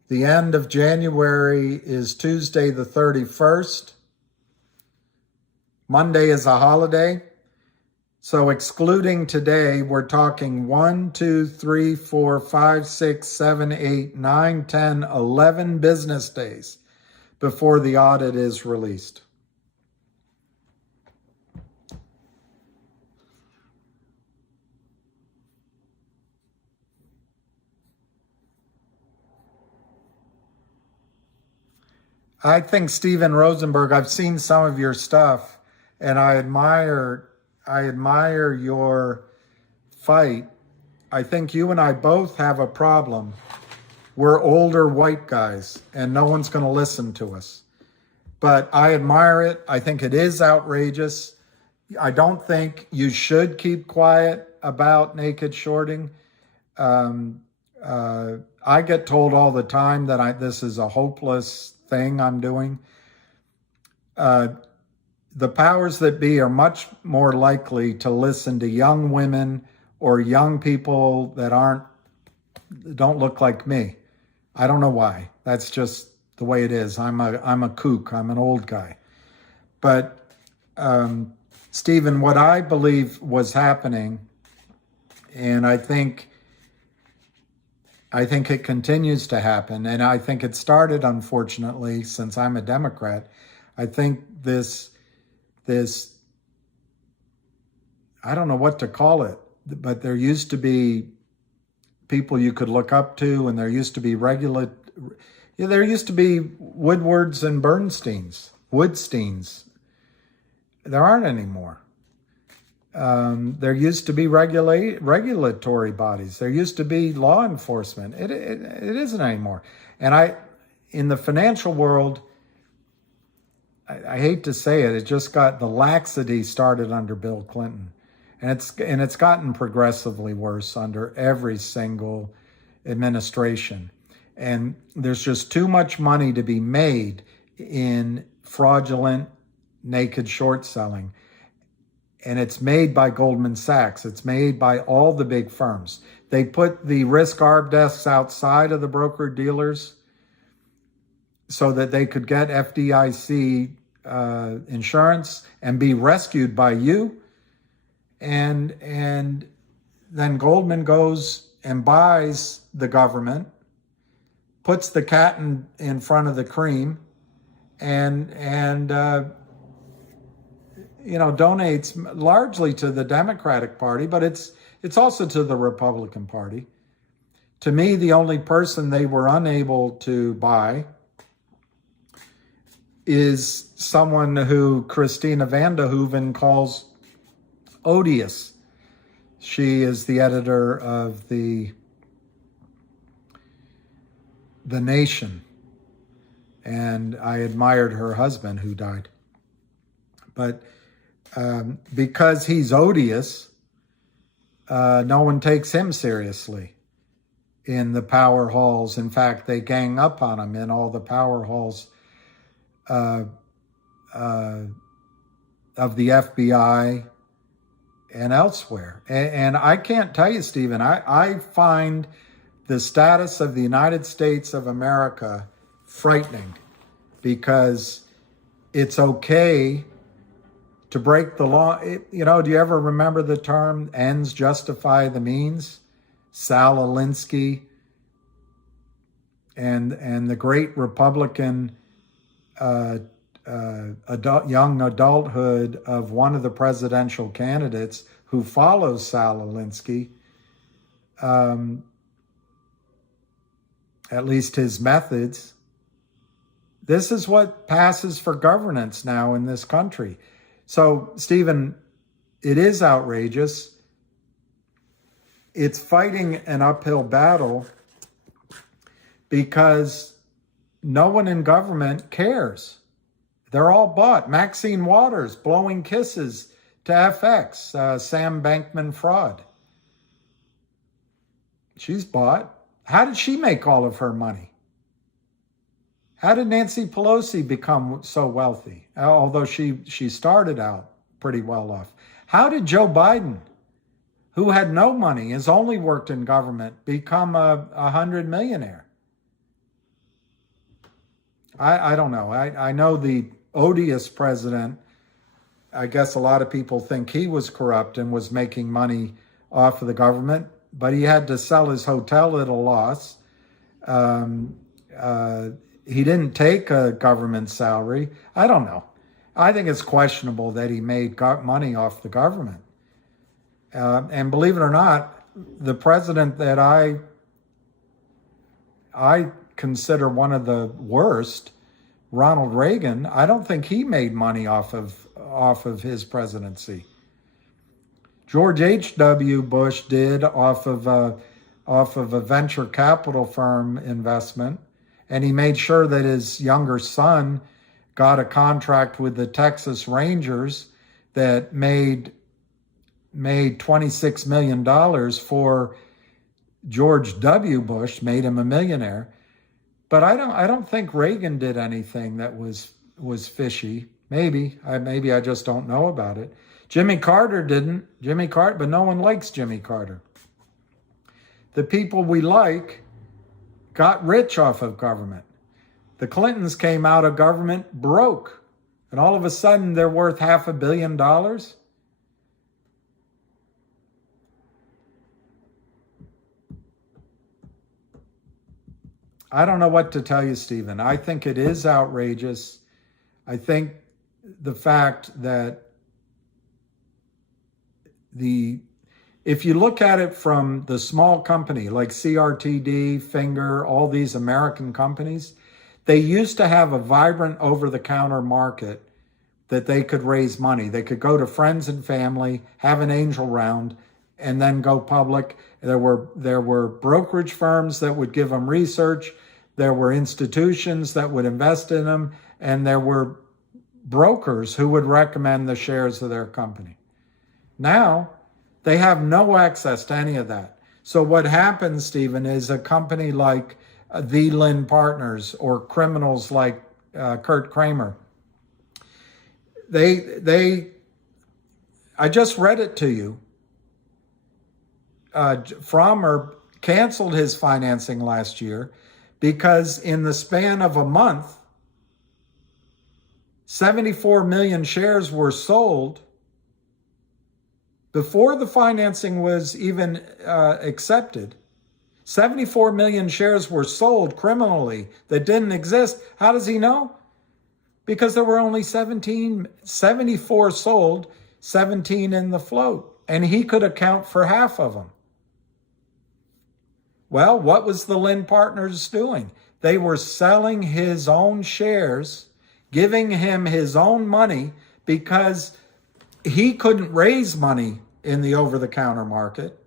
The end of January is Tuesday the 31st. Monday is a holiday. So excluding today, we're talking 1, 2, 3, 4, 5, 6, 7, 8, 9, 10, 11 business days before the audit is released. I think Steven Rosenberg, I've seen some of your stuff, and I admire your fight. I think you and I both have a problem. We're older white guys, and no one's going to listen to us. But I admire it. I think it is outrageous. I don't think you should keep quiet about naked shorting. I get told all the time that this is a hopeless thing I'm doing. The powers that be are much more likely to listen to young women or young people that don't look like me. I don't know why. That's just the way it is. I'm a kook. I'm an old guy. But Stephen, what I believe was happening, and I think it continues to happen, and I think it started, unfortunately, since I'm a Democrat. I think this, I don't know what to call it, but there used to be people you could look up to, and there used to be there used to be Woodwards and Woodsteins. There aren't anymore. There used to be regulatory bodies. There used to be law enforcement. It isn't anymore. And in the financial world, I hate to say it, it just got, the laxity started under Bill Clinton. And it's gotten progressively worse under every single administration. And there's just too much money to be made in fraudulent, naked short selling. And it's made by Goldman Sachs. It's made by all the big firms. They put the risk arb desks outside of the broker dealers so that they could get FDIC insurance and be rescued by you. And then Goldman goes and buys the government, puts the cat in front of the cream, and donates largely to the Democratic Party, but it's also to the Republican Party. To me, the only person they were unable to buy is someone who Christina Vanderhoeven calls odious. She is the editor of the Nation, and I admired her husband who died. But because he's odious, no one takes him seriously in the power halls. In fact, they gang up on him in all the power halls of the FBI and elsewhere. And I can't tell you, Stephen, I find the status of the United States of America frightening, because it's okay to break the law. Do you ever remember the term ends justify the means? Sal Alinsky and the great Republican young adulthood of one of the presidential candidates who follows Sal Alinsky, at least his methods. This is what passes for governance now in this country. So, Stephen, it is outrageous. it's fighting an uphill battle because no one in government cares. They're all bought. Maxine Waters blowing kisses to FX, Sam Bankman-Fried. She's bought. How did she make all of her money? How did Nancy Pelosi become so wealthy? Although she started out pretty well off. How did Joe Biden, who had no money, has only worked in government, become a 100 millionaire? I don't know. I know the odious president, I guess a lot of people think he was corrupt and was making money off of the government, but he had to sell his hotel at a loss. He didn't take a government salary. I don't know. I think it's questionable that he made money off the government. And believe it or not, the president that I consider one of the worst, Ronald Reagan, I don't think he made money off of his presidency. George H.W. Bush did off of a venture capital firm investment, and he made sure that his younger son got a contract with the Texas Rangers that made $26 million for George W. Bush, made him a millionaire. But I don't think Reagan did anything that was fishy. Maybe I just don't know about it. Jimmy Carter didn't. But no one likes Jimmy Carter. The people we like got rich off of government. The Clintons came out of government broke, and all of a sudden they're worth $500 million. I don't know what to tell you, Stephen. I think it is outrageous. I think the fact that if you look at it from the small company like CRTD, Finger, all these American companies, they used to have a vibrant over-the-counter market that they could raise money. They could go to friends and family, have an angel round, and then go public. There were brokerage firms that would give them research. There were institutions that would invest in them, and there were brokers who would recommend the shares of their company. Now, they have no access to any of that. So what happens, Stephen, is a company like the Lynn Partners or criminals like Kurt Kramer, I just read it to you. Frommer canceled his financing last year because in the span of a month, 74 million shares were sold before the financing was even accepted. 74 million shares were sold criminally that didn't exist. How does he know? Because there were only 74 sold, 17 in the float, and he could account for half of them. Well, what was the Lynn Partners doing? They were selling his own shares, giving him his own money because he couldn't raise money in the over-the-counter market.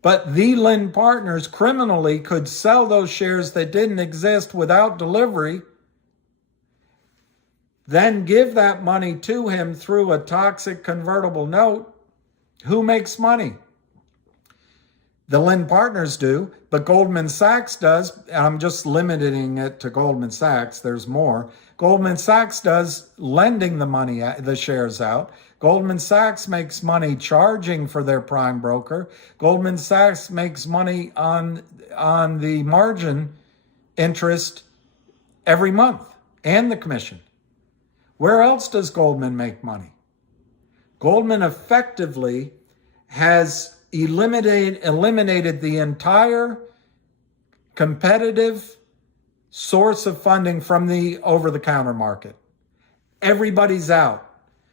But the Lynn Partners criminally could sell those shares that didn't exist without delivery, then give that money to him through a toxic convertible note. Who makes money? The Lynn Partners do, but Goldman Sachs does, and I'm just limiting it to Goldman Sachs, there's more. Goldman Sachs does lending the money, the shares out. Goldman Sachs makes money charging for their prime broker. Goldman Sachs makes money on the margin interest every month and the commission. Where else does Goldman make money? Goldman effectively has eliminated the entire competitive source of funding from the over-the-counter market. Everybody's out.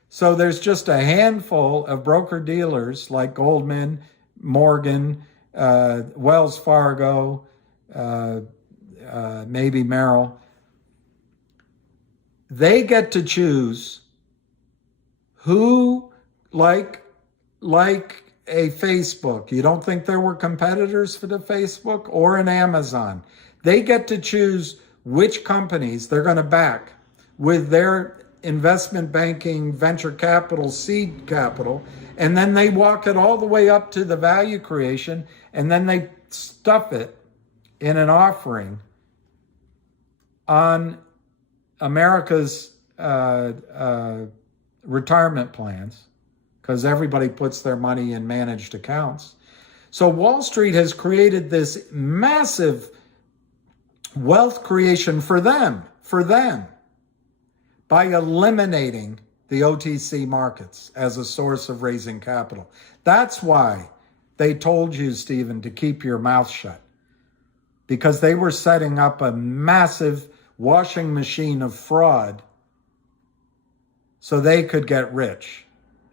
So there's just a handful of broker-dealers like Goldman, Morgan, Wells Fargo, maybe Merrill. They get to choose who, like a Facebook. You don't think there were competitors for the Facebook or an Amazon? They get to choose which companies they're going to back with their investment banking, venture capital, seed capital, and then they walk it all the way up to the value creation, and then they stuff it in an offering on America's retirement plans, because everybody puts their money in managed accounts. So Wall Street has created this massive wealth creation for them, by eliminating the OTC markets as a source of raising capital. That's why they told you, Stephen, to keep your mouth shut, because they were setting up a massive washing machine of fraud so they could get rich.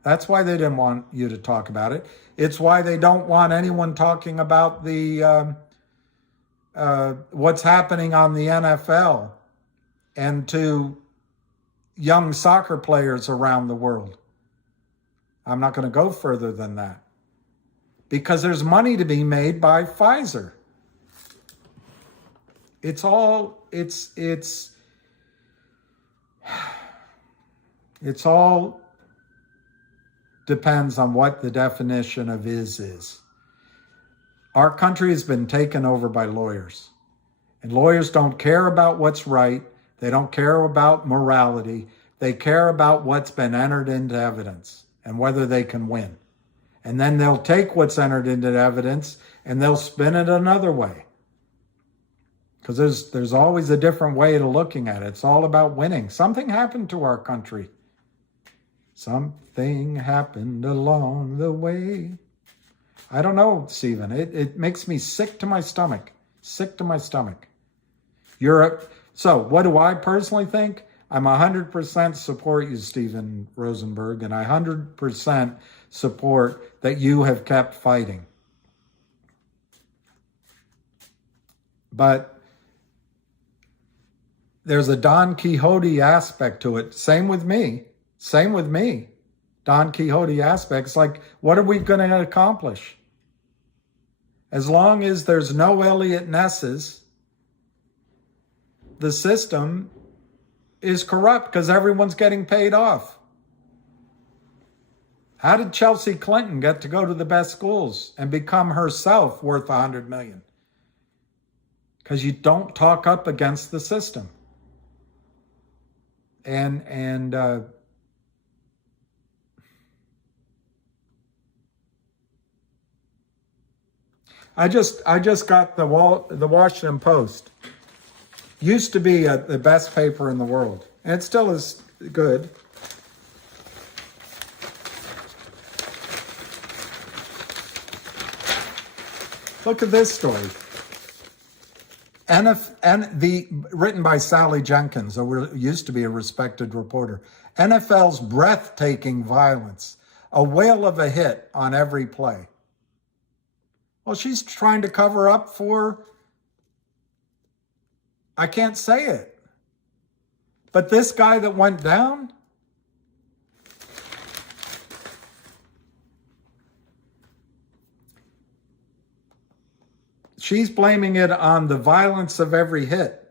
That's why they didn't want you to talk about it. It's why they don't want anyone talking about the what's happening on the NFL and to young soccer players around the world. I'm not going to go further than that, because there's money to be made by Pfizer. It's all depends on what the definition of is. Our country has been taken over by lawyers, and lawyers don't care about what's right. They don't care about morality. They care about what's been entered into evidence and whether they can win. And then they'll take what's entered into evidence and they'll spin it another way. Because there's always a different way of looking at it. It's all about winning. Something happened to our country. Something happened along the way. I don't know, Stephen. It makes me sick to my stomach. Sick to my stomach. So what do I personally think? I'm 100% support you, Stephen Rosenberg, and I 100% support that you have kept fighting. But there's a Don Quixote aspect to it. Same with me. Don Quixote aspects, like, what are we going to accomplish? As long as there's no Elliot Nesses, the system is corrupt because everyone's getting paid off. How did Chelsea Clinton get to go to the best schools and become herself worth $100 million? Because you don't talk up against the system. And I just got the Washington Post. Used to be the best paper in the world, and it still is good. Look at this story. Written by Sally Jenkins, who used to be a respected reporter. NFL's breathtaking violence, a whale of a hit on every play. Well, she's trying to cover up for, I can't say it, but this guy that went down, she's blaming it on the violence of every hit.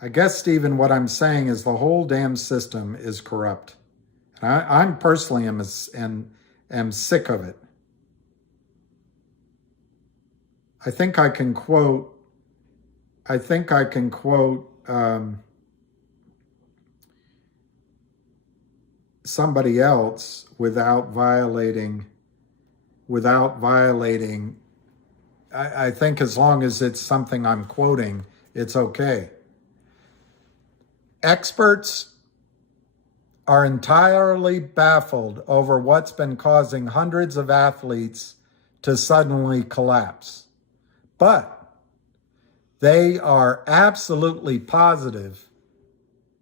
I guess, Stephen, what I'm saying is the whole damn system is corrupt. I'm personally am sick of it. I think I can quote somebody else without violating. I think as long as it's something I'm quoting, it's okay. Experts are entirely baffled over what's been causing hundreds of athletes to suddenly collapse. But they are absolutely positive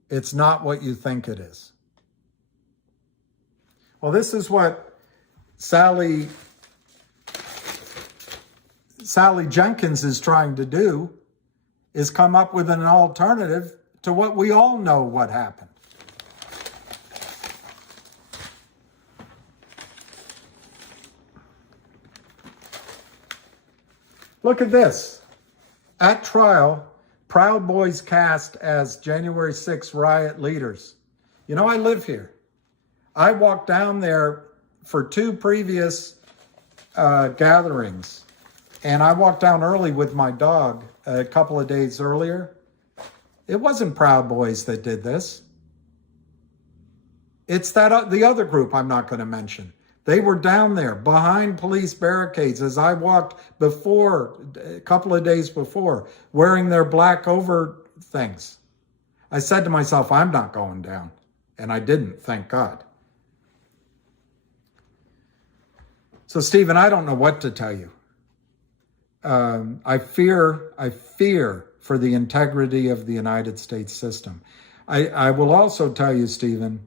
it's not what you think it is. Well, this is what Sally Jenkins is trying to do, is come up with an alternative to what we all know what happened. Look at this. At trial, Proud Boys cast as January 6th riot leaders. You know, I live here. I walked down there for 2 previous gatherings, and I walked down early with my dog a couple of days earlier. It wasn't Proud Boys that did this. It's that the other group I'm not going to mention. They were down there behind police barricades as I walked before, a couple of days before, wearing their black over things. I said to myself, I'm not going down. And I didn't, thank God. So, Stephen, I don't know what to tell you. I fear for the integrity of the United States system. I will also tell you, Stephen,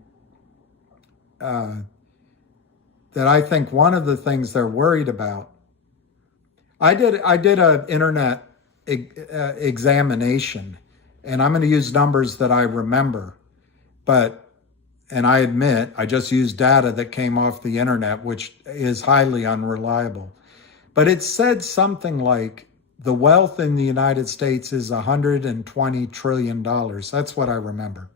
that I think one of the things they're worried about. I did an internet examination, and I'm going to use numbers that I remember, and I admit I just used data that came off the internet, which is highly unreliable. But it said something like the wealth in the United States is $120 trillion. That's what I remember.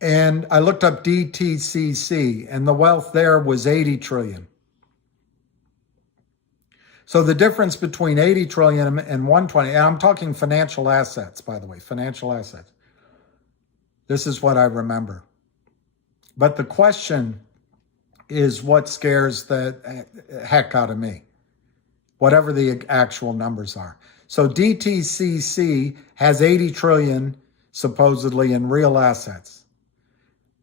And I looked up DTCC, and the wealth there was 80 trillion. So the difference between 80 trillion and 120, and I'm talking financial assets, by the way, financial assets. This is what I remember. But the question is what scares the heck out of me, whatever the actual numbers are. So DTCC has 80 trillion supposedly in real assets.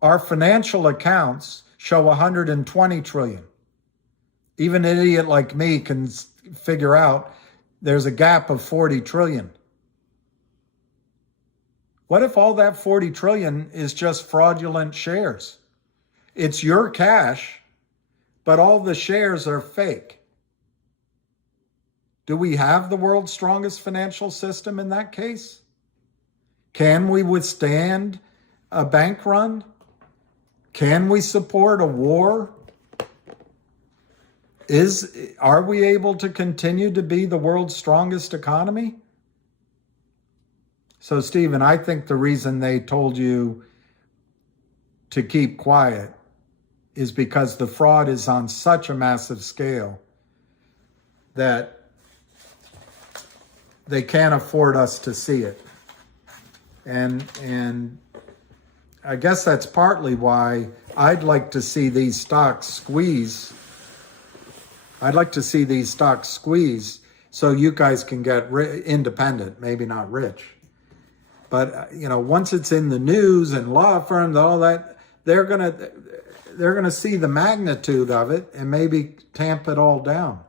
Our financial accounts show 120 trillion. Even an idiot like me can figure out there's a gap of 40 trillion. What if all that 40 trillion is just fraudulent shares? It's your cash, but all the shares are fake. Do we have the world's strongest financial system in that case? Can we withstand a bank run? Can we support a war? Are we able to continue to be the world's strongest economy? So, Stephen, I think the reason they told you to keep quiet is because the fraud is on such a massive scale that they can't afford us to see it. And I guess that's partly why I'd like to see these stocks squeeze. I'd like to see these stocks squeeze so you guys can get independent, maybe not rich. But, you know, once it's in the news and law firms, all that, they're gonna see the magnitude of it and maybe tamp it all down.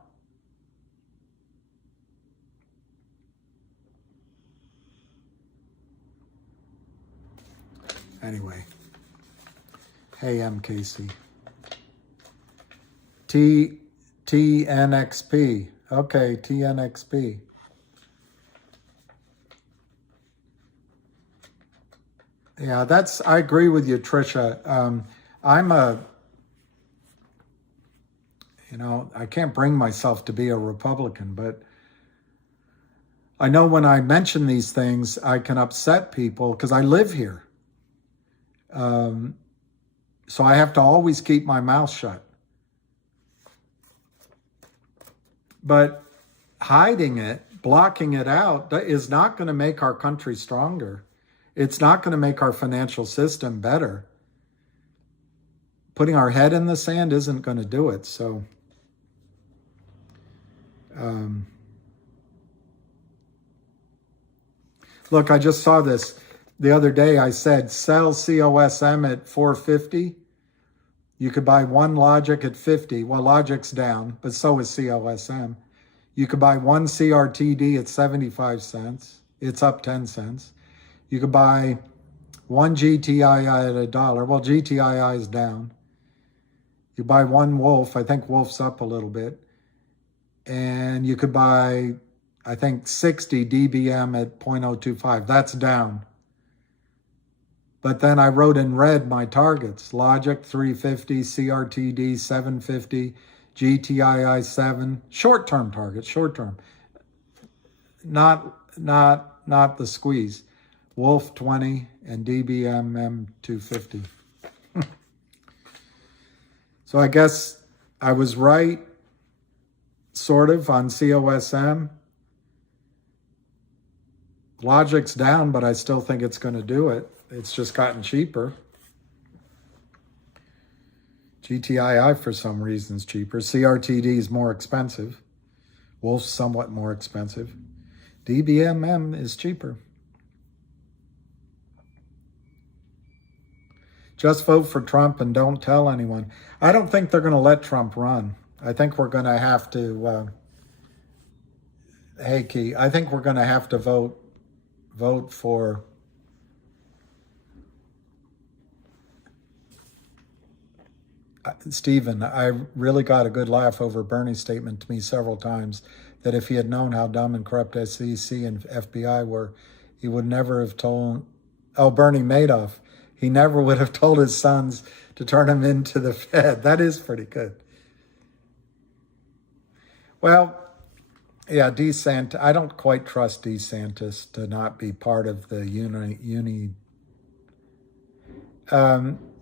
Anyway, hey MKC. TNXP. Okay, TNXP. Yeah, I agree with you, Trisha. I can't bring myself to be a Republican, but I know when I mention these things, I can upset people because I live here. So I have to always keep my mouth shut. But hiding it, blocking it out, that is not going to make our country stronger. It's not going to make our financial system better. Putting our head in the sand isn't going to do it. So, look, I just saw this the other day. I said, sell COSM at 450. You could buy one Logic at 50. Well, Logic's down, but so is COSM. You could buy one CRTD at 75 cents. It's up 10 cents. You could buy one GTII at $1. Well, GTII is down. You buy one Wolf. I think Wolf's up a little bit. And you could buy, I think, 60 DBM at 0.025. That's down. But then I wrote in red my targets. Logic 350, CRTD 750, GTII 7, short-term targets, short-term. Not the squeeze. Wolf 20 and DBMM 250. So I guess I was right, sort of, on COSM. Logic's down, but I still think it's going to do it. It's just gotten cheaper. GTII, for some reason, is cheaper. CRTD is more expensive. Wolf's somewhat more expensive. DBMM is cheaper. Just vote for Trump and don't tell anyone. I don't think they're going to let Trump run. I think we're going to have to, hey, Key, I think we're going to have to vote for Stephen. I really got a good laugh over Bernie's statement to me several times that if he had known how dumb and corrupt SEC and FBI were, he would never have told, Bernie Madoff, he never would have told his sons to turn him into the Fed. That is pretty good. Well, yeah, DeSantis, I don't quite trust DeSantis to not be part of the uni.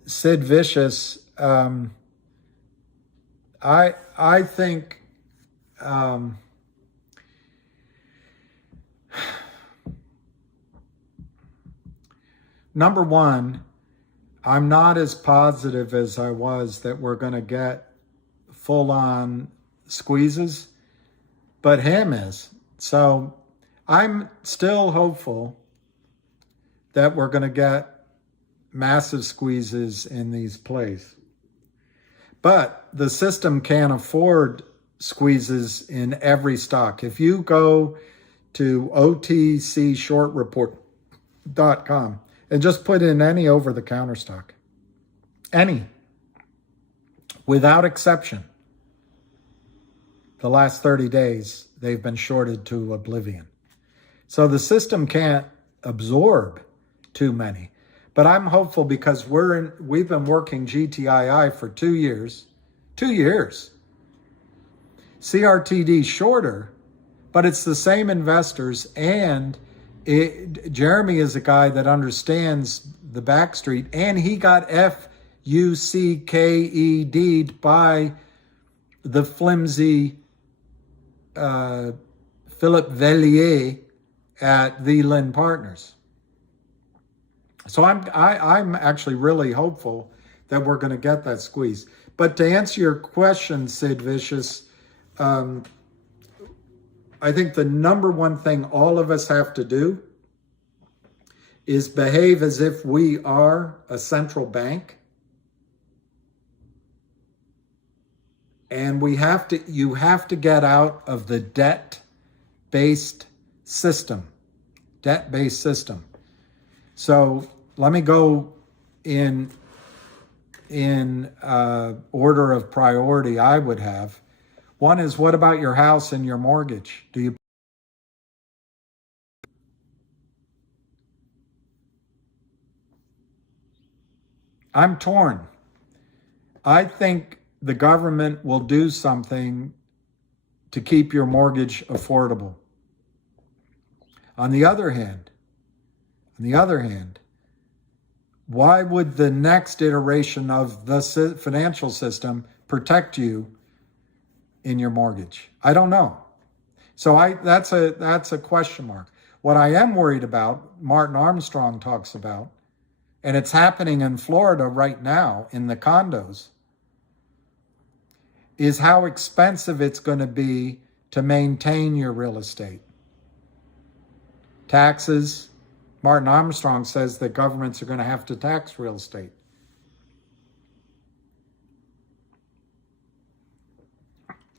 Sid Vicious, I think number one, I'm not as positive as I was that we're going to get full-on squeezes, but him is. So I'm still hopeful that we're going to get massive squeezes in these plays. But the system can't afford squeezes in every stock. If you go to OTCshortreport.com and just put in any over-the-counter stock, any, without exception, the last 30 days, they've been shorted to oblivion. So the system can't absorb too many. But I'm hopeful because we've been working GTII for 2 years. 2 years. CRTD shorter, but it's the same investors, and Jeremy is a guy that understands the backstreet, and he got FUCKED'd by the flimsy Philip Vellier at the Lynn Partners. So I'm actually really hopeful that we're going to get that squeeze. But to answer your question, Sid Vicious, I think the number one thing all of us have to do is behave as if we are a central bank. And you have to get out of the debt-based system. Debt-based system. So let me go in order of priority I would have. One is, what about your house and your mortgage? Do you? I'm torn. I think the government will do something to keep your mortgage affordable. On the other hand, why would the next iteration of the financial system protect you in your mortgage? I don't know. So that's a question mark. What I am worried about, Martin Armstrong talks about, and it's happening in Florida right now in the condos, is how expensive it's going to be to maintain your real estate. Taxes. Martin Armstrong says that governments are going to have to tax real estate.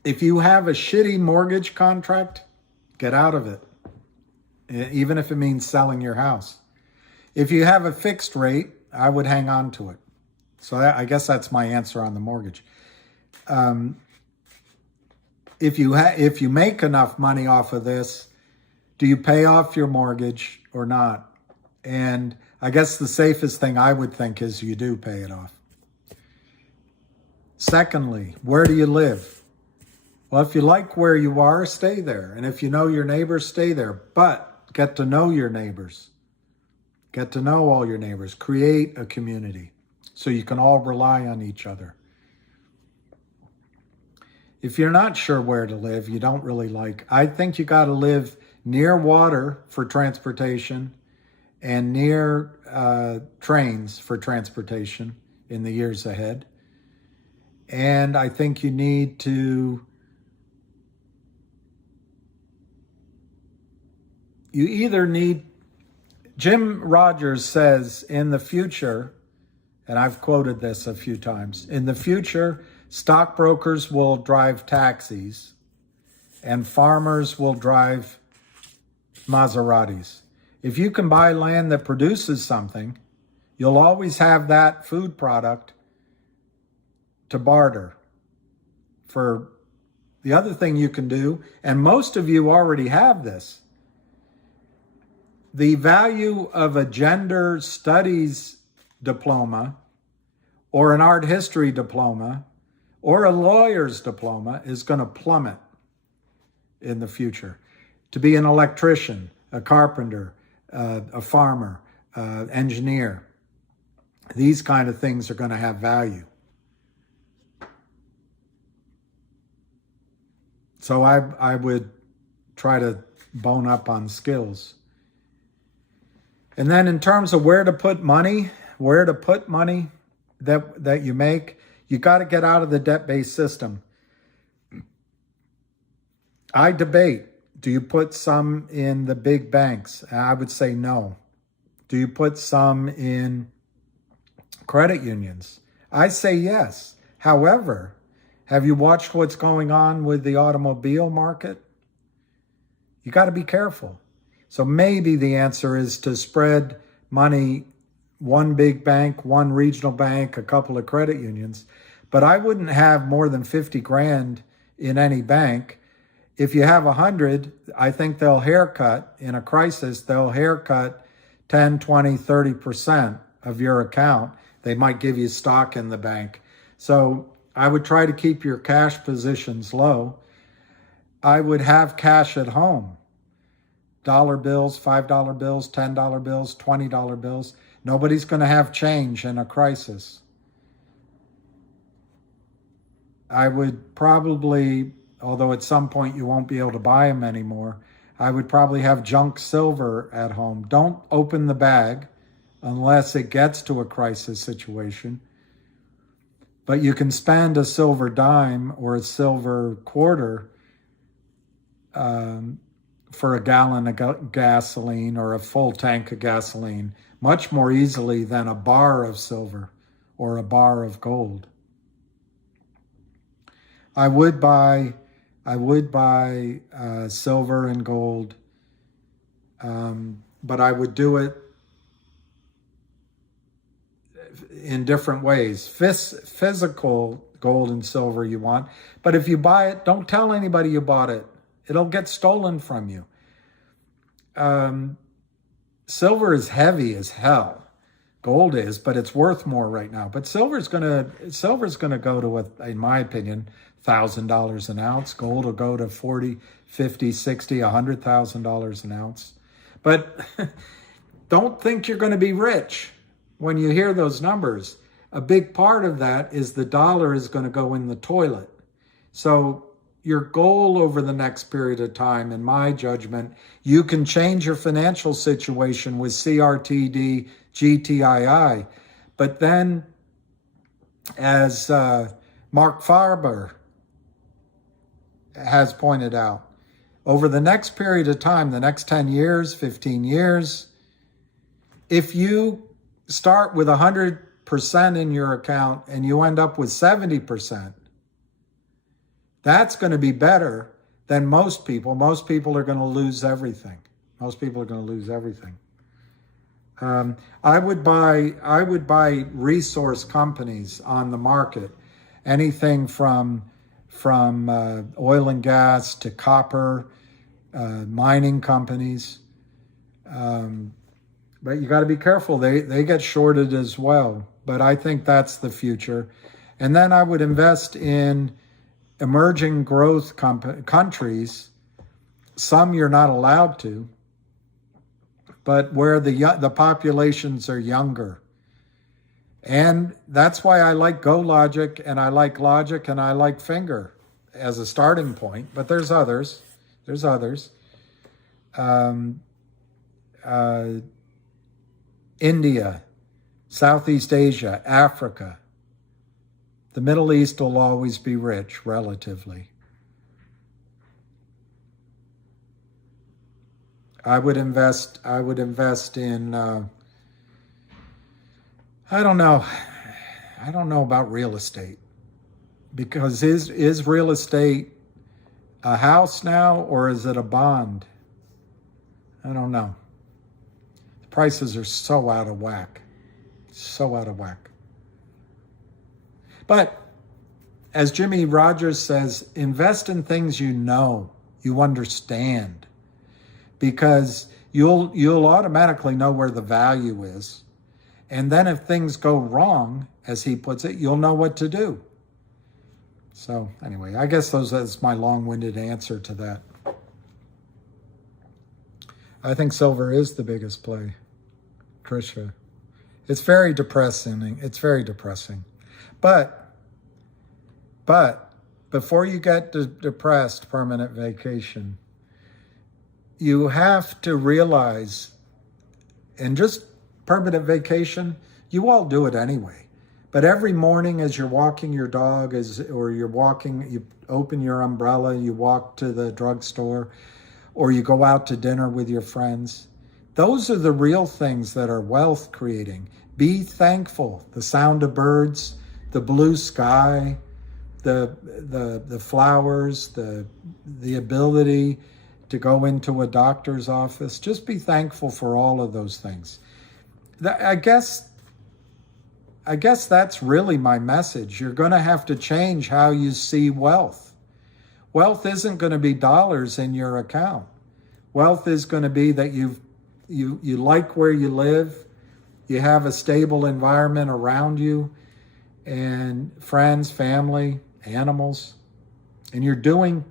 If you have a shitty mortgage contract, get out of it, even if it means selling your house. If you have a fixed rate, I would hang on to it. So I guess that's my answer on the mortgage. If you make enough money off of this, do you pay off your mortgage or not? And I guess the safest thing I would think is you do pay it off. Secondly, where do you live? Well, if you like where you are, stay there. And if you know your neighbors, stay there. But get to know your neighbors. Get to know all your neighbors. Create a community so you can all rely on each other. If you're not sure where to live, you don't really like, I think you got to live near water for transportation and near trains for transportation in the years ahead. And I think you need to, you either need, Jim Rogers says in the future, and I've quoted this a few times, in the future, stockbrokers will drive taxis and farmers will drive Maseratis. If you can buy land that produces something, you'll always have that food product to barter for the other thing you can do, and most of you already have this. The value of a gender studies diploma or an art history diploma or a lawyer's diploma is going to plummet in the future. To be an electrician, a carpenter, a farmer, engineer, these kind of things are going to have value. So I would try to bone up on skills. And then in terms of where to put money that you make, you got to get out of the debt-based system. I debate, do you put some in the big banks? I would say no. Do you put some in credit unions? I say yes. However, have you watched what's going on with the automobile market? You got to be careful. So maybe the answer is to spread money, one big bank, one regional bank, a couple of credit unions. But I wouldn't have more than 50 grand in any bank. If you have 100, I think they'll haircut, in a crisis, they'll haircut 10, 20, 30% of your account. They might give you stock in the bank. So I would try to keep your cash positions low. I would have cash at home. Dollar bills, $5 bills, $10 bills, $20 bills. Nobody's going to have change in a crisis. I would probably, although at some point you won't be able to buy them anymore, I would probably have junk silver at home. Don't open the bag unless it gets to a crisis situation. But you can spend a silver dime or a silver quarter for a gallon of gasoline or a full tank of gasoline much more easily than a bar of silver or a bar of gold. I would buy silver and gold, but I would do it in different ways. Physical gold and silver you want, but if you buy it, don't tell anybody you bought it. It'll get stolen from you. Silver is heavy as hell. Gold is, but it's worth more right now. But silver's gonna go to, in my opinion, $1,000 an ounce. Gold will go to $40,000, $50,000, $60,000, $100,000 an ounce. But don't think you're going to be rich when you hear those numbers. A big part of that is the dollar is going to go in the toilet. So your goal over the next period of time, in my judgment, you can change your financial situation with CRTD, GTII. But then, as Mark Farber has pointed out, over the next period of time, the next 10 years, 15 years, if you start with 100% in your account and you end up with 70%, that's going to be better than most people. Most people are going to lose everything. Most people are going to lose everything. I would buy resource companies on the market, anything from oil and gas to copper, mining companies. But you got to be careful. They get shorted as well. But I think that's the future. And then I would invest in emerging growth countries, some you're not allowed to, but where the populations are younger. And that's why I like GoLogic, and I like Logic, and I like Finger as a starting point. But there's others. There's others. India, Southeast Asia, Africa. The Middle East will always be rich, relatively. I would invest in, I don't know about real estate, because is real estate a house now, or is it a bond? I don't know. The prices are so out of whack, so out of whack. But as Jimmy Rogers says, invest in things you know, you understand, because you'll automatically know where the value is. And then if things go wrong, as he puts it, you'll know what to do. So anyway, I guess that's my long-winded answer to that. I think silver is the biggest play, Tricia. It's very depressing. It's very depressing. But before you get depressed, permanent vacation, you have to realize, and just permanent vacation, you all do it anyway. But every morning as you're walking your dog, or you're walking, you open your umbrella, you walk to the drugstore, or you go out to dinner with your friends. Those are the real things that are wealth creating. Be thankful. The sound of birds, the blue sky, the flowers, the ability to go into a doctor's office. Just be thankful for all of those things. I guess that's really my message. You're going to have to change how you see wealth. Wealth isn't going to be dollars in your account. Wealth is going to be that you like where you live, you have a stable environment around you, and friends, family, animals, and you're doing.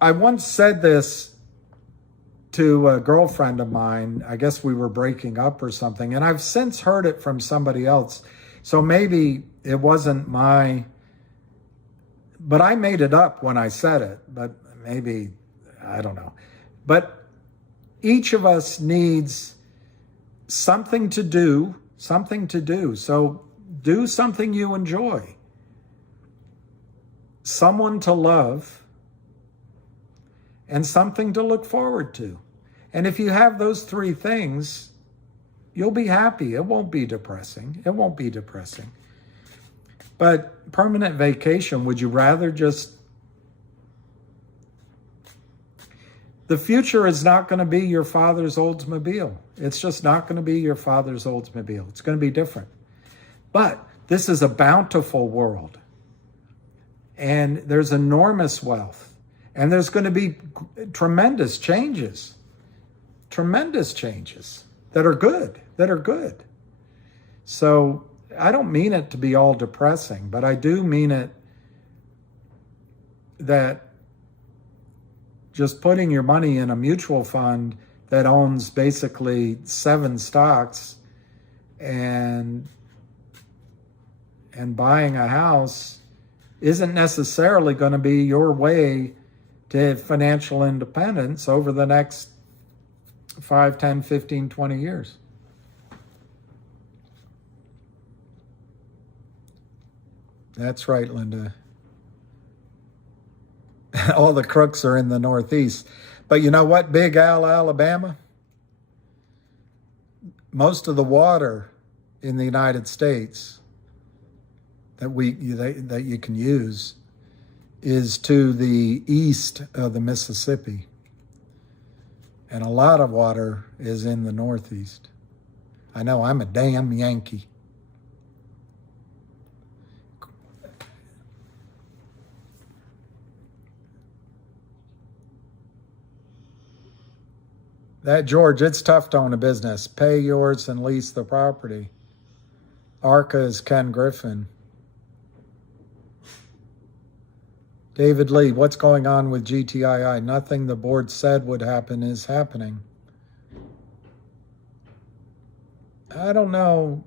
I once said this to a girlfriend of mine. I guess we were breaking up or something, and I've since heard it from somebody else. So maybe it wasn't but I made it up when I said it, but maybe, I don't know. But each of us needs something to do. So do something you enjoy, someone to love, and something to look forward to. And if you have those three things, you'll be happy. It won't be depressing. But permanent vacation, would you rather just... The future is not going to be your father's Oldsmobile. It's just not going to be your father's Oldsmobile. It's going to be different. But this is a bountiful world. And there's enormous wealth. And there's going to be tremendous changes that are good. So I don't mean it to be all depressing, but I do mean it that just putting your money in a mutual fund that owns basically 7 stocks and buying a house isn't necessarily going to be your way to financial independence over the next 5, 10, 15, 20 years. That's right, Linda. All the crooks are in the Northeast. But you know what, Big Al, Alabama? Most of the water in the United States that you can use is to the east of the Mississippi. And a lot of water is in the Northeast. I know, I'm a damn Yankee. That George, it's tough to own a business. Pay yours and lease the property. ARCA is Ken Griffin. David Lee, what's going on with GTII? Nothing the board said would happen is happening. I don't know.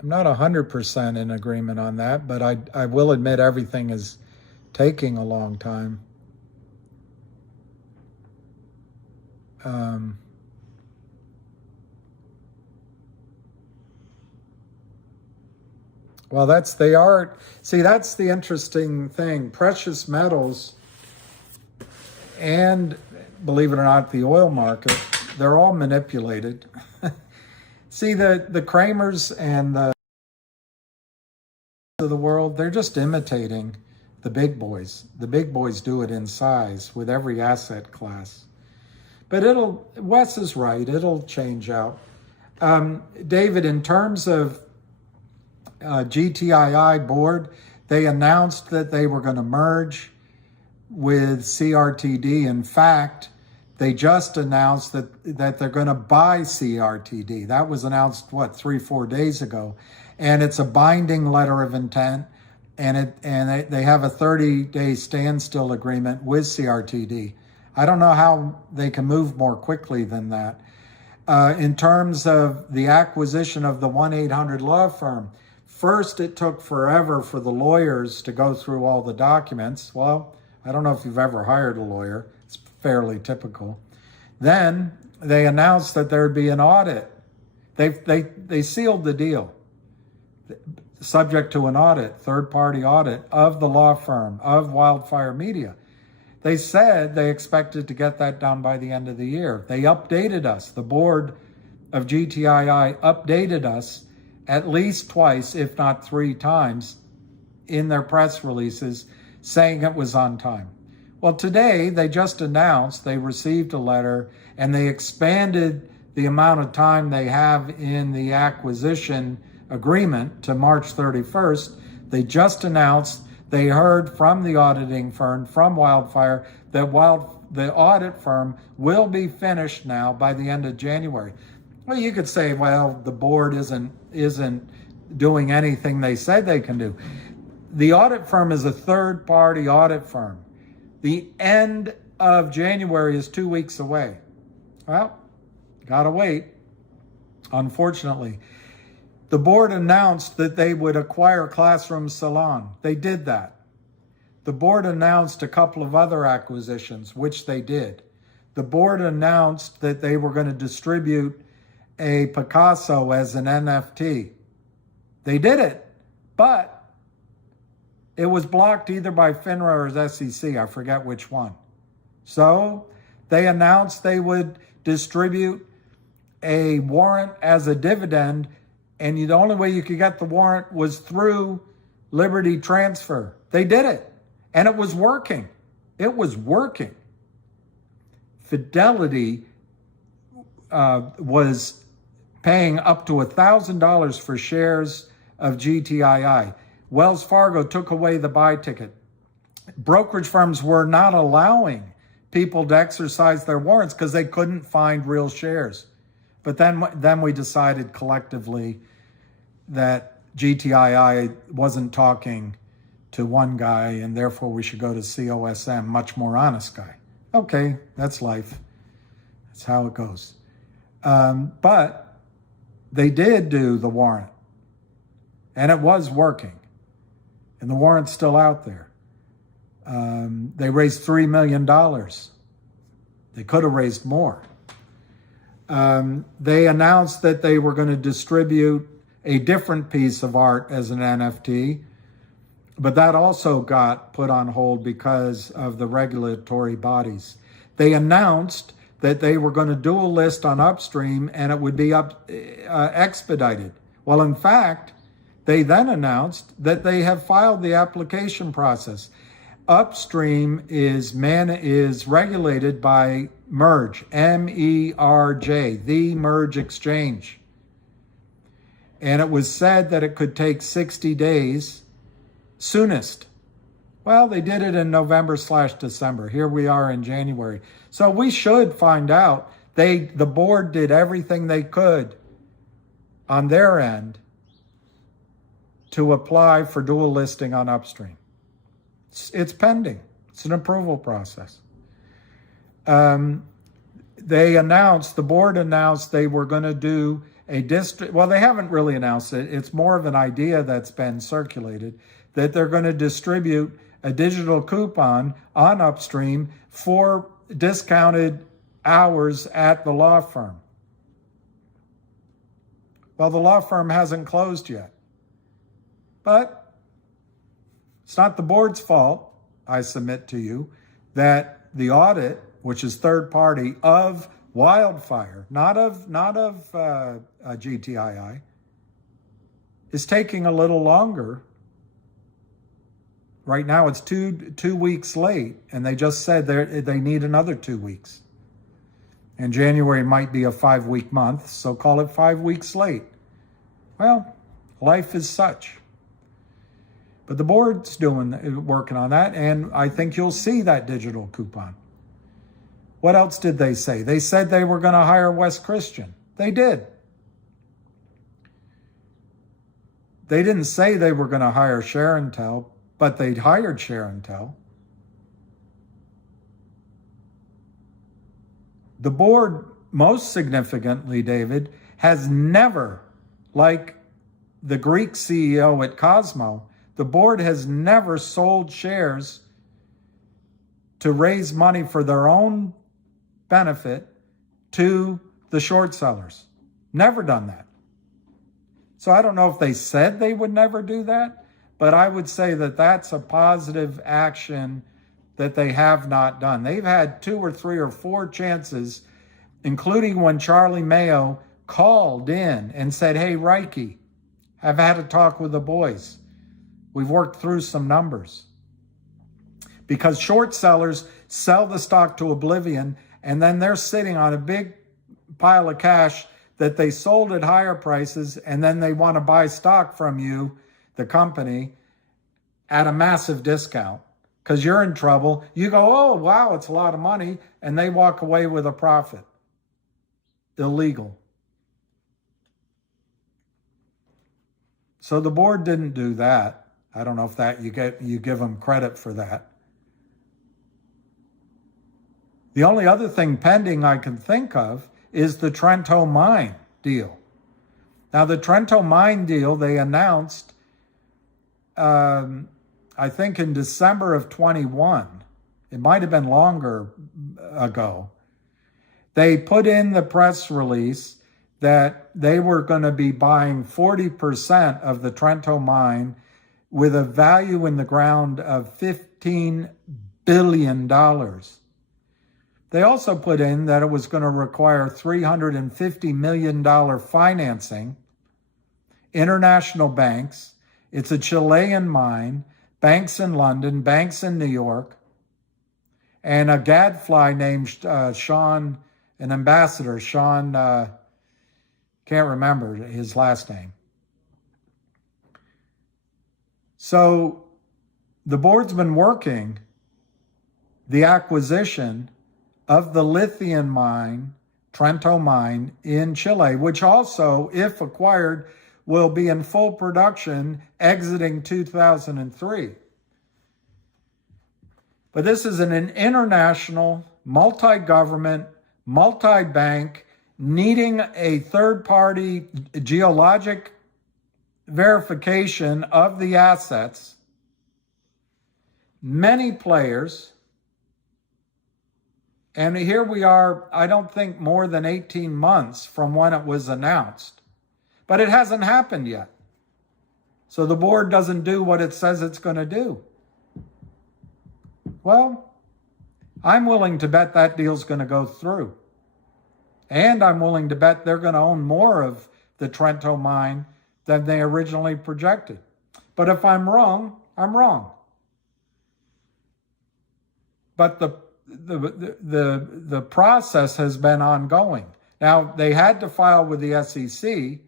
I'm not 100% in agreement on that, but I will admit everything is taking a long time. Well, that's the interesting thing. Precious metals and, believe it or not, the oil market, they're all manipulated. See, the Kramers and the of the world, they're just imitating the big boys. The big boys do it in size with every asset class. But Wes is right, it'll change out. David, in terms of GTII board, they announced that they were going to merge with CRTD. In fact, they just announced that they're going to buy CRTD. That was announced, 3-4 days ago. And it's a binding letter of intent, and they have a 30-day standstill agreement with CRTD. I don't know how they can move more quickly than that. In terms of the acquisition of the 1-800 law firm, first it took forever for the lawyers to go through all the documents. Well, I don't know if you've ever hired a lawyer. It's fairly typical. Then they announced that there'd be an audit. They sealed the deal, subject to an audit, third-party audit of the law firm, of Wildfire Media. They said they expected to get that done by the end of the year. They updated us. The board of GTII updated us at least twice, if not 3 times, in their press releases saying it was on time. Well, today they just announced they received a letter and they expanded the amount of time they have in the acquisition agreement to March 31st. They just announced they heard from the auditing firm, from Wildfire, that the audit firm will be finished now by the end of January. Well, you could say, well, the board isn't doing anything they said they can do. The audit firm is a third-party audit firm. The end of January is 2 weeks away. Well, gotta wait, unfortunately. The board announced that they would acquire Classroom Salon. They did that. The board announced a couple of other acquisitions, which they did. The board announced that they were going to distribute a Picasso as an NFT. They did it, but it was blocked either by FINRA or SEC. I forget which one. So they announced they would distribute a warrant as a dividend, and the only way you could get the warrant was through Liberty Transfer. They did it, and it was working. It was working. Fidelity was paying up to $1,000 for shares of GTII. Wells Fargo took away the buy ticket. Brokerage firms were not allowing people to exercise their warrants because they couldn't find real shares. But then we decided collectively that GTII wasn't talking to one guy, and therefore we should go to COSM, much more honest guy. Okay, that's life. That's how it goes. But they did do the warrant, and it was working, and the warrant's still out there. They raised $3 million. They could have raised more. They announced that they were going to distribute a different piece of art as an NFT, but that also got put on hold because of the regulatory bodies. They announced that they were going to dual list on Upstream and it would be expedited. Well, in fact, they then announced that they have filed the application process. Upstream is regulated by Merge, M-E-R-J, the Merge Exchange. And it was said that it could take 60 days soonest. Well, they did it in November/December. Here we are in January. So we should find out. The board did everything they could on their end to apply for dual listing on Upstream. It's pending. It's an approval process. The board announced they were going to do a district. Well, they haven't really announced it. It's more of an idea that's been circulated that they're going to distribute a digital coupon on Upstream for discounted hours at the law firm. Well, the law firm hasn't closed yet. But it's not the board's fault, I submit to you, that the audit, which is third party of Wildfire, not of GTII, is taking a little longer. Right now it's two weeks late, and they just said they need another 2 weeks. And January might be a 5-week month, so call it 5 weeks late. Well, life is such. But the board's working on that, and I think you'll see that digital coupon. What else did they say? They said they were going to hire West Christian. They did. They didn't say they were going to hire Sharontel, but they hired Sharontel. The board, most significantly, David, has never, like the Greek CEO at Cosmo, the board has never sold shares to raise money for their own benefit to the short sellers. Never done that. So I don't know if they said they would never do that, but I would say that that's a positive action that they have not done. They've had 2 or 3 or 4 chances, including when Charlie Mayo called in and said, "Hey, Reiki, I've had a talk with the boys. We've worked through some numbers." Because short sellers sell the stock to oblivion, and then they're sitting on a big pile of cash that they sold at higher prices, and then they want to buy stock from you, the company, at a massive discount because you're in trouble. You go, "Oh, wow, it's a lot of money," and they walk away with a profit. Illegal. So the board didn't do that. I don't know if that you give them credit for that. The only other thing pending I can think of is the Trento mine deal. Now, the Trento mine deal they announced, I think in December of 21. It might have been longer ago. They put in the press release that they were going to be buying 40% of the Trento mine with a value in the ground of $15 billion. They also put in that it was going to require $350 million financing, international banks. It's a Chilean mine, banks in London, banks in New York, and a gadfly named Sean, an ambassador, Sean, can't remember his last name. So the board's been working the acquisition of the lithium mine, Trento mine in Chile, which also, if acquired, will be in full production exiting 2003. But this is an international, multi-government, multi-bank, needing a third-party geologic verification of the assets. Many players. And here we are, I don't think more than 18 months from when it was announced. But it hasn't happened yet. So the board doesn't do what it says it's going to do. Well, I'm willing to bet that deal's going to go through. And I'm willing to bet they're going to own more of the Trento mine than they originally projected. But if I'm wrong, I'm wrong. But the process has been ongoing. Now, they had to file with the SEC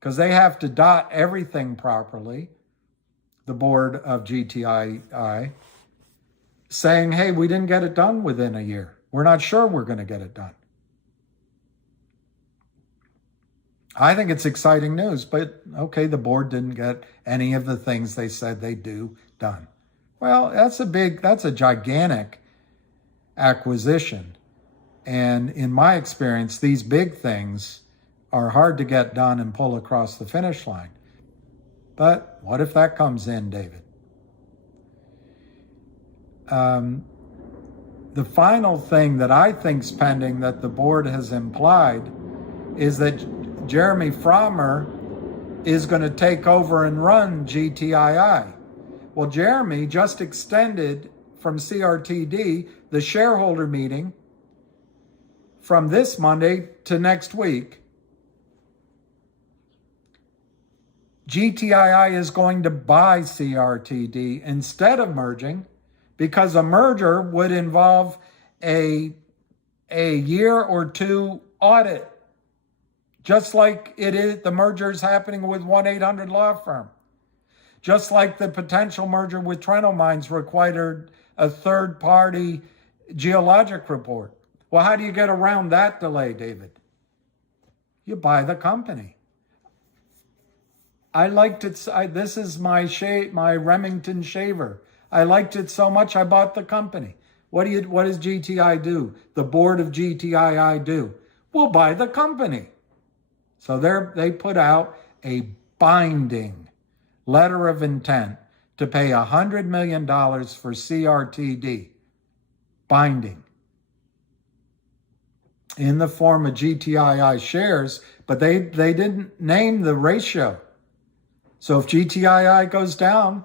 because they have to dot everything properly, the board of GTII, saying, "Hey, we didn't get it done within a year. We're not sure we're going to get it done." I think it's exciting news, but okay, the board didn't get any of the things they said they'd do done. Well, that's a gigantic acquisition. And in my experience, these big things are hard to get done and pull across the finish line. But what if that comes in, David? The final thing that I think's pending that the board has implied is that Jeremy Frommer is going to take over and run GTII. Well, Jeremy just extended from CRTD the shareholder meeting from this Monday to next week. GTII is going to buy CRTD instead of merging, because a merger would involve a year or two audit, just like it is the merger is happening with 1-800 law firm, just like the potential merger with Trento Mines required a third-party geologic report. Well, how do you get around that delay, David? You buy the company. I liked it. This is my Remington shaver. I liked it so much I bought the company. What does GTI do? The board of GTII do? We'll buy the company. So they put out a binding letter of intent to pay $100 million for CRTD. Binding. In the form of GTII shares, but they didn't name the ratio. So if GTII goes down,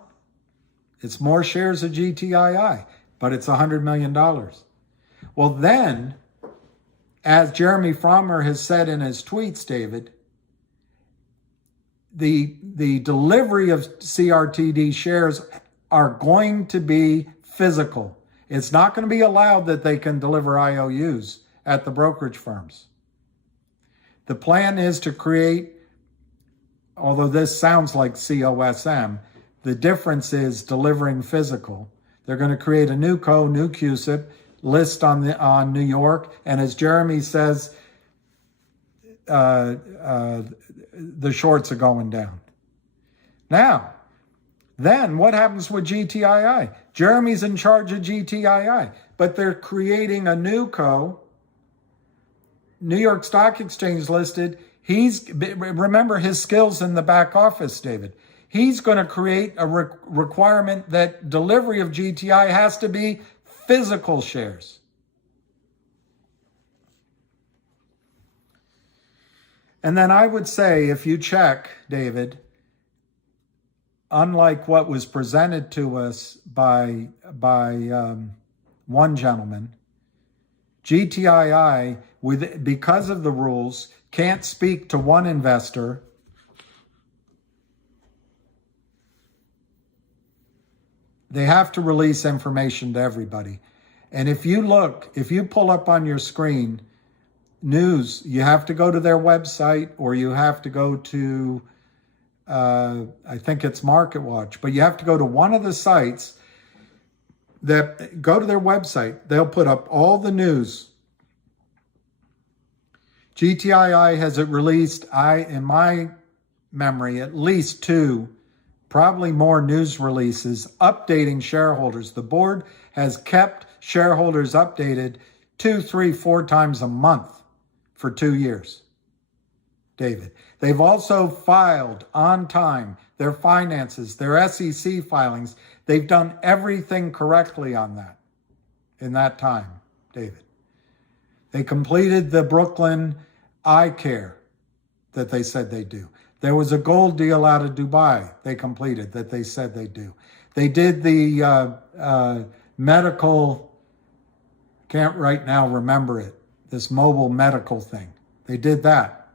it's more shares of GTII, but it's $100 million. Well, then, as Jeremy Frommer has said in his tweets, David, the delivery of CRTD shares are going to be physical. It's not going to be allowed that they can deliver IOUs at the brokerage firms. The plan is to create, although this sounds like COSM, the difference is delivering physical. They're going to create a new CUSIP, list on New York, and as Jeremy says, the shorts are going down. Now, then what happens with GTII? Jeremy's in charge of GTII, but they're creating a new New York Stock Exchange listed. Remember his skills in the back office, David. He's going to create a requirement that delivery of GTI has to be physical shares. And then I would say, if you check, David, unlike what was presented to us by one gentleman, GTII, because of the rules, can't speak to one investor. They have to release information to everybody. And if you pull up on your screen news, you have to go to their website, or you have to go to, I think it's MarketWatch, but you have to go to one of the sites that go to their website. They'll put up all the news. GTII has released, in my memory, at least 2, probably more news releases updating shareholders. The board has kept shareholders updated 2, 3, 4 times a month for 2 years, David. They've also filed on time their finances, their SEC filings. They've done everything correctly on that in that time, David. They completed the Brooklyn eye care that they said they do. There was a gold deal out of Dubai they completed that they said they do. They did the medical, can't right now remember it, this mobile medical thing. They did that.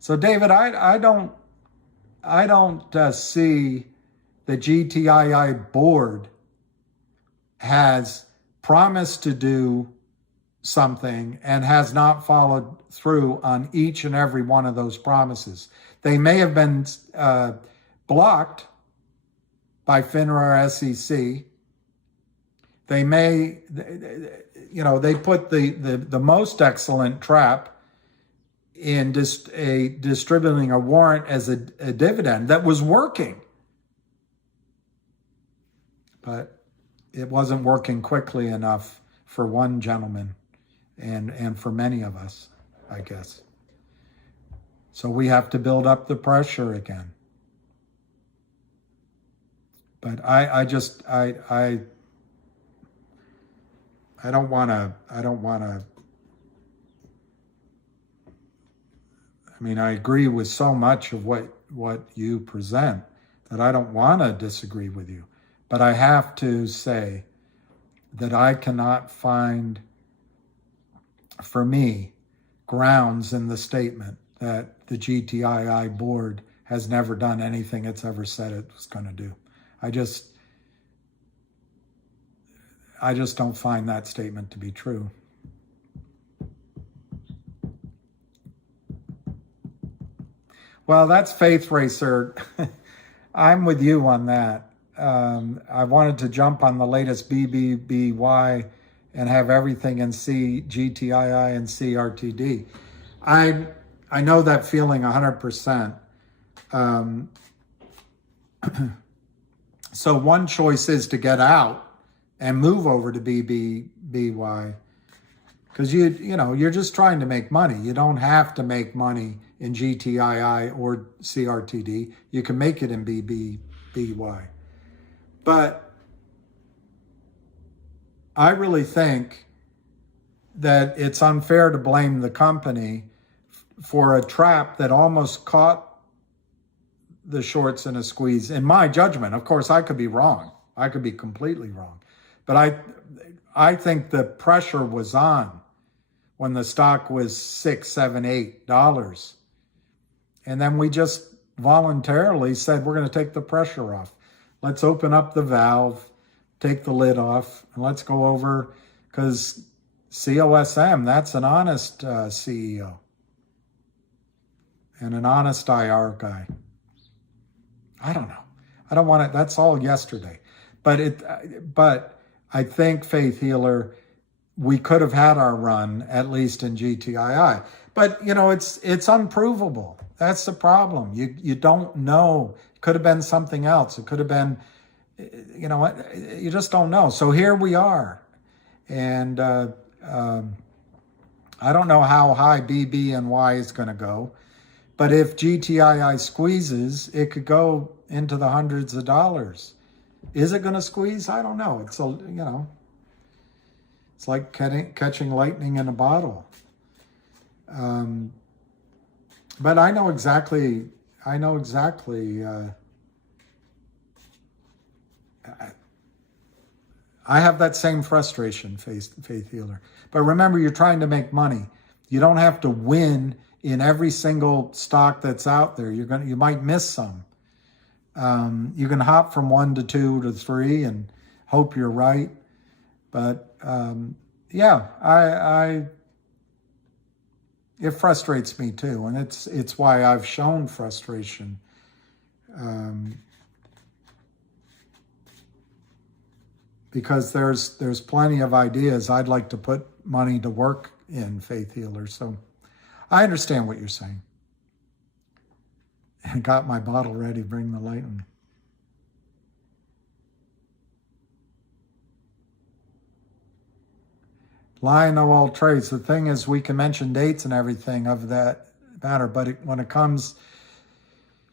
So David, I don't see the GTII board has promised to do something and has not followed through on each and every one of those promises. They may have been blocked by FINRA or SEC. They may, they put the most excellent trap in distributing a warrant as a dividend that was working. but it wasn't working quickly enough for one gentleman and for many of us, I guess. So we have to build up the pressure again. But I don't want to, I mean, I agree with so much of what you present that I don't want to disagree with you. But I have to say that I cannot find, for me, grounds in the statement that the GTII board has never done anything it's ever said it was going to do. I just don't find that statement to be true. Well, that's Faith Racer. I'm with you on that. I wanted to jump on the latest BBBY and have everything in GTII and CRTD. I know that feeling 100%. So one choice is to get out and move over to BBBY, because you're just trying to make money. You don't have to make money in GTII or CRTD. You can make it in BBBY. But I really think that it's unfair to blame the company for a trap that almost caught the shorts in a squeeze, in my judgment. Of course, I could be wrong. I could be completely wrong. But I think the pressure was on when the stock was $6, $7, $8. And then we just voluntarily said, we're going to take the pressure off. Let's open up the valve, take the lid off, and let's go over, because COSM, that's an honest CEO and an honest IR guy. I don't know. I don't want to, that's all yesterday. But I think, Faith Healer, we could have had our run, at least in GTII. But, it's unprovable. That's the problem. You don't know. It could have been something else. It could have been, you just don't know. So here we are. And I don't know how high BB and Y is going to go. But if GTII squeezes, it could go into the hundreds of dollars. Is it going to squeeze? I don't know. It's like catching lightning in a bottle. But I know exactly. I have that same frustration, Faith Healer. But remember, you're trying to make money. You don't have to win in every single stock that's out there. You might miss some. You can hop from 1 to 2 to 3 and hope you're right. But it frustrates me too, and it's why I've shown frustration. Because there's plenty of ideas I'd like to put money to work in, Faith Healer. So I understand what you're saying. I got my bottle ready, bring the light in. Lion of all trades. The thing is, we can mention dates and everything of that matter, but when it comes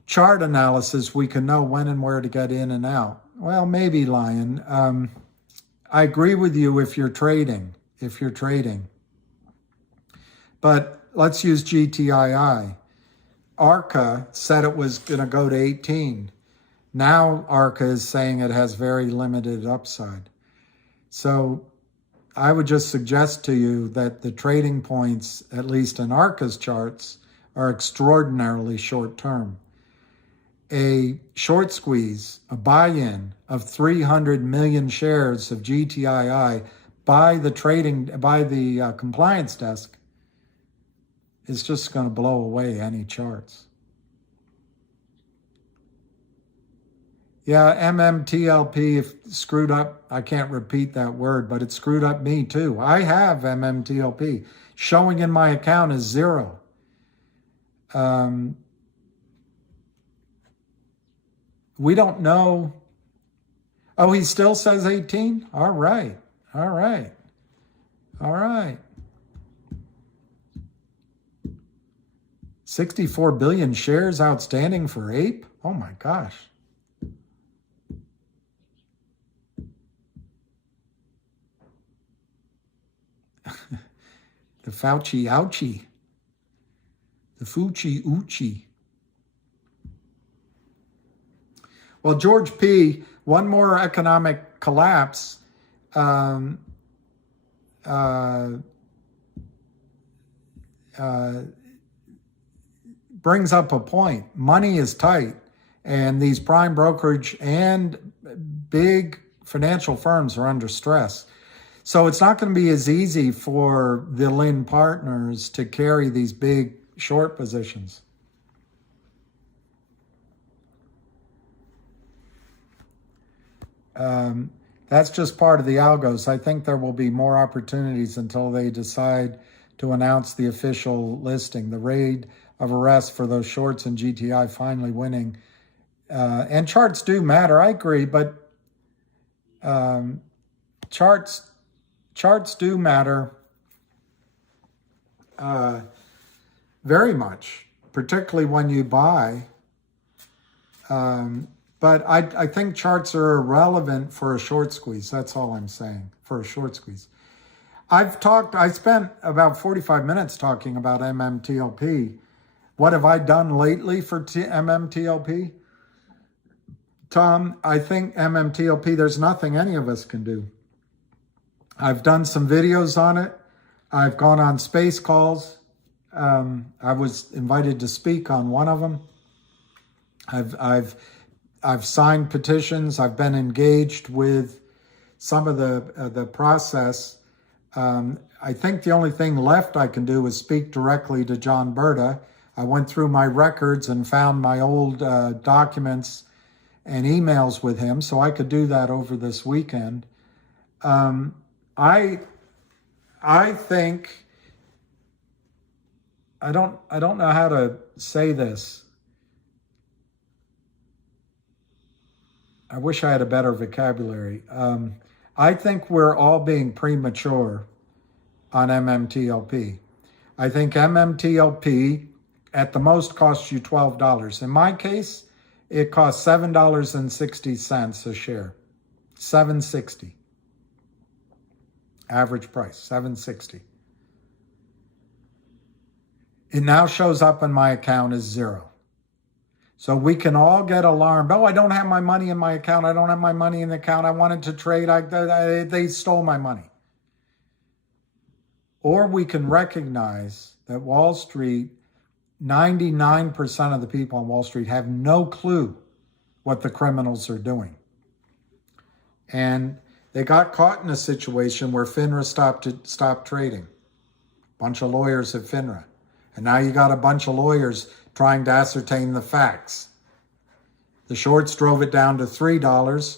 chart analysis, we can know when and where to get in and out. Well, maybe, Lion. I agree with you if you're trading. But let's use GTII. ARCA said it was going to go to 18. Now ARCA is saying it has very limited upside. So I would just suggest to you that the trading points, at least in ARCA's charts, are extraordinarily short term. A short squeeze, a buy-in of 300 million shares of GTII by the compliance desk is just going to blow away any charts. Yeah, MMTLP screwed up. I can't repeat that word, but it screwed up me too. I have MMTLP. Showing in my account is 0. We don't know. Oh, he still says 18? All right. All right. All right. 64 billion shares outstanding for Ape? Oh my gosh. The Fauci ouchie. The Fuchi Uchi. Well, George P., one more economic collapse brings up a point. Money is tight, and these prime brokerage and big financial firms are under stress. So it's not going to be as easy for the Lynn partners to carry these big short positions. That's just part of the algos. I think there will be more opportunities until they decide to announce the official listing. The raid of arrest for those shorts and GTI finally winning. And charts do matter, I agree, but charts do matter very much, particularly when you buy. But I think charts are irrelevant for a short squeeze. That's all I'm saying, for a short squeeze. I spent about 45 minutes talking about MMTLP. What have I done lately for MMTLP? Tom, I think MMTLP, there's nothing any of us can do. I've done some videos on it. I've gone on space calls. I was invited to speak on one of them. I've signed petitions. I've been engaged with some of the process. I think the only thing left I can do is speak directly to John Berta. I went through my records and found my old documents and emails with him, so I could do that over this weekend. I think, I don't know how to say this. I wish I had a better vocabulary. I think we're all being premature on MMTLP. I think MMTLP at the most costs you $12. In my case, it costs $7.60 a share. $7.60. Average price, $7.60. It now shows up in my account as zero. So we can all get alarmed. Oh, I don't have my money in my account. I don't have my money in the account. I wanted to trade. They stole my money. Or we can recognize that Wall Street, 99% of the people on Wall Street have no clue what the criminals are doing. And they got caught in a situation where FINRA stopped trading. Bunch of lawyers at FINRA. And now you got a bunch of lawyers trying to ascertain the facts. The shorts drove it down to $3,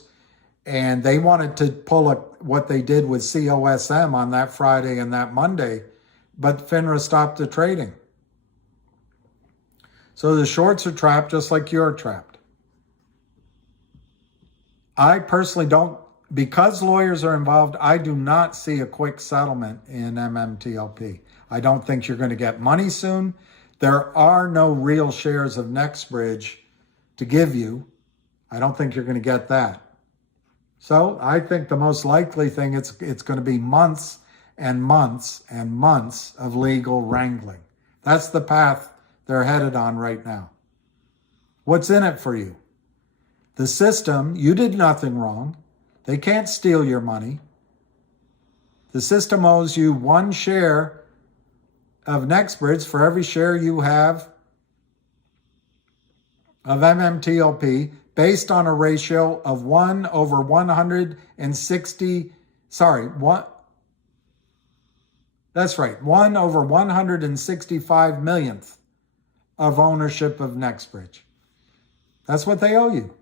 and they wanted to pull what they did with COSM on that Friday and that Monday, but FINRA stopped the trading. So the shorts are trapped just like you're trapped. I personally don't, because lawyers are involved, I do not see a quick settlement in MMTLP. I don't think you're going to get money soon. There are no real shares of NextBridge to give you. I don't think you're going to get that. So I think the most likely thing, it's going to be months and months and months of legal wrangling. That's the path they're headed on right now. What's in it for you? The system, you did nothing wrong. They can't steal your money. The system owes you 1 share of NextBridge for every share you have of MMTLP based on a ratio of 1 over 165 millionth of ownership of NextBridge. That's what they owe you.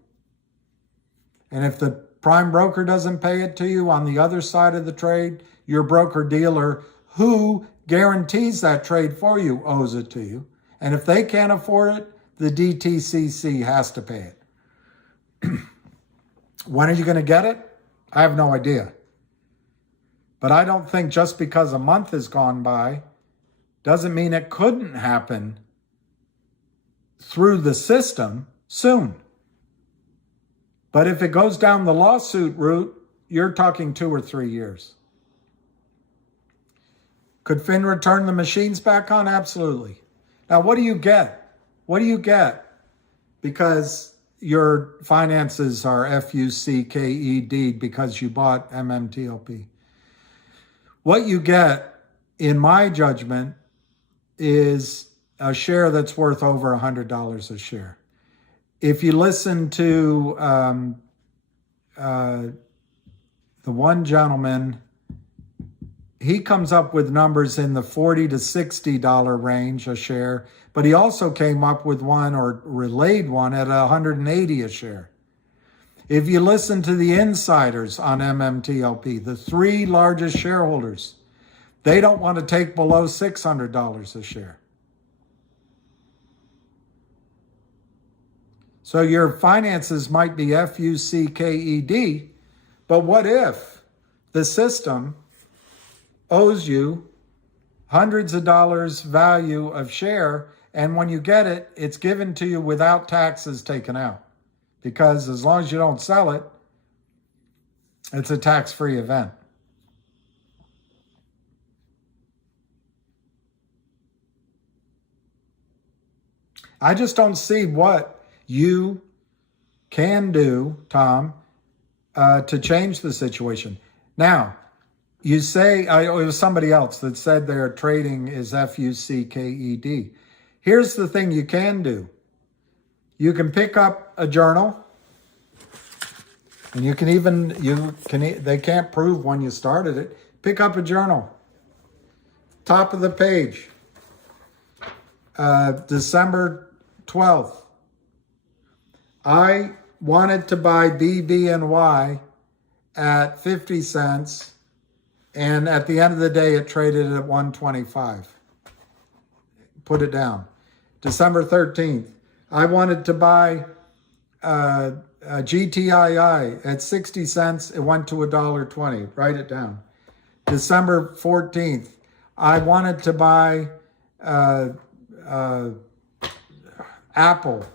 And if the prime broker doesn't pay it to you on the other side of the trade, your broker dealer who guarantees that trade for you owes it to you. And if they can't afford it, the DTCC has to pay it. When are you going to get it? I have no idea. But I don't think just because a month has gone by doesn't mean it couldn't happen through the system soon. But if it goes down the lawsuit route, you're talking 2 or 3 years. Could FINRA turn the machines back on? Absolutely. Now, what do you get? What do you get? Because your finances are FUCKED because you bought MMTLP. What you get, in my judgment, is a share that's worth over $100 a share. If you listen to the one gentleman, he comes up with numbers in the $40 to $60 range a share, but he also came up with one, or relayed one, at $180 a share. If you listen to the insiders on MMTLP, the 3 largest shareholders, they don't want to take below $600 a share. So your finances might be FUCKED, but what if the system owes you hundreds of dollars value of share, and when you get it, it's given to you without taxes taken out? Because as long as you don't sell it, it's a tax-free event. I just don't see what you can do, Tom, to change the situation. Now, you say, it was somebody else that said their trading is FUCKED. Here's the thing you can do. You can pick up a journal, and they can't prove when you started it. Pick up a journal. Top of the page. December 12th. I wanted to buy BBNY at 50 cents, and at the end of the day, it traded at 125. Put it down. December 13th. I wanted to buy a GTII at 60 cents. It went to $1.20. Write it down. December 14th. I wanted to buy Apple.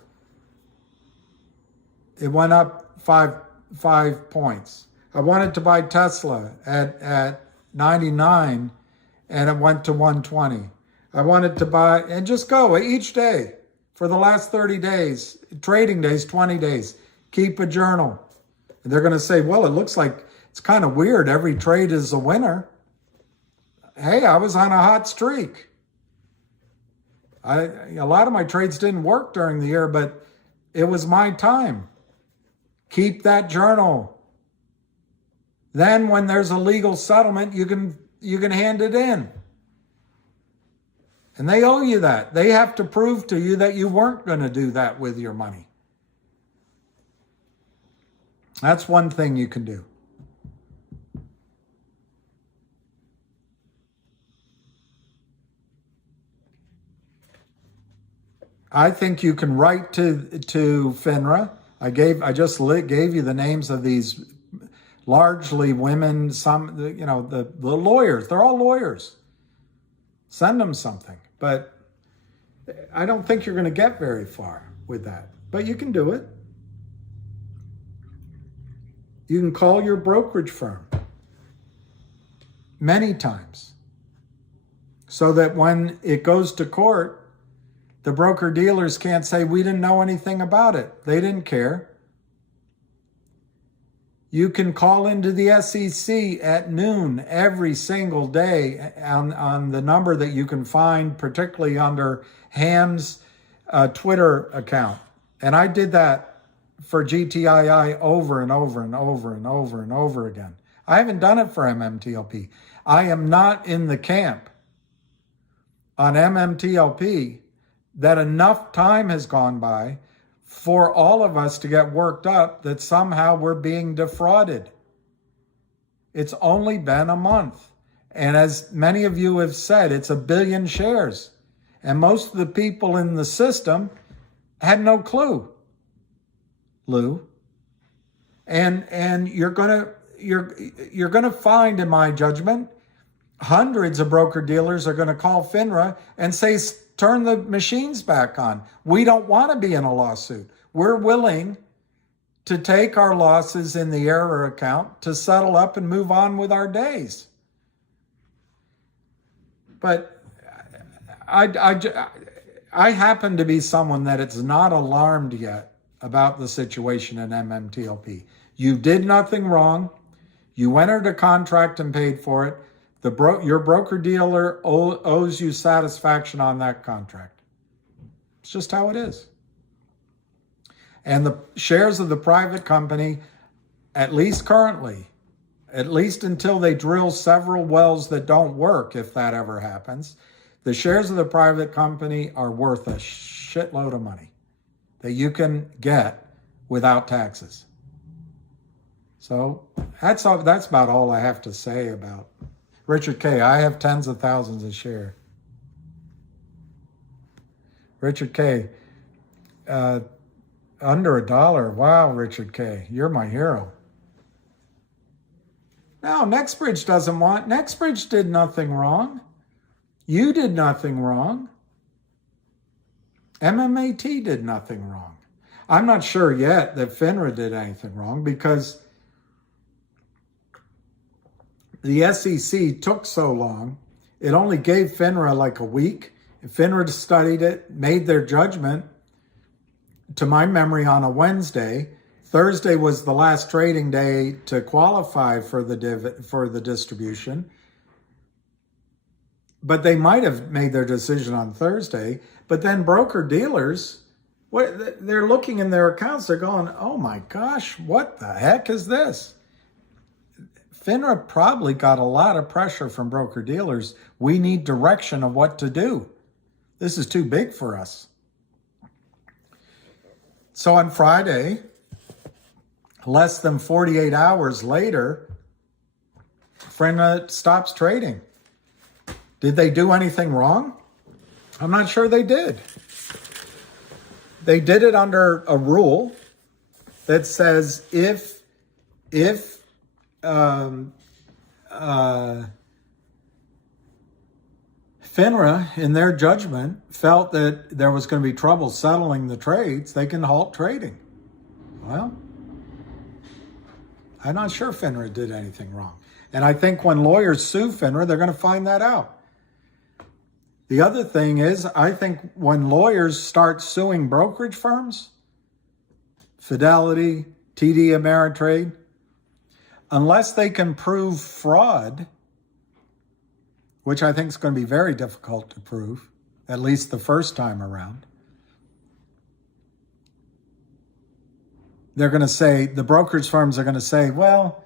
It went up five points. I wanted to buy Tesla at 99, and it went to 120. I wanted to buy, and just go each day for the last 30 days, trading days, 20 days. Keep a journal. And they're going to say, well, it looks like it's kind of weird. Every trade is a winner. Hey, I was on a hot streak. A lot of my trades didn't work during the year, but it was my time. Keep that journal. Then when there's a legal settlement, you can hand it in. And they owe you that. They have to prove to you that you weren't going to do that with your money. That's one thing you can do. I think you can write to FINRA. I just gave you the names of these largely women, some, the lawyers. They're all lawyers. Send them something. But I don't think you're going to get very far with that. But you can do it. You can call your brokerage firm many times so that when it goes to court, the broker-dealers can't say, we didn't know anything about it. They didn't care. You can call into the SEC at noon every single day on the number that you can find, particularly under Ham's Twitter account. And I did that for GTII over and over and over and over and over again. I haven't done it for MMTLP. I am not in the camp on MMTLP that enough time has gone by for all of us to get worked up that somehow we're being defrauded. It's only been a month. And as many of you have said, it's 1 billion shares. And most of the people in the system had no clue, Lou. And you're gonna find, in my judgment, hundreds of broker dealers are going to call FINRA and say, turn the machines back on. We don't want to be in a lawsuit. We're willing to take our losses in the error account to settle up and move on with our days. But I happen to be someone that is not alarmed yet about the situation in MMTLP. You did nothing wrong. You entered a contract and paid for it. Your broker-dealer owes you satisfaction on that contract. It's just how it is. And the shares of the private company, at least currently, at least until they drill several wells that don't work, if that ever happens, the shares of the private company are worth a shitload of money that you can get without taxes. So that's about all I have to say about Richard K. I have tens of thousands of shares. Richard K. Under $1. Wow, Richard K. You're my hero. No, Nextbridge did nothing wrong. You did nothing wrong. MMAT did nothing wrong. I'm not sure yet that FINRA did anything wrong because the SEC took so long. It only gave FINRA like a week. FINRA studied it, made their judgment, to my memory, on a Wednesday. Thursday was the last trading day to qualify for the distribution. But they might have made their decision on Thursday. But then broker-dealers, they're looking in their accounts. They're going, oh my gosh, what the heck is this? FINRA probably got a lot of pressure from broker-dealers. We need direction of what to do. This is too big for us. So on Friday, less than 48 hours later, FINRA stops trading. Did they do anything wrong? I'm not sure they did. They did it under a rule that says if FINRA, in their judgment, felt that there was going to be trouble settling the trades, they can halt trading. Well, I'm not sure FINRA did anything wrong. And I think when lawyers sue FINRA, they're going to find that out. The other thing is, I think when lawyers start suing brokerage firms, Fidelity, TD Ameritrade, unless they can prove fraud, which I think is going to be very difficult to prove, at least the first time around, they're going to say, the brokerage firms are going to say, well,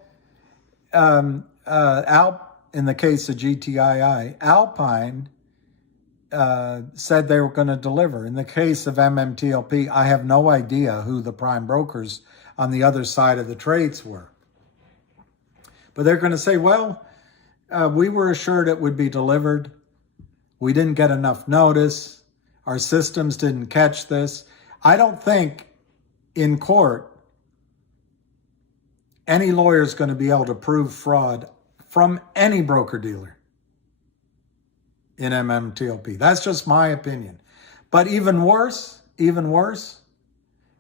in the case of GTII, Alpine said they were going to deliver. In the case of MMTLP, I have no idea who the prime brokers on the other side of the trades were. But they're going to say, well, we were assured it would be delivered. We didn't get enough notice. Our systems didn't catch this. I don't think in court any lawyer is going to be able to prove fraud from any broker-dealer in MMTLP. That's just my opinion. But even worse,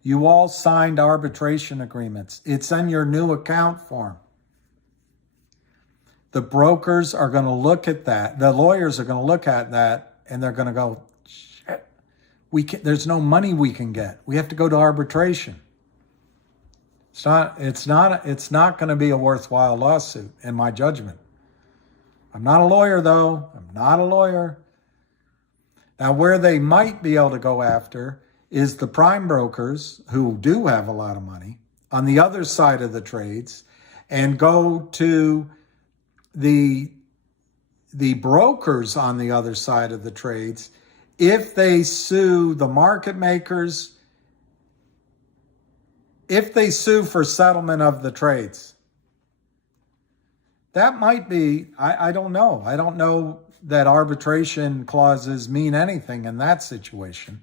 you all signed arbitration agreements. It's in your new account form. The brokers are going to look at that. The lawyers are going to look at that and they're going to go, shit, there's no money we can get. We have to go to arbitration. It's not going to be a worthwhile lawsuit, in my judgment. I'm not a lawyer, though. I'm not a lawyer. Now, where they might be able to go after is the prime brokers, who do have a lot of money, on the other side of the trades, and go to the brokers on the other side of the trades if they sue the market makers, if they sue for settlement of the trades. That might be, I don't know. I don't know that arbitration clauses mean anything in that situation.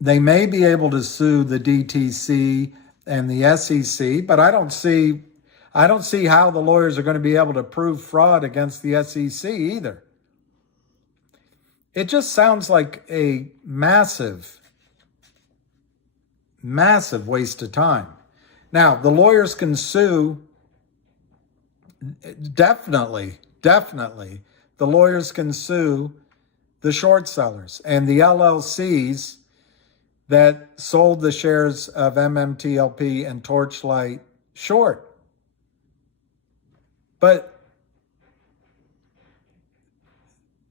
They may be able to sue the DTC and the SEC, but I don't see how the lawyers are going to be able to prove fraud against the SEC either. It just sounds like a massive, massive waste of time. Now, the lawyers can sue, definitely, the lawyers can sue the short sellers and the LLCs that sold the shares of MMTLP and Torchlight short. But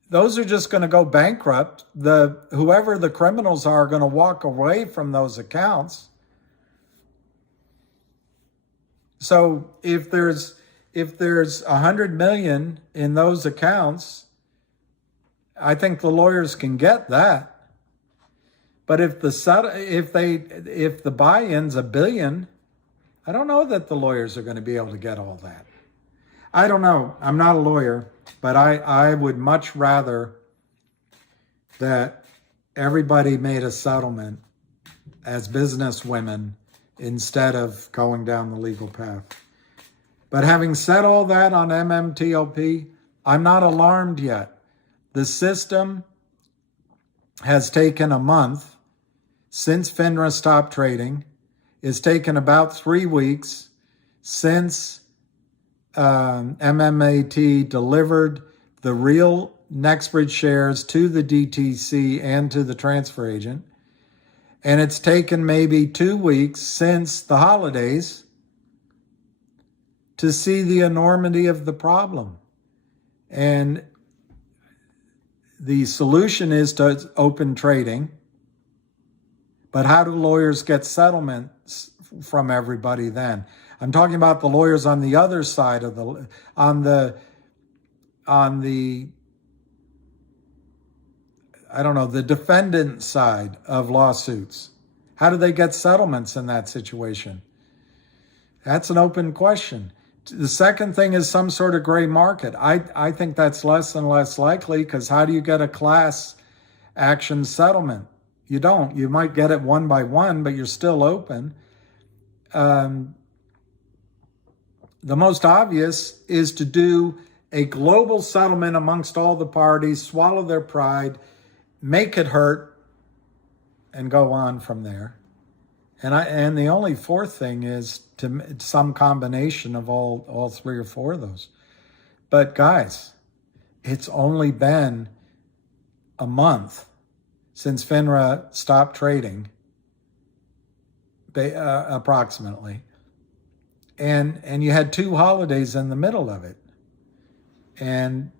those are just going to go bankrupt. Whoever the criminals are going to walk away from those accounts. So if there's 100 million in those accounts, I think the lawyers can get that. But if the buy-in's $1 billion, I don't know that the lawyers are going to be able to get all that. I don't know. I'm not a lawyer, but I would much rather that everybody made a settlement as businesswomen instead of going down the legal path. But having said all that on MMTLP, I'm not alarmed yet. The system has taken a month since FINRA stopped trading. It's taken about 3 weeks since MMAT delivered the real Nexbridge shares to the DTC and to the transfer agent. And it's taken maybe 2 weeks since the holidays to see the enormity of the problem. And the solution is to open trading. But how do lawyers get settlements from everybody then? I'm talking about the lawyers on the other side of the defendant side of lawsuits. How do they get settlements in that situation? That's an open question. The second thing is some sort of gray market. I think that's less and less likely, because how do you get a class action settlement? You don't. You might get it one by one, but you're still open. The most obvious is to do a global settlement amongst all the parties, swallow their pride, make it hurt, and go on from there. And the only fourth thing is to some combination of all 3 or 4 of those. But guys, it's only been a month since FINRA stopped trading, approximately. And you had 2 holidays in the middle of it. And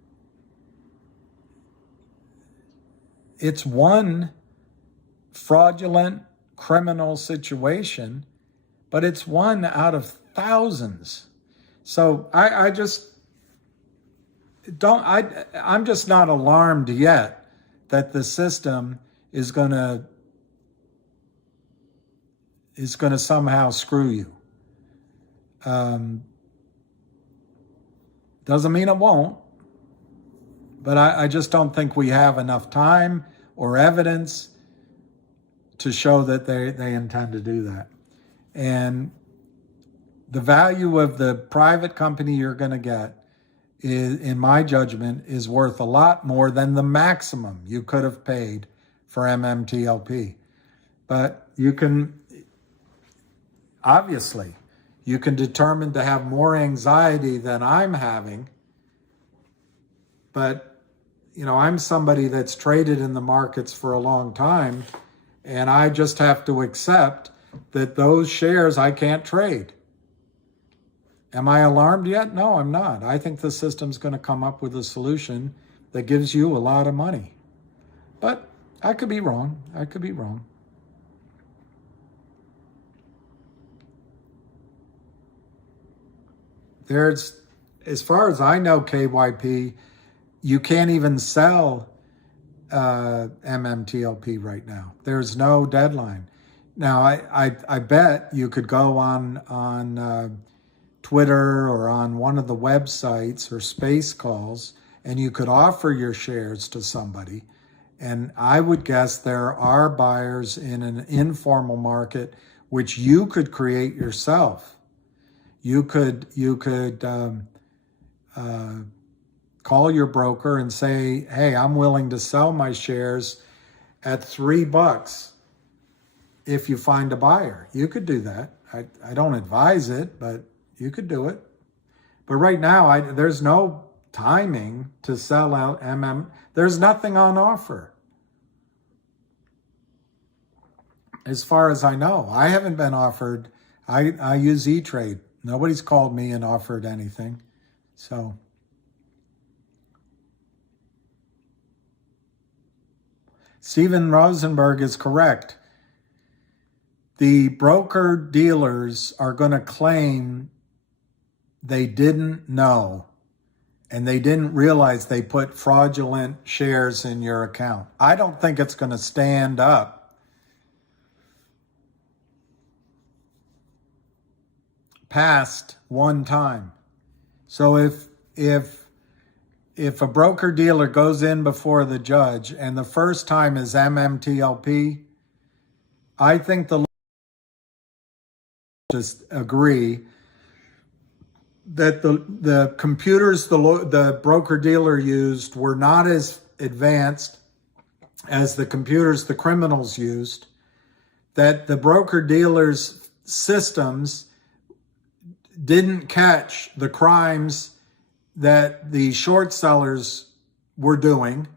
it's one fraudulent criminal situation, but it's one out of thousands. So I'm just not alarmed yet that the system is going to somehow screw you. Doesn't mean it won't, but I just don't think we have enough time or evidence to show that they intend to do that. And the value of the private company you're going to get is, in my judgment, is worth a lot more than the maximum you could have paid for MMTLP. But you can, obviously, you can determine to have more anxiety than I'm having. But, I'm somebody that's traded in the markets for a long time, and I just have to accept that those shares I can't trade. Am I alarmed yet? No, I'm not. I think the system's going to come up with a solution that gives you a lot of money. But I could be wrong. There's, as far as I know, KYP, you can't even sell MMTLP right now. There's no deadline. Now, I bet you could go on Twitter or on one of the websites or space calls, and you could offer your shares to somebody, And I would guess there are buyers in an informal market which you could create yourself. You could call your broker and say, hey, I'm willing to sell my shares at $3 if you find a buyer. You could do that. I don't advise it, but you could do it. But right now, there's no timing to sell out There's nothing on offer. As far as I know, I haven't been offered. I use E-Trade. Nobody's called me and offered anything. So Stephen Rosenberg is correct. The broker dealers are going to claim they didn't know and they didn't realize they put fraudulent shares in your account. I don't think it's going to stand up past one time. So if a broker dealer goes in before the judge and the first time is MMTLP, I think the just agree that the computers the broker dealer used were not as advanced as the computers the criminals used, that the broker dealer's systems didn't catch the crimes that the short sellers were doing,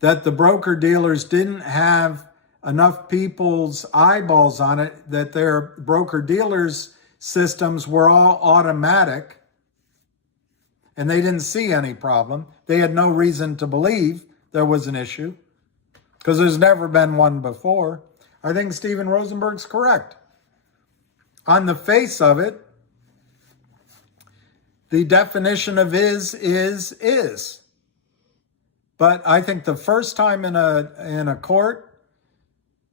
that the broker dealers didn't have enough people's eyeballs on it, that their broker dealers' systems were all automatic and they didn't see any problem. They had no reason to believe there was an issue because there's never been one before. I think Stephen Rosenberg's correct. On the face of it, the definition of is. But I think the first time in a court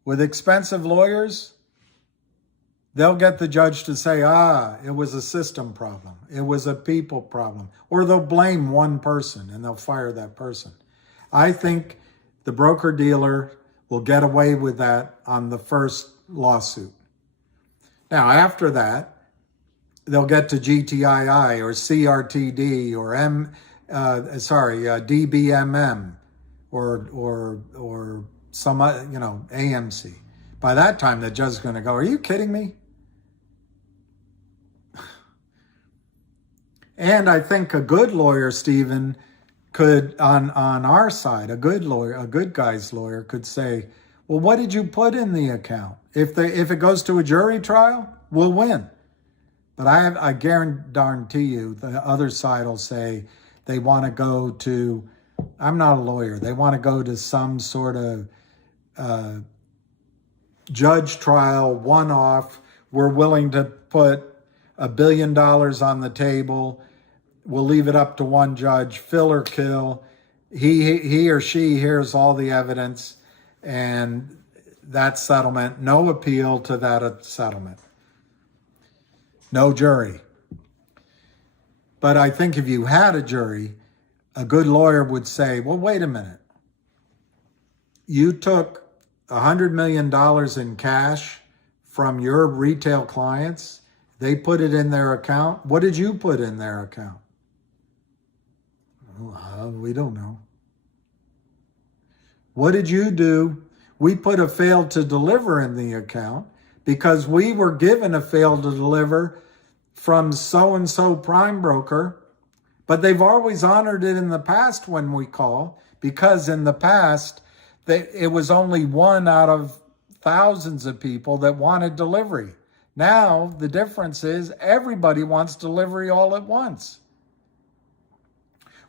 with expensive lawyers, they'll get the judge to say, it was a system problem. It was a people problem. Or they'll blame one person and they'll fire that person. I think the broker-dealer will get away with that on the first lawsuit. Now, after that, they'll get to GTII or CRTD or DBMM or some, AMC. By that time, the judge is going to go, are you kidding me? And I think a good lawyer, Stephen, could, on our side, a good lawyer, a good guy's lawyer could say, well, what did you put in the account? If it goes to a jury trial, we'll win. But I guarantee you the other side will say they want to go to, I'm not a lawyer, they want to go to some sort of judge trial, one-off. We're willing to put $1 billion on the table. We'll leave it up to one judge, fill or kill. He or she hears all the evidence, and that settlement, no appeal to that settlement. No jury. But I think if you had a jury, a good lawyer would say, well, wait a minute. You took $100 million in cash from your retail clients. They put it in their account. What did you put in their account? We don't know. What did you do? We put a failed to deliver in the account because we were given a failed to deliver from so-and-so prime broker, but they've always honored it in the past when we call, because in the past, it was only one out of thousands of people that wanted delivery. Now, the difference is everybody wants delivery all at once.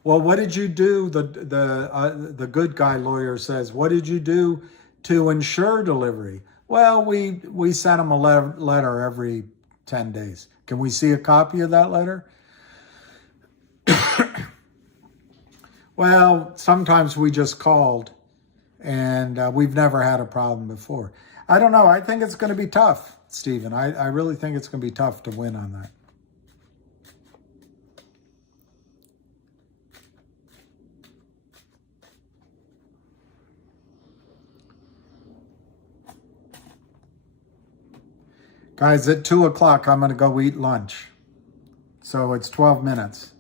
Well, what did you do? The good guy lawyer says, what did you do to ensure delivery? Well, we sent them a letter every 10 days. Can we see a copy of that letter? Well, sometimes we just called, and we've never had a problem before. I don't know. I think it's going to be tough, Stephen. I really think it's going to be tough to win on that. Guys, at 2 o'clock, I'm going to go eat lunch. So it's 12 minutes.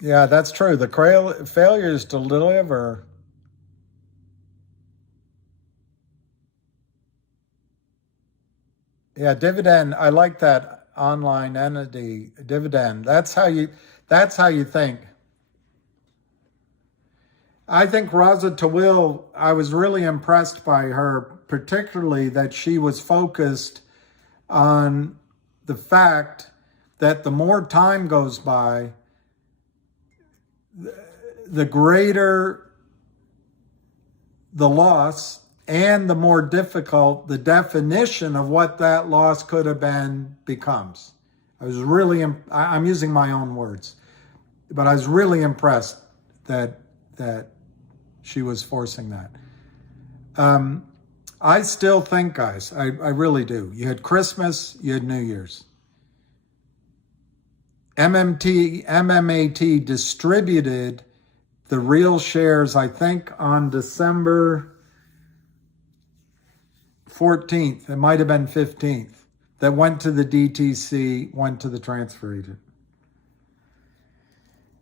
Yeah, that's true. The failures to deliver. Yeah, dividend. I like that online entity dividend. That's how you think. I think Raza Tawil, I was really impressed by her, particularly that she was focused on the fact that the more time goes by, the greater the loss and the more difficult the definition of what that loss could have been becomes. I was really, I'm using my own words, but I was really impressed that she was forcing that. I still think, guys, I really do. You had Christmas, you had New Year's. MMAT distributed the real shares, I think, on December 14th. It might have been 15th. That went to the DTC, went to the transfer agent.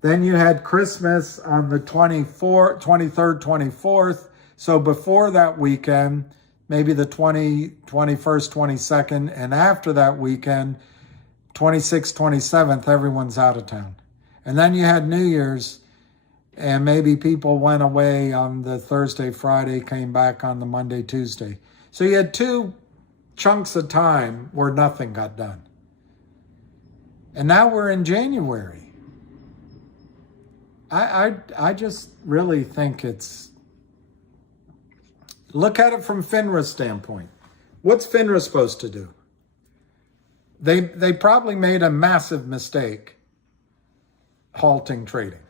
Then you had Christmas on the 23rd, 24th. So before that weekend, maybe the 21st, 22nd, and after that weekend, 26th, 27th, everyone's out of town. And then you had New Year's, and maybe people went away on the Thursday, Friday, came back on the Monday, Tuesday. So you had 2 chunks of time where nothing got done. And now we're in January. I just really think it's, look at it from FINRA's standpoint. What's FINRA supposed to do? They probably made a massive mistake halting trading.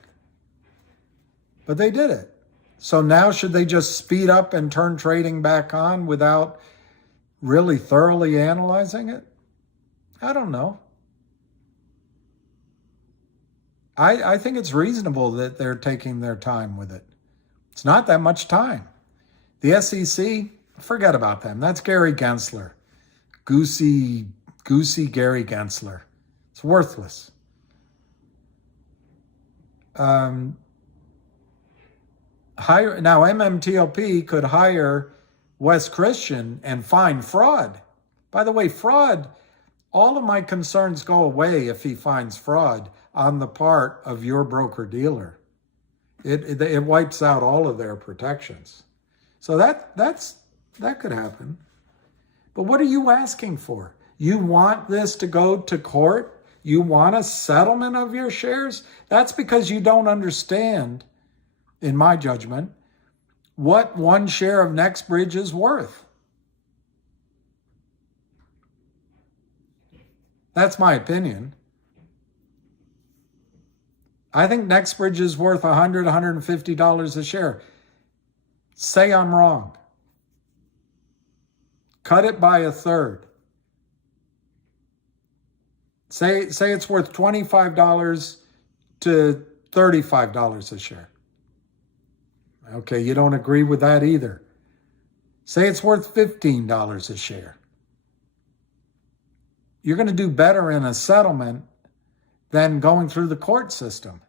But they did it. So now should they just speed up and turn trading back on without really thoroughly analyzing it? I don't know. I think it's reasonable that they're taking their time with it. It's not that much time. The SEC, forget about them. That's Gary Gensler. Goosey Gary Gensler. It's worthless. Now MMTLP could hire Wes Christian and find fraud. By the way, fraud, all of my concerns go away if he finds fraud on the part of your broker-dealer. It wipes out all of their protections. So that could happen. But what are you asking for? You want this to go to court? You want a settlement of your shares? That's because you don't understand, in my judgment, what one share of NextBridge is worth. That's my opinion. I think NextBridge is worth $100, $150 a share. Say I'm wrong. Cut it by a third. Say it's worth $25 to $35 a share. Okay, you don't agree with that either. Say it's worth $15 a share. You're going to do better in a settlement than going through the court system.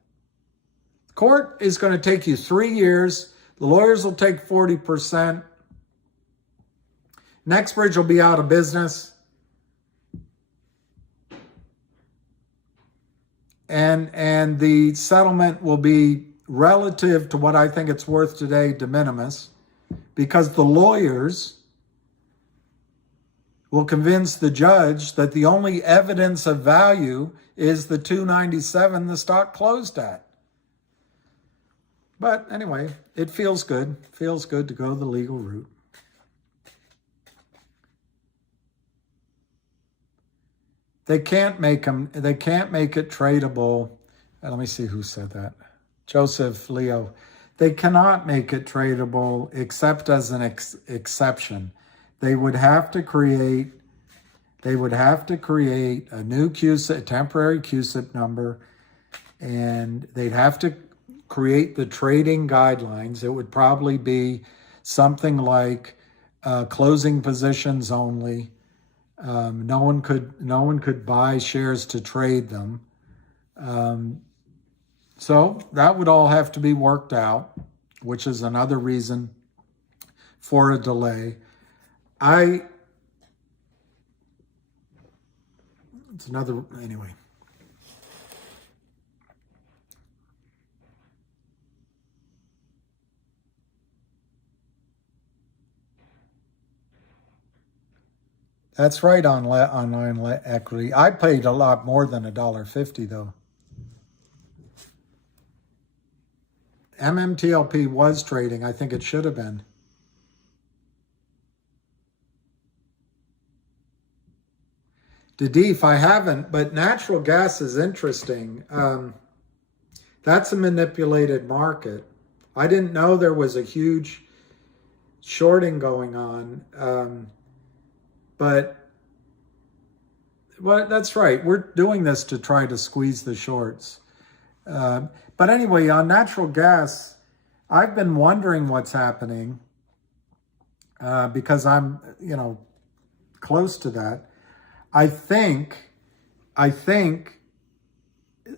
Court is going to take you 3 years. The lawyers will take 40%. NextBridge will be out of business. And the settlement will be relative to what I think it's worth today, de minimis, because the lawyers will convince the judge that the only evidence of value is the $297 the stock closed at. But anyway, it feels good. Feels good to go the legal route. They can't make it tradable. Let me see who said that. Joseph Leo. They cannot make it tradable except as an exception. They would have to create a new CUSIP, a temporary CUSIP number, and they'd have to create the trading guidelines, it would probably be something like closing positions only. No one could buy shares to trade them. So that would all have to be worked out, which is another reason for a delay. Anyway. That's right on online equity. I paid a lot more than $1.50 though. MMTLP was trading. I think it should have been. DeFi, I haven't, but natural gas is interesting. That's a manipulated market. I didn't know there was a huge shorting going on. But that's right. We're doing this to try to squeeze the shorts. But anyway, on natural gas, I've been wondering what's happening because I'm, close to that. I think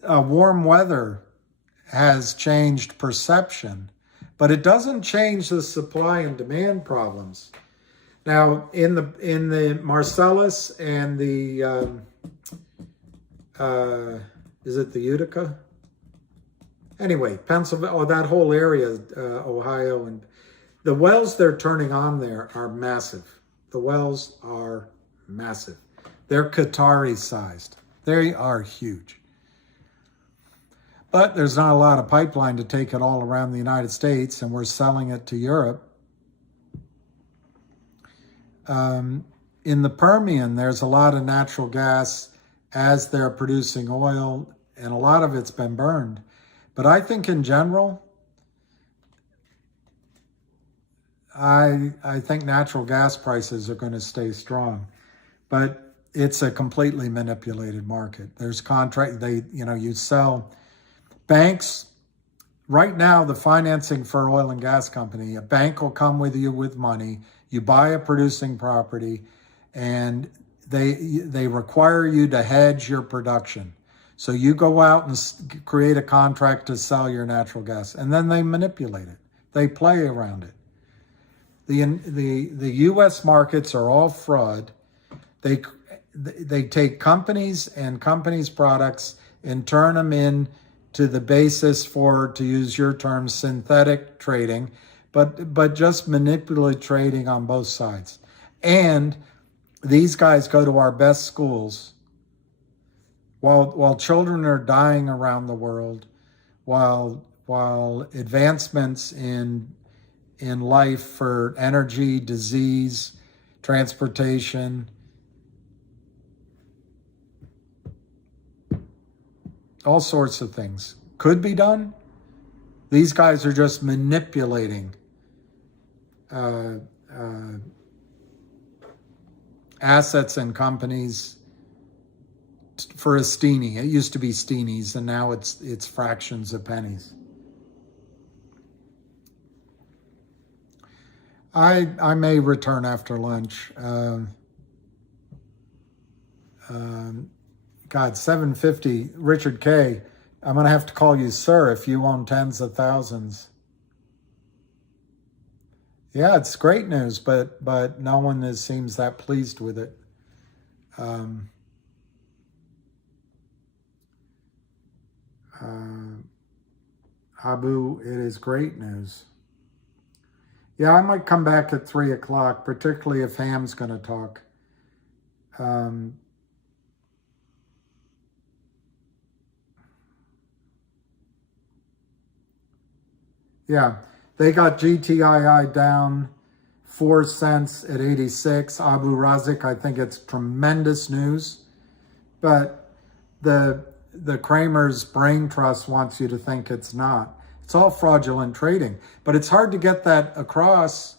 warm weather has changed perception, but it doesn't change the supply and demand problems. Now, in the Marcellus and the is it the Utica? Anyway, Pennsylvania, that whole area, Ohio, and the wells they're turning on there are massive. The wells are massive. They're Qatari sized. They are huge. But there's not a lot of pipeline to take it all around the United States, and we're selling it to Europe. In the Permian, there's a lot of natural gas as they're producing oil, and a lot of it's been burned. But I think in general, I think natural gas prices are going to stay strong. But it's a completely manipulated market. There's you sell banks. Right now, the financing for oil and gas company, a bank will come with you with money. You buy a producing property, and they require you to hedge your production. So you go out and create a contract to sell your natural gas, and then they manipulate it. They play around it. The U.S. markets are all fraud. They take companies and companies' products and turn them into the basis for, to use your term, synthetic trading, but just manipulative trading on both sides. And these guys go to our best schools while children are dying around the world, while advancements in life for energy, disease, transportation, all sorts of things could be done. These guys are just manipulating assets and companies for a steenie. It used to be steenies, and now it's fractions of pennies. I may return after lunch. God, 750. Richard K., I'm going to have to call you sir if you own tens of thousands. Yeah, it's great news, but no one seems that pleased with it. Abu, it is great news. Yeah, I might come back at 3 o'clock, particularly if Ham's going to talk. Yeah, they got GTII down 4 cents at 86. Abu Razik, I think it's tremendous news. But the Kramer's Brain Trust wants you to think it's not. It's all fraudulent trading. But it's hard to get that across.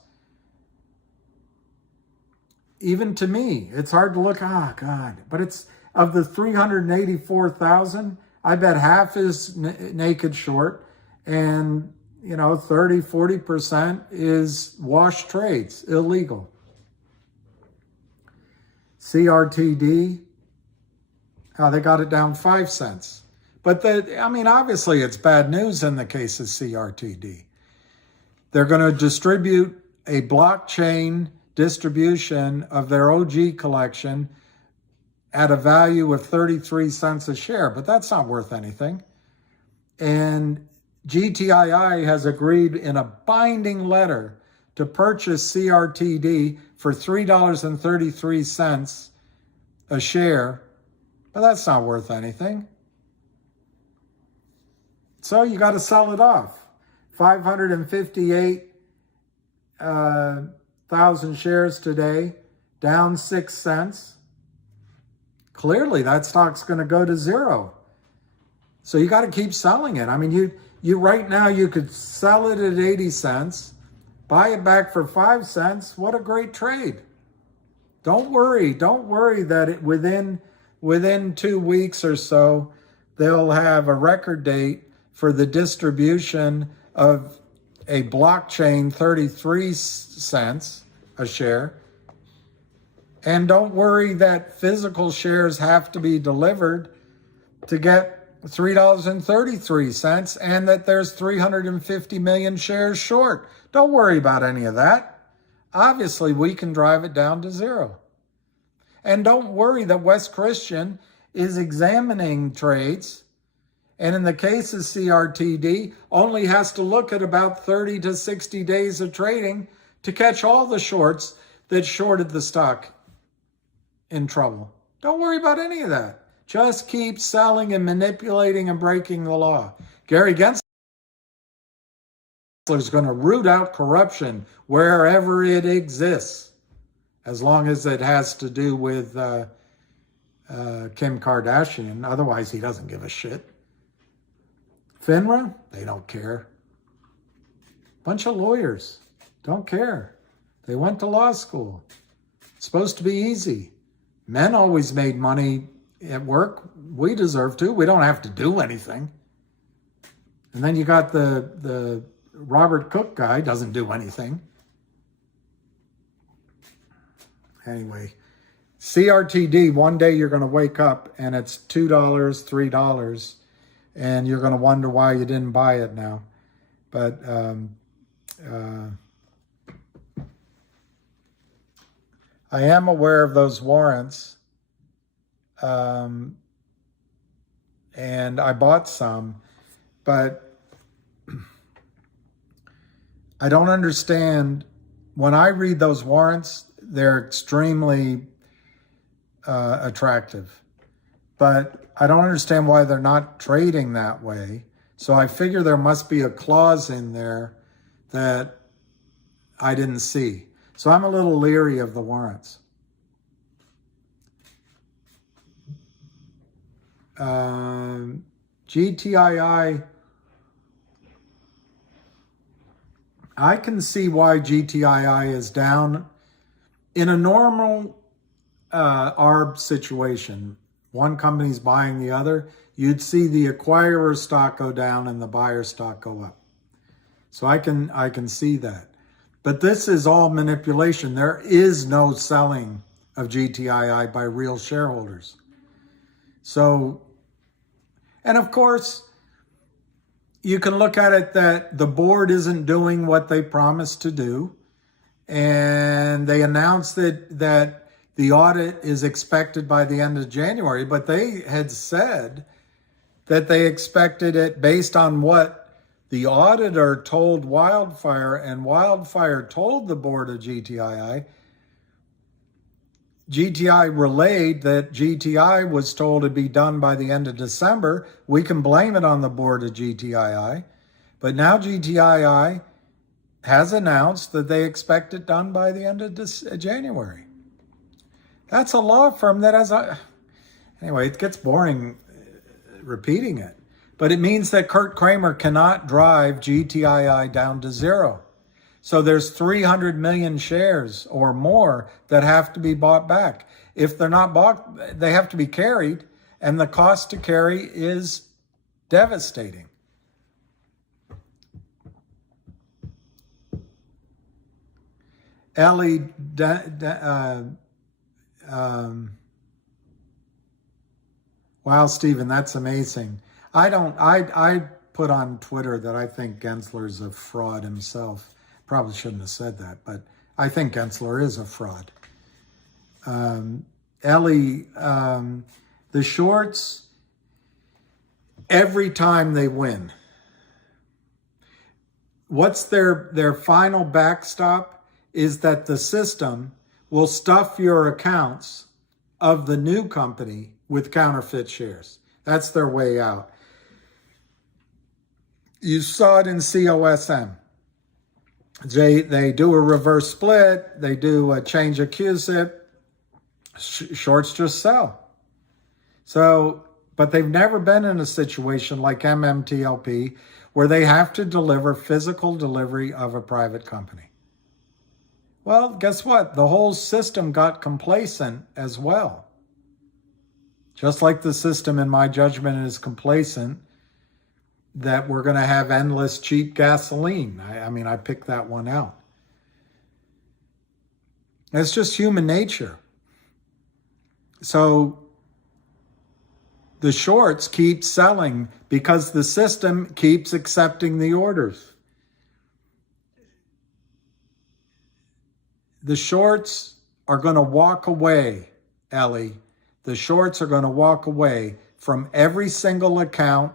Even to me, it's hard to look, God. But it's, of the 384,000, I bet half is naked short, And, 30, 40% is wash trades, illegal. CRTD, they got it down 5 cents. But obviously it's bad news in the case of CRTD. They're going to distribute a blockchain distribution of their OG collection at a value of 33 cents a share, but that's not worth anything. And GTII has agreed in a binding letter to purchase CRTD for $3.33 a share, but that's not worth anything. So you got to sell it off. 558,000 shares today, down 6 cents. Clearly that stock's going to go to zero. So you got to keep selling it. I mean, you right now you could sell it at 80 cents, buy it back for 5 cents. What a great trade. Don't worry that within 2 weeks or so, they'll have a record date for the distribution of a blockchain 33 cents a share. And don't worry that physical shares have to be delivered to get $3.33 and that there's 350 million shares short. Don't worry about any of that. Obviously, we can drive it down to zero. And don't worry that West Christian is examining trades, and in the case of CRTD, only has to look at about 30 to 60 days of trading to catch all the shorts that shorted the stock in trouble. Don't worry about any of that. Just keep selling and manipulating and breaking the law. Gary Gensler is going to root out corruption wherever it exists, as long as it has to do with Kim Kardashian. Otherwise, he doesn't give a shit. FINRA, they don't care. Bunch of lawyers, don't care. They went to law school. It's supposed to be easy. Men always made money at work. We deserve to. We don't have to do anything. And then you got the Robert Cook guy, doesn't do anything. Anyway, CRTD, one day you're going to wake up and it's $2, $3, and you're going to wonder why you didn't buy it now. But I am aware of those warrants, and I bought some, but I don't understand. When I read those warrants, they're extremely attractive, but I don't understand why they're not trading that way. So I figure there must be a clause in there that I didn't see. So I'm a little leery of the warrants. GTII, I can see why GTII is down. In a normal ARB situation, one company's buying the other, you'd see the acquirer stock go down and the buyer stock go up. So I can see that. But this is all manipulation. There is no selling of GTII by real shareholders. So, and of course, you can look at it that the board isn't doing what they promised to do. And they announced that the audit is expected by the end of January, but they had said that they expected it based on what the auditor told Wildfire, and Wildfire told the board of GTII. GTI relayed that GTI was told to be done by the end of December. We can blame it on the board of GTII, but now GTII has announced that they expect it done by the end of January. That's a law firm that has a... Anyway, it gets boring repeating it. But it means that Kurt Kramer cannot drive GTII down to zero. So there's 300 million shares or more that have to be bought back. If they're not bought, they have to be carried, and the cost to carry is devastating. Ellie, wow, Stephen, that's amazing. I put on Twitter that I think Gensler's a fraud himself. Probably shouldn't have said that, but I think Gensler is a fraud. Ellie, the shorts, every time they win, what's their final backstop is that the system will stuff your accounts of the new company with counterfeit shares. That's their way out. You saw it in COSM. They do a reverse split. They do a change of QSIP. Shorts just sell. So, but they've never been in a situation like MMTLP where they have to deliver physical delivery of a private company. Well, guess what? The whole system got complacent as well. Just like the system, in my judgment, is complacent that we're going to have endless cheap gasoline. I mean, I picked that one out. It's just human nature. So the shorts keep selling because the system keeps accepting the orders. The shorts are going to walk away, Ellie. The shorts are going to walk away from every single account,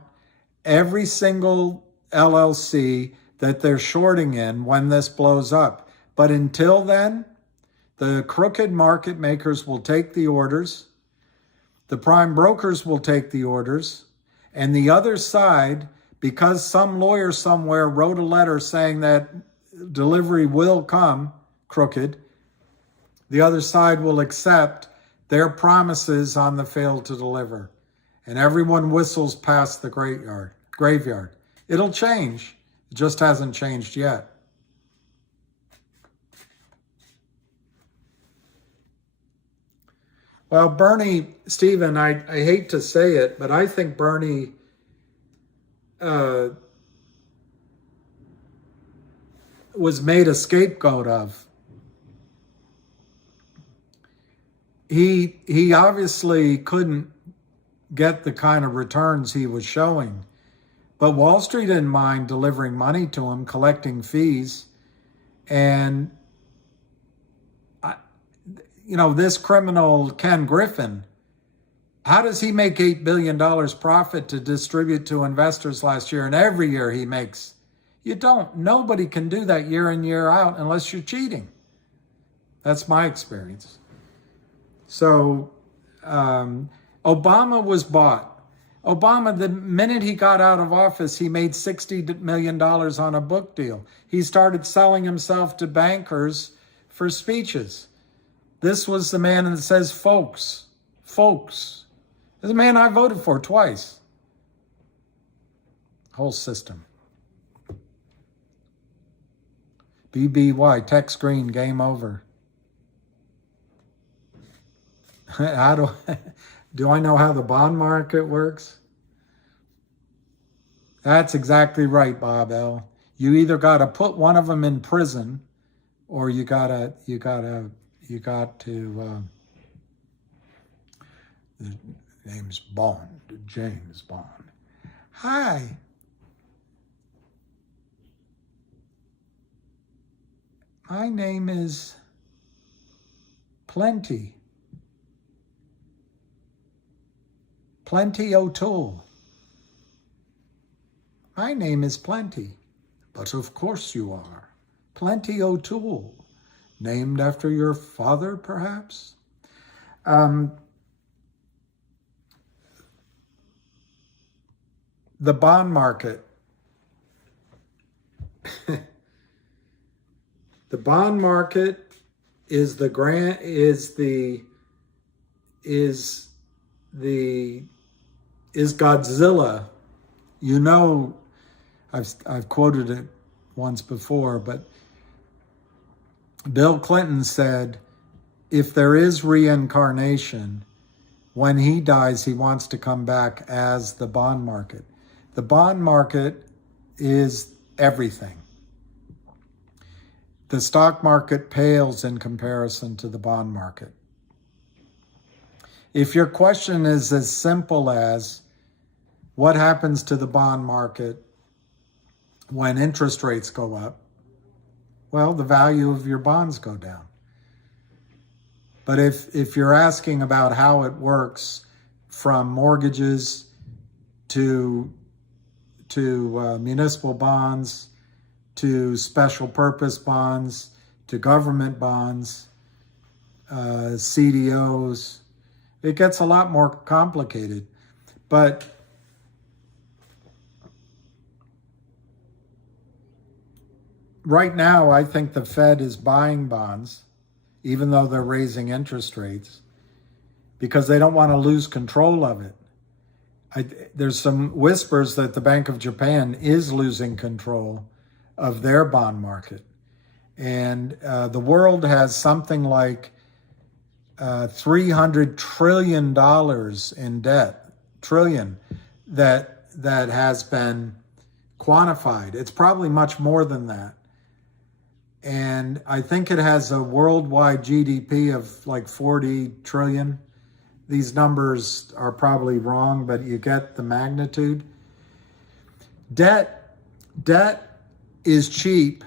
every single LLC that they're shorting in when this blows up. But until then, the crooked market makers will take the orders, the prime brokers will take the orders, and the other side, because some lawyer somewhere wrote a letter saying that delivery will come crooked, the other side will accept their promises on the fail to deliver. And everyone whistles past the graveyard. It'll change. It just hasn't changed yet. Well, Bernie, Stephen, I hate to say it, but I think Bernie was made a scapegoat of. He obviously couldn't get the kind of returns he was showing, but Wall Street didn't mind delivering money to him, collecting fees, and this criminal Ken Griffin, how does he make $8 billion profit to distribute to investors last year, and every year he makes? You don't. Nobody can do that year in, year out unless you're cheating. That's my experience. So Obama was bought. Obama, the minute he got out of office, he made $60 million on a book deal. He started selling himself to bankers for speeches. This was the man that says, folks. This is the man I voted for twice. Whole system. BBY, text green, game over. Do I know how the bond market works? That's exactly right, Bob L. You either got to put one of them in prison, or you got to. The name's Bond, James Bond. Hi. My name is Plenty O'Toole. My name is Plenty, but of course you are. Plenty O'Toole, named after your father, perhaps? The bond market. The bond market is Godzilla. You know, I've quoted it once before, but Bill Clinton said, if there is reincarnation, when he dies, he wants to come back as the bond market. The bond market is everything. the stock market pales in comparison to the bond market. If your question is as simple as what happens to the bond market when interest rates go up, well, the value of your bonds go down. But if you're asking about how it works from mortgages to municipal bonds, to special purpose bonds, to government bonds, CDOs, it gets a lot more complicated. But right now, I think the Fed is buying bonds, even though they're raising interest rates, because they don't want to lose control of it. There's some whispers that the Bank of Japan is losing control of their bond market. And the world has something like $300 trillion in debt, that has been quantified. It's probably much more than that. And I think it has a worldwide GDP of like 40 trillion. These numbers are probably wrong, but you get the magnitude. Debt is cheap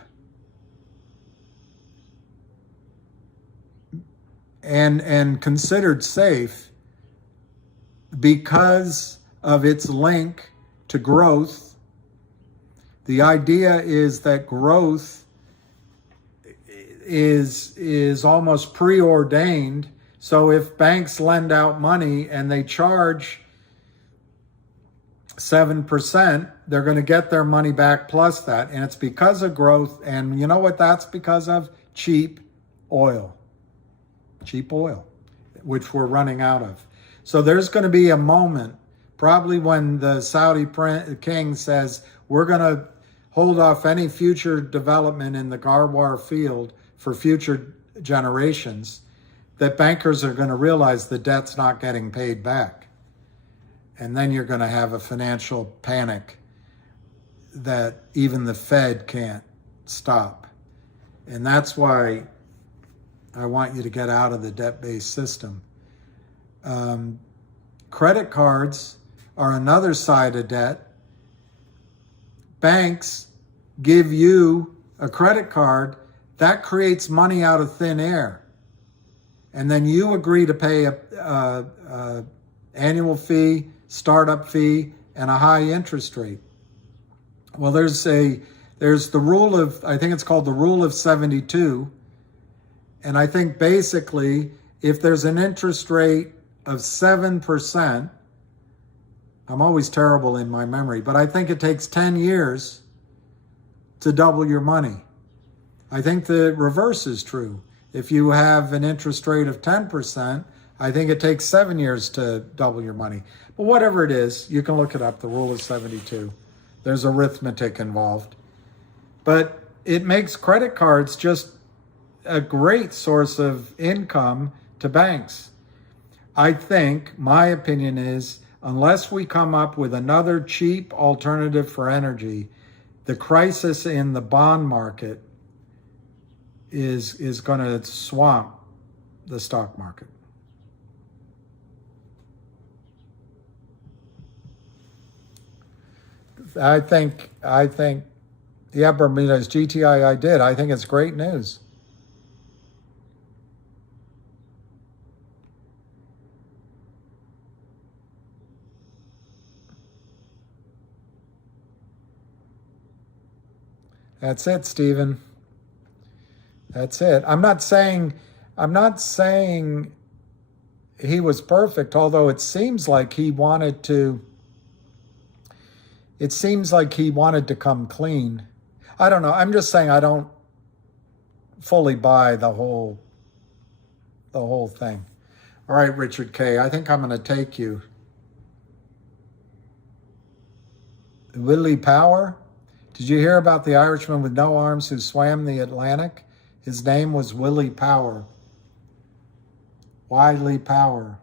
and considered safe because of its link to growth. The idea is that growth is almost preordained. So if banks lend out money and they charge 7%, they're going to get their money back plus that. And it's because of growth. And you know what that's because of? Cheap oil. Cheap oil, which we're running out of. So there's going to be a moment, probably when the Saudi king says, we're going to hold off any future development in the Garwar field for future generations, that bankers are going to realize the debt's not getting paid back. And then you're going to have a financial panic that even the Fed can't stop. And that's why I want you to get out of the debt-based system. Credit cards are another side of debt. Banks give you a credit card that creates money out of thin air. And then you agree to pay a annual fee, startup fee, and a high interest rate. Well, there's the rule of, I think it's called the rule of 72. And I think basically, if there's an interest rate of 7%, I'm always terrible in my memory, but I think it takes 10 years to double your money. I think the reverse is true. If you have an interest rate of 10%, I think it takes 7 years to double your money. But whatever it is, you can look it up, the rule of 72. There's arithmetic involved. But it makes credit cards just a great source of income to banks. I think, my opinion is, unless we come up with another cheap alternative for energy, the crisis in the bond market is going to swamp the stock market. I think, yeah, Bermuda's GTI, I did. I think it's great news. That's it, Stephen. That's it. I'm not saying he was perfect, although it seems like he wanted to come clean. I don't know. I'm just saying I don't fully buy the whole thing. All right, Richard K., I think I'm going to take you. Willie Power? Did you hear about the Irishman with no arms who swam the Atlantic? His name was Willie Power. Wiley Power.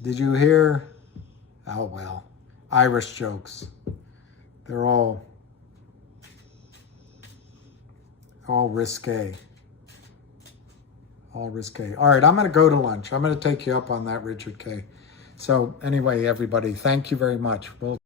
Did you hear? Oh, well, Irish jokes. They're all all risque. All risque. All right, I'm going to go to lunch. I'm going to take you up on that, Richard K. So anyway, everybody, thank you very much. We'll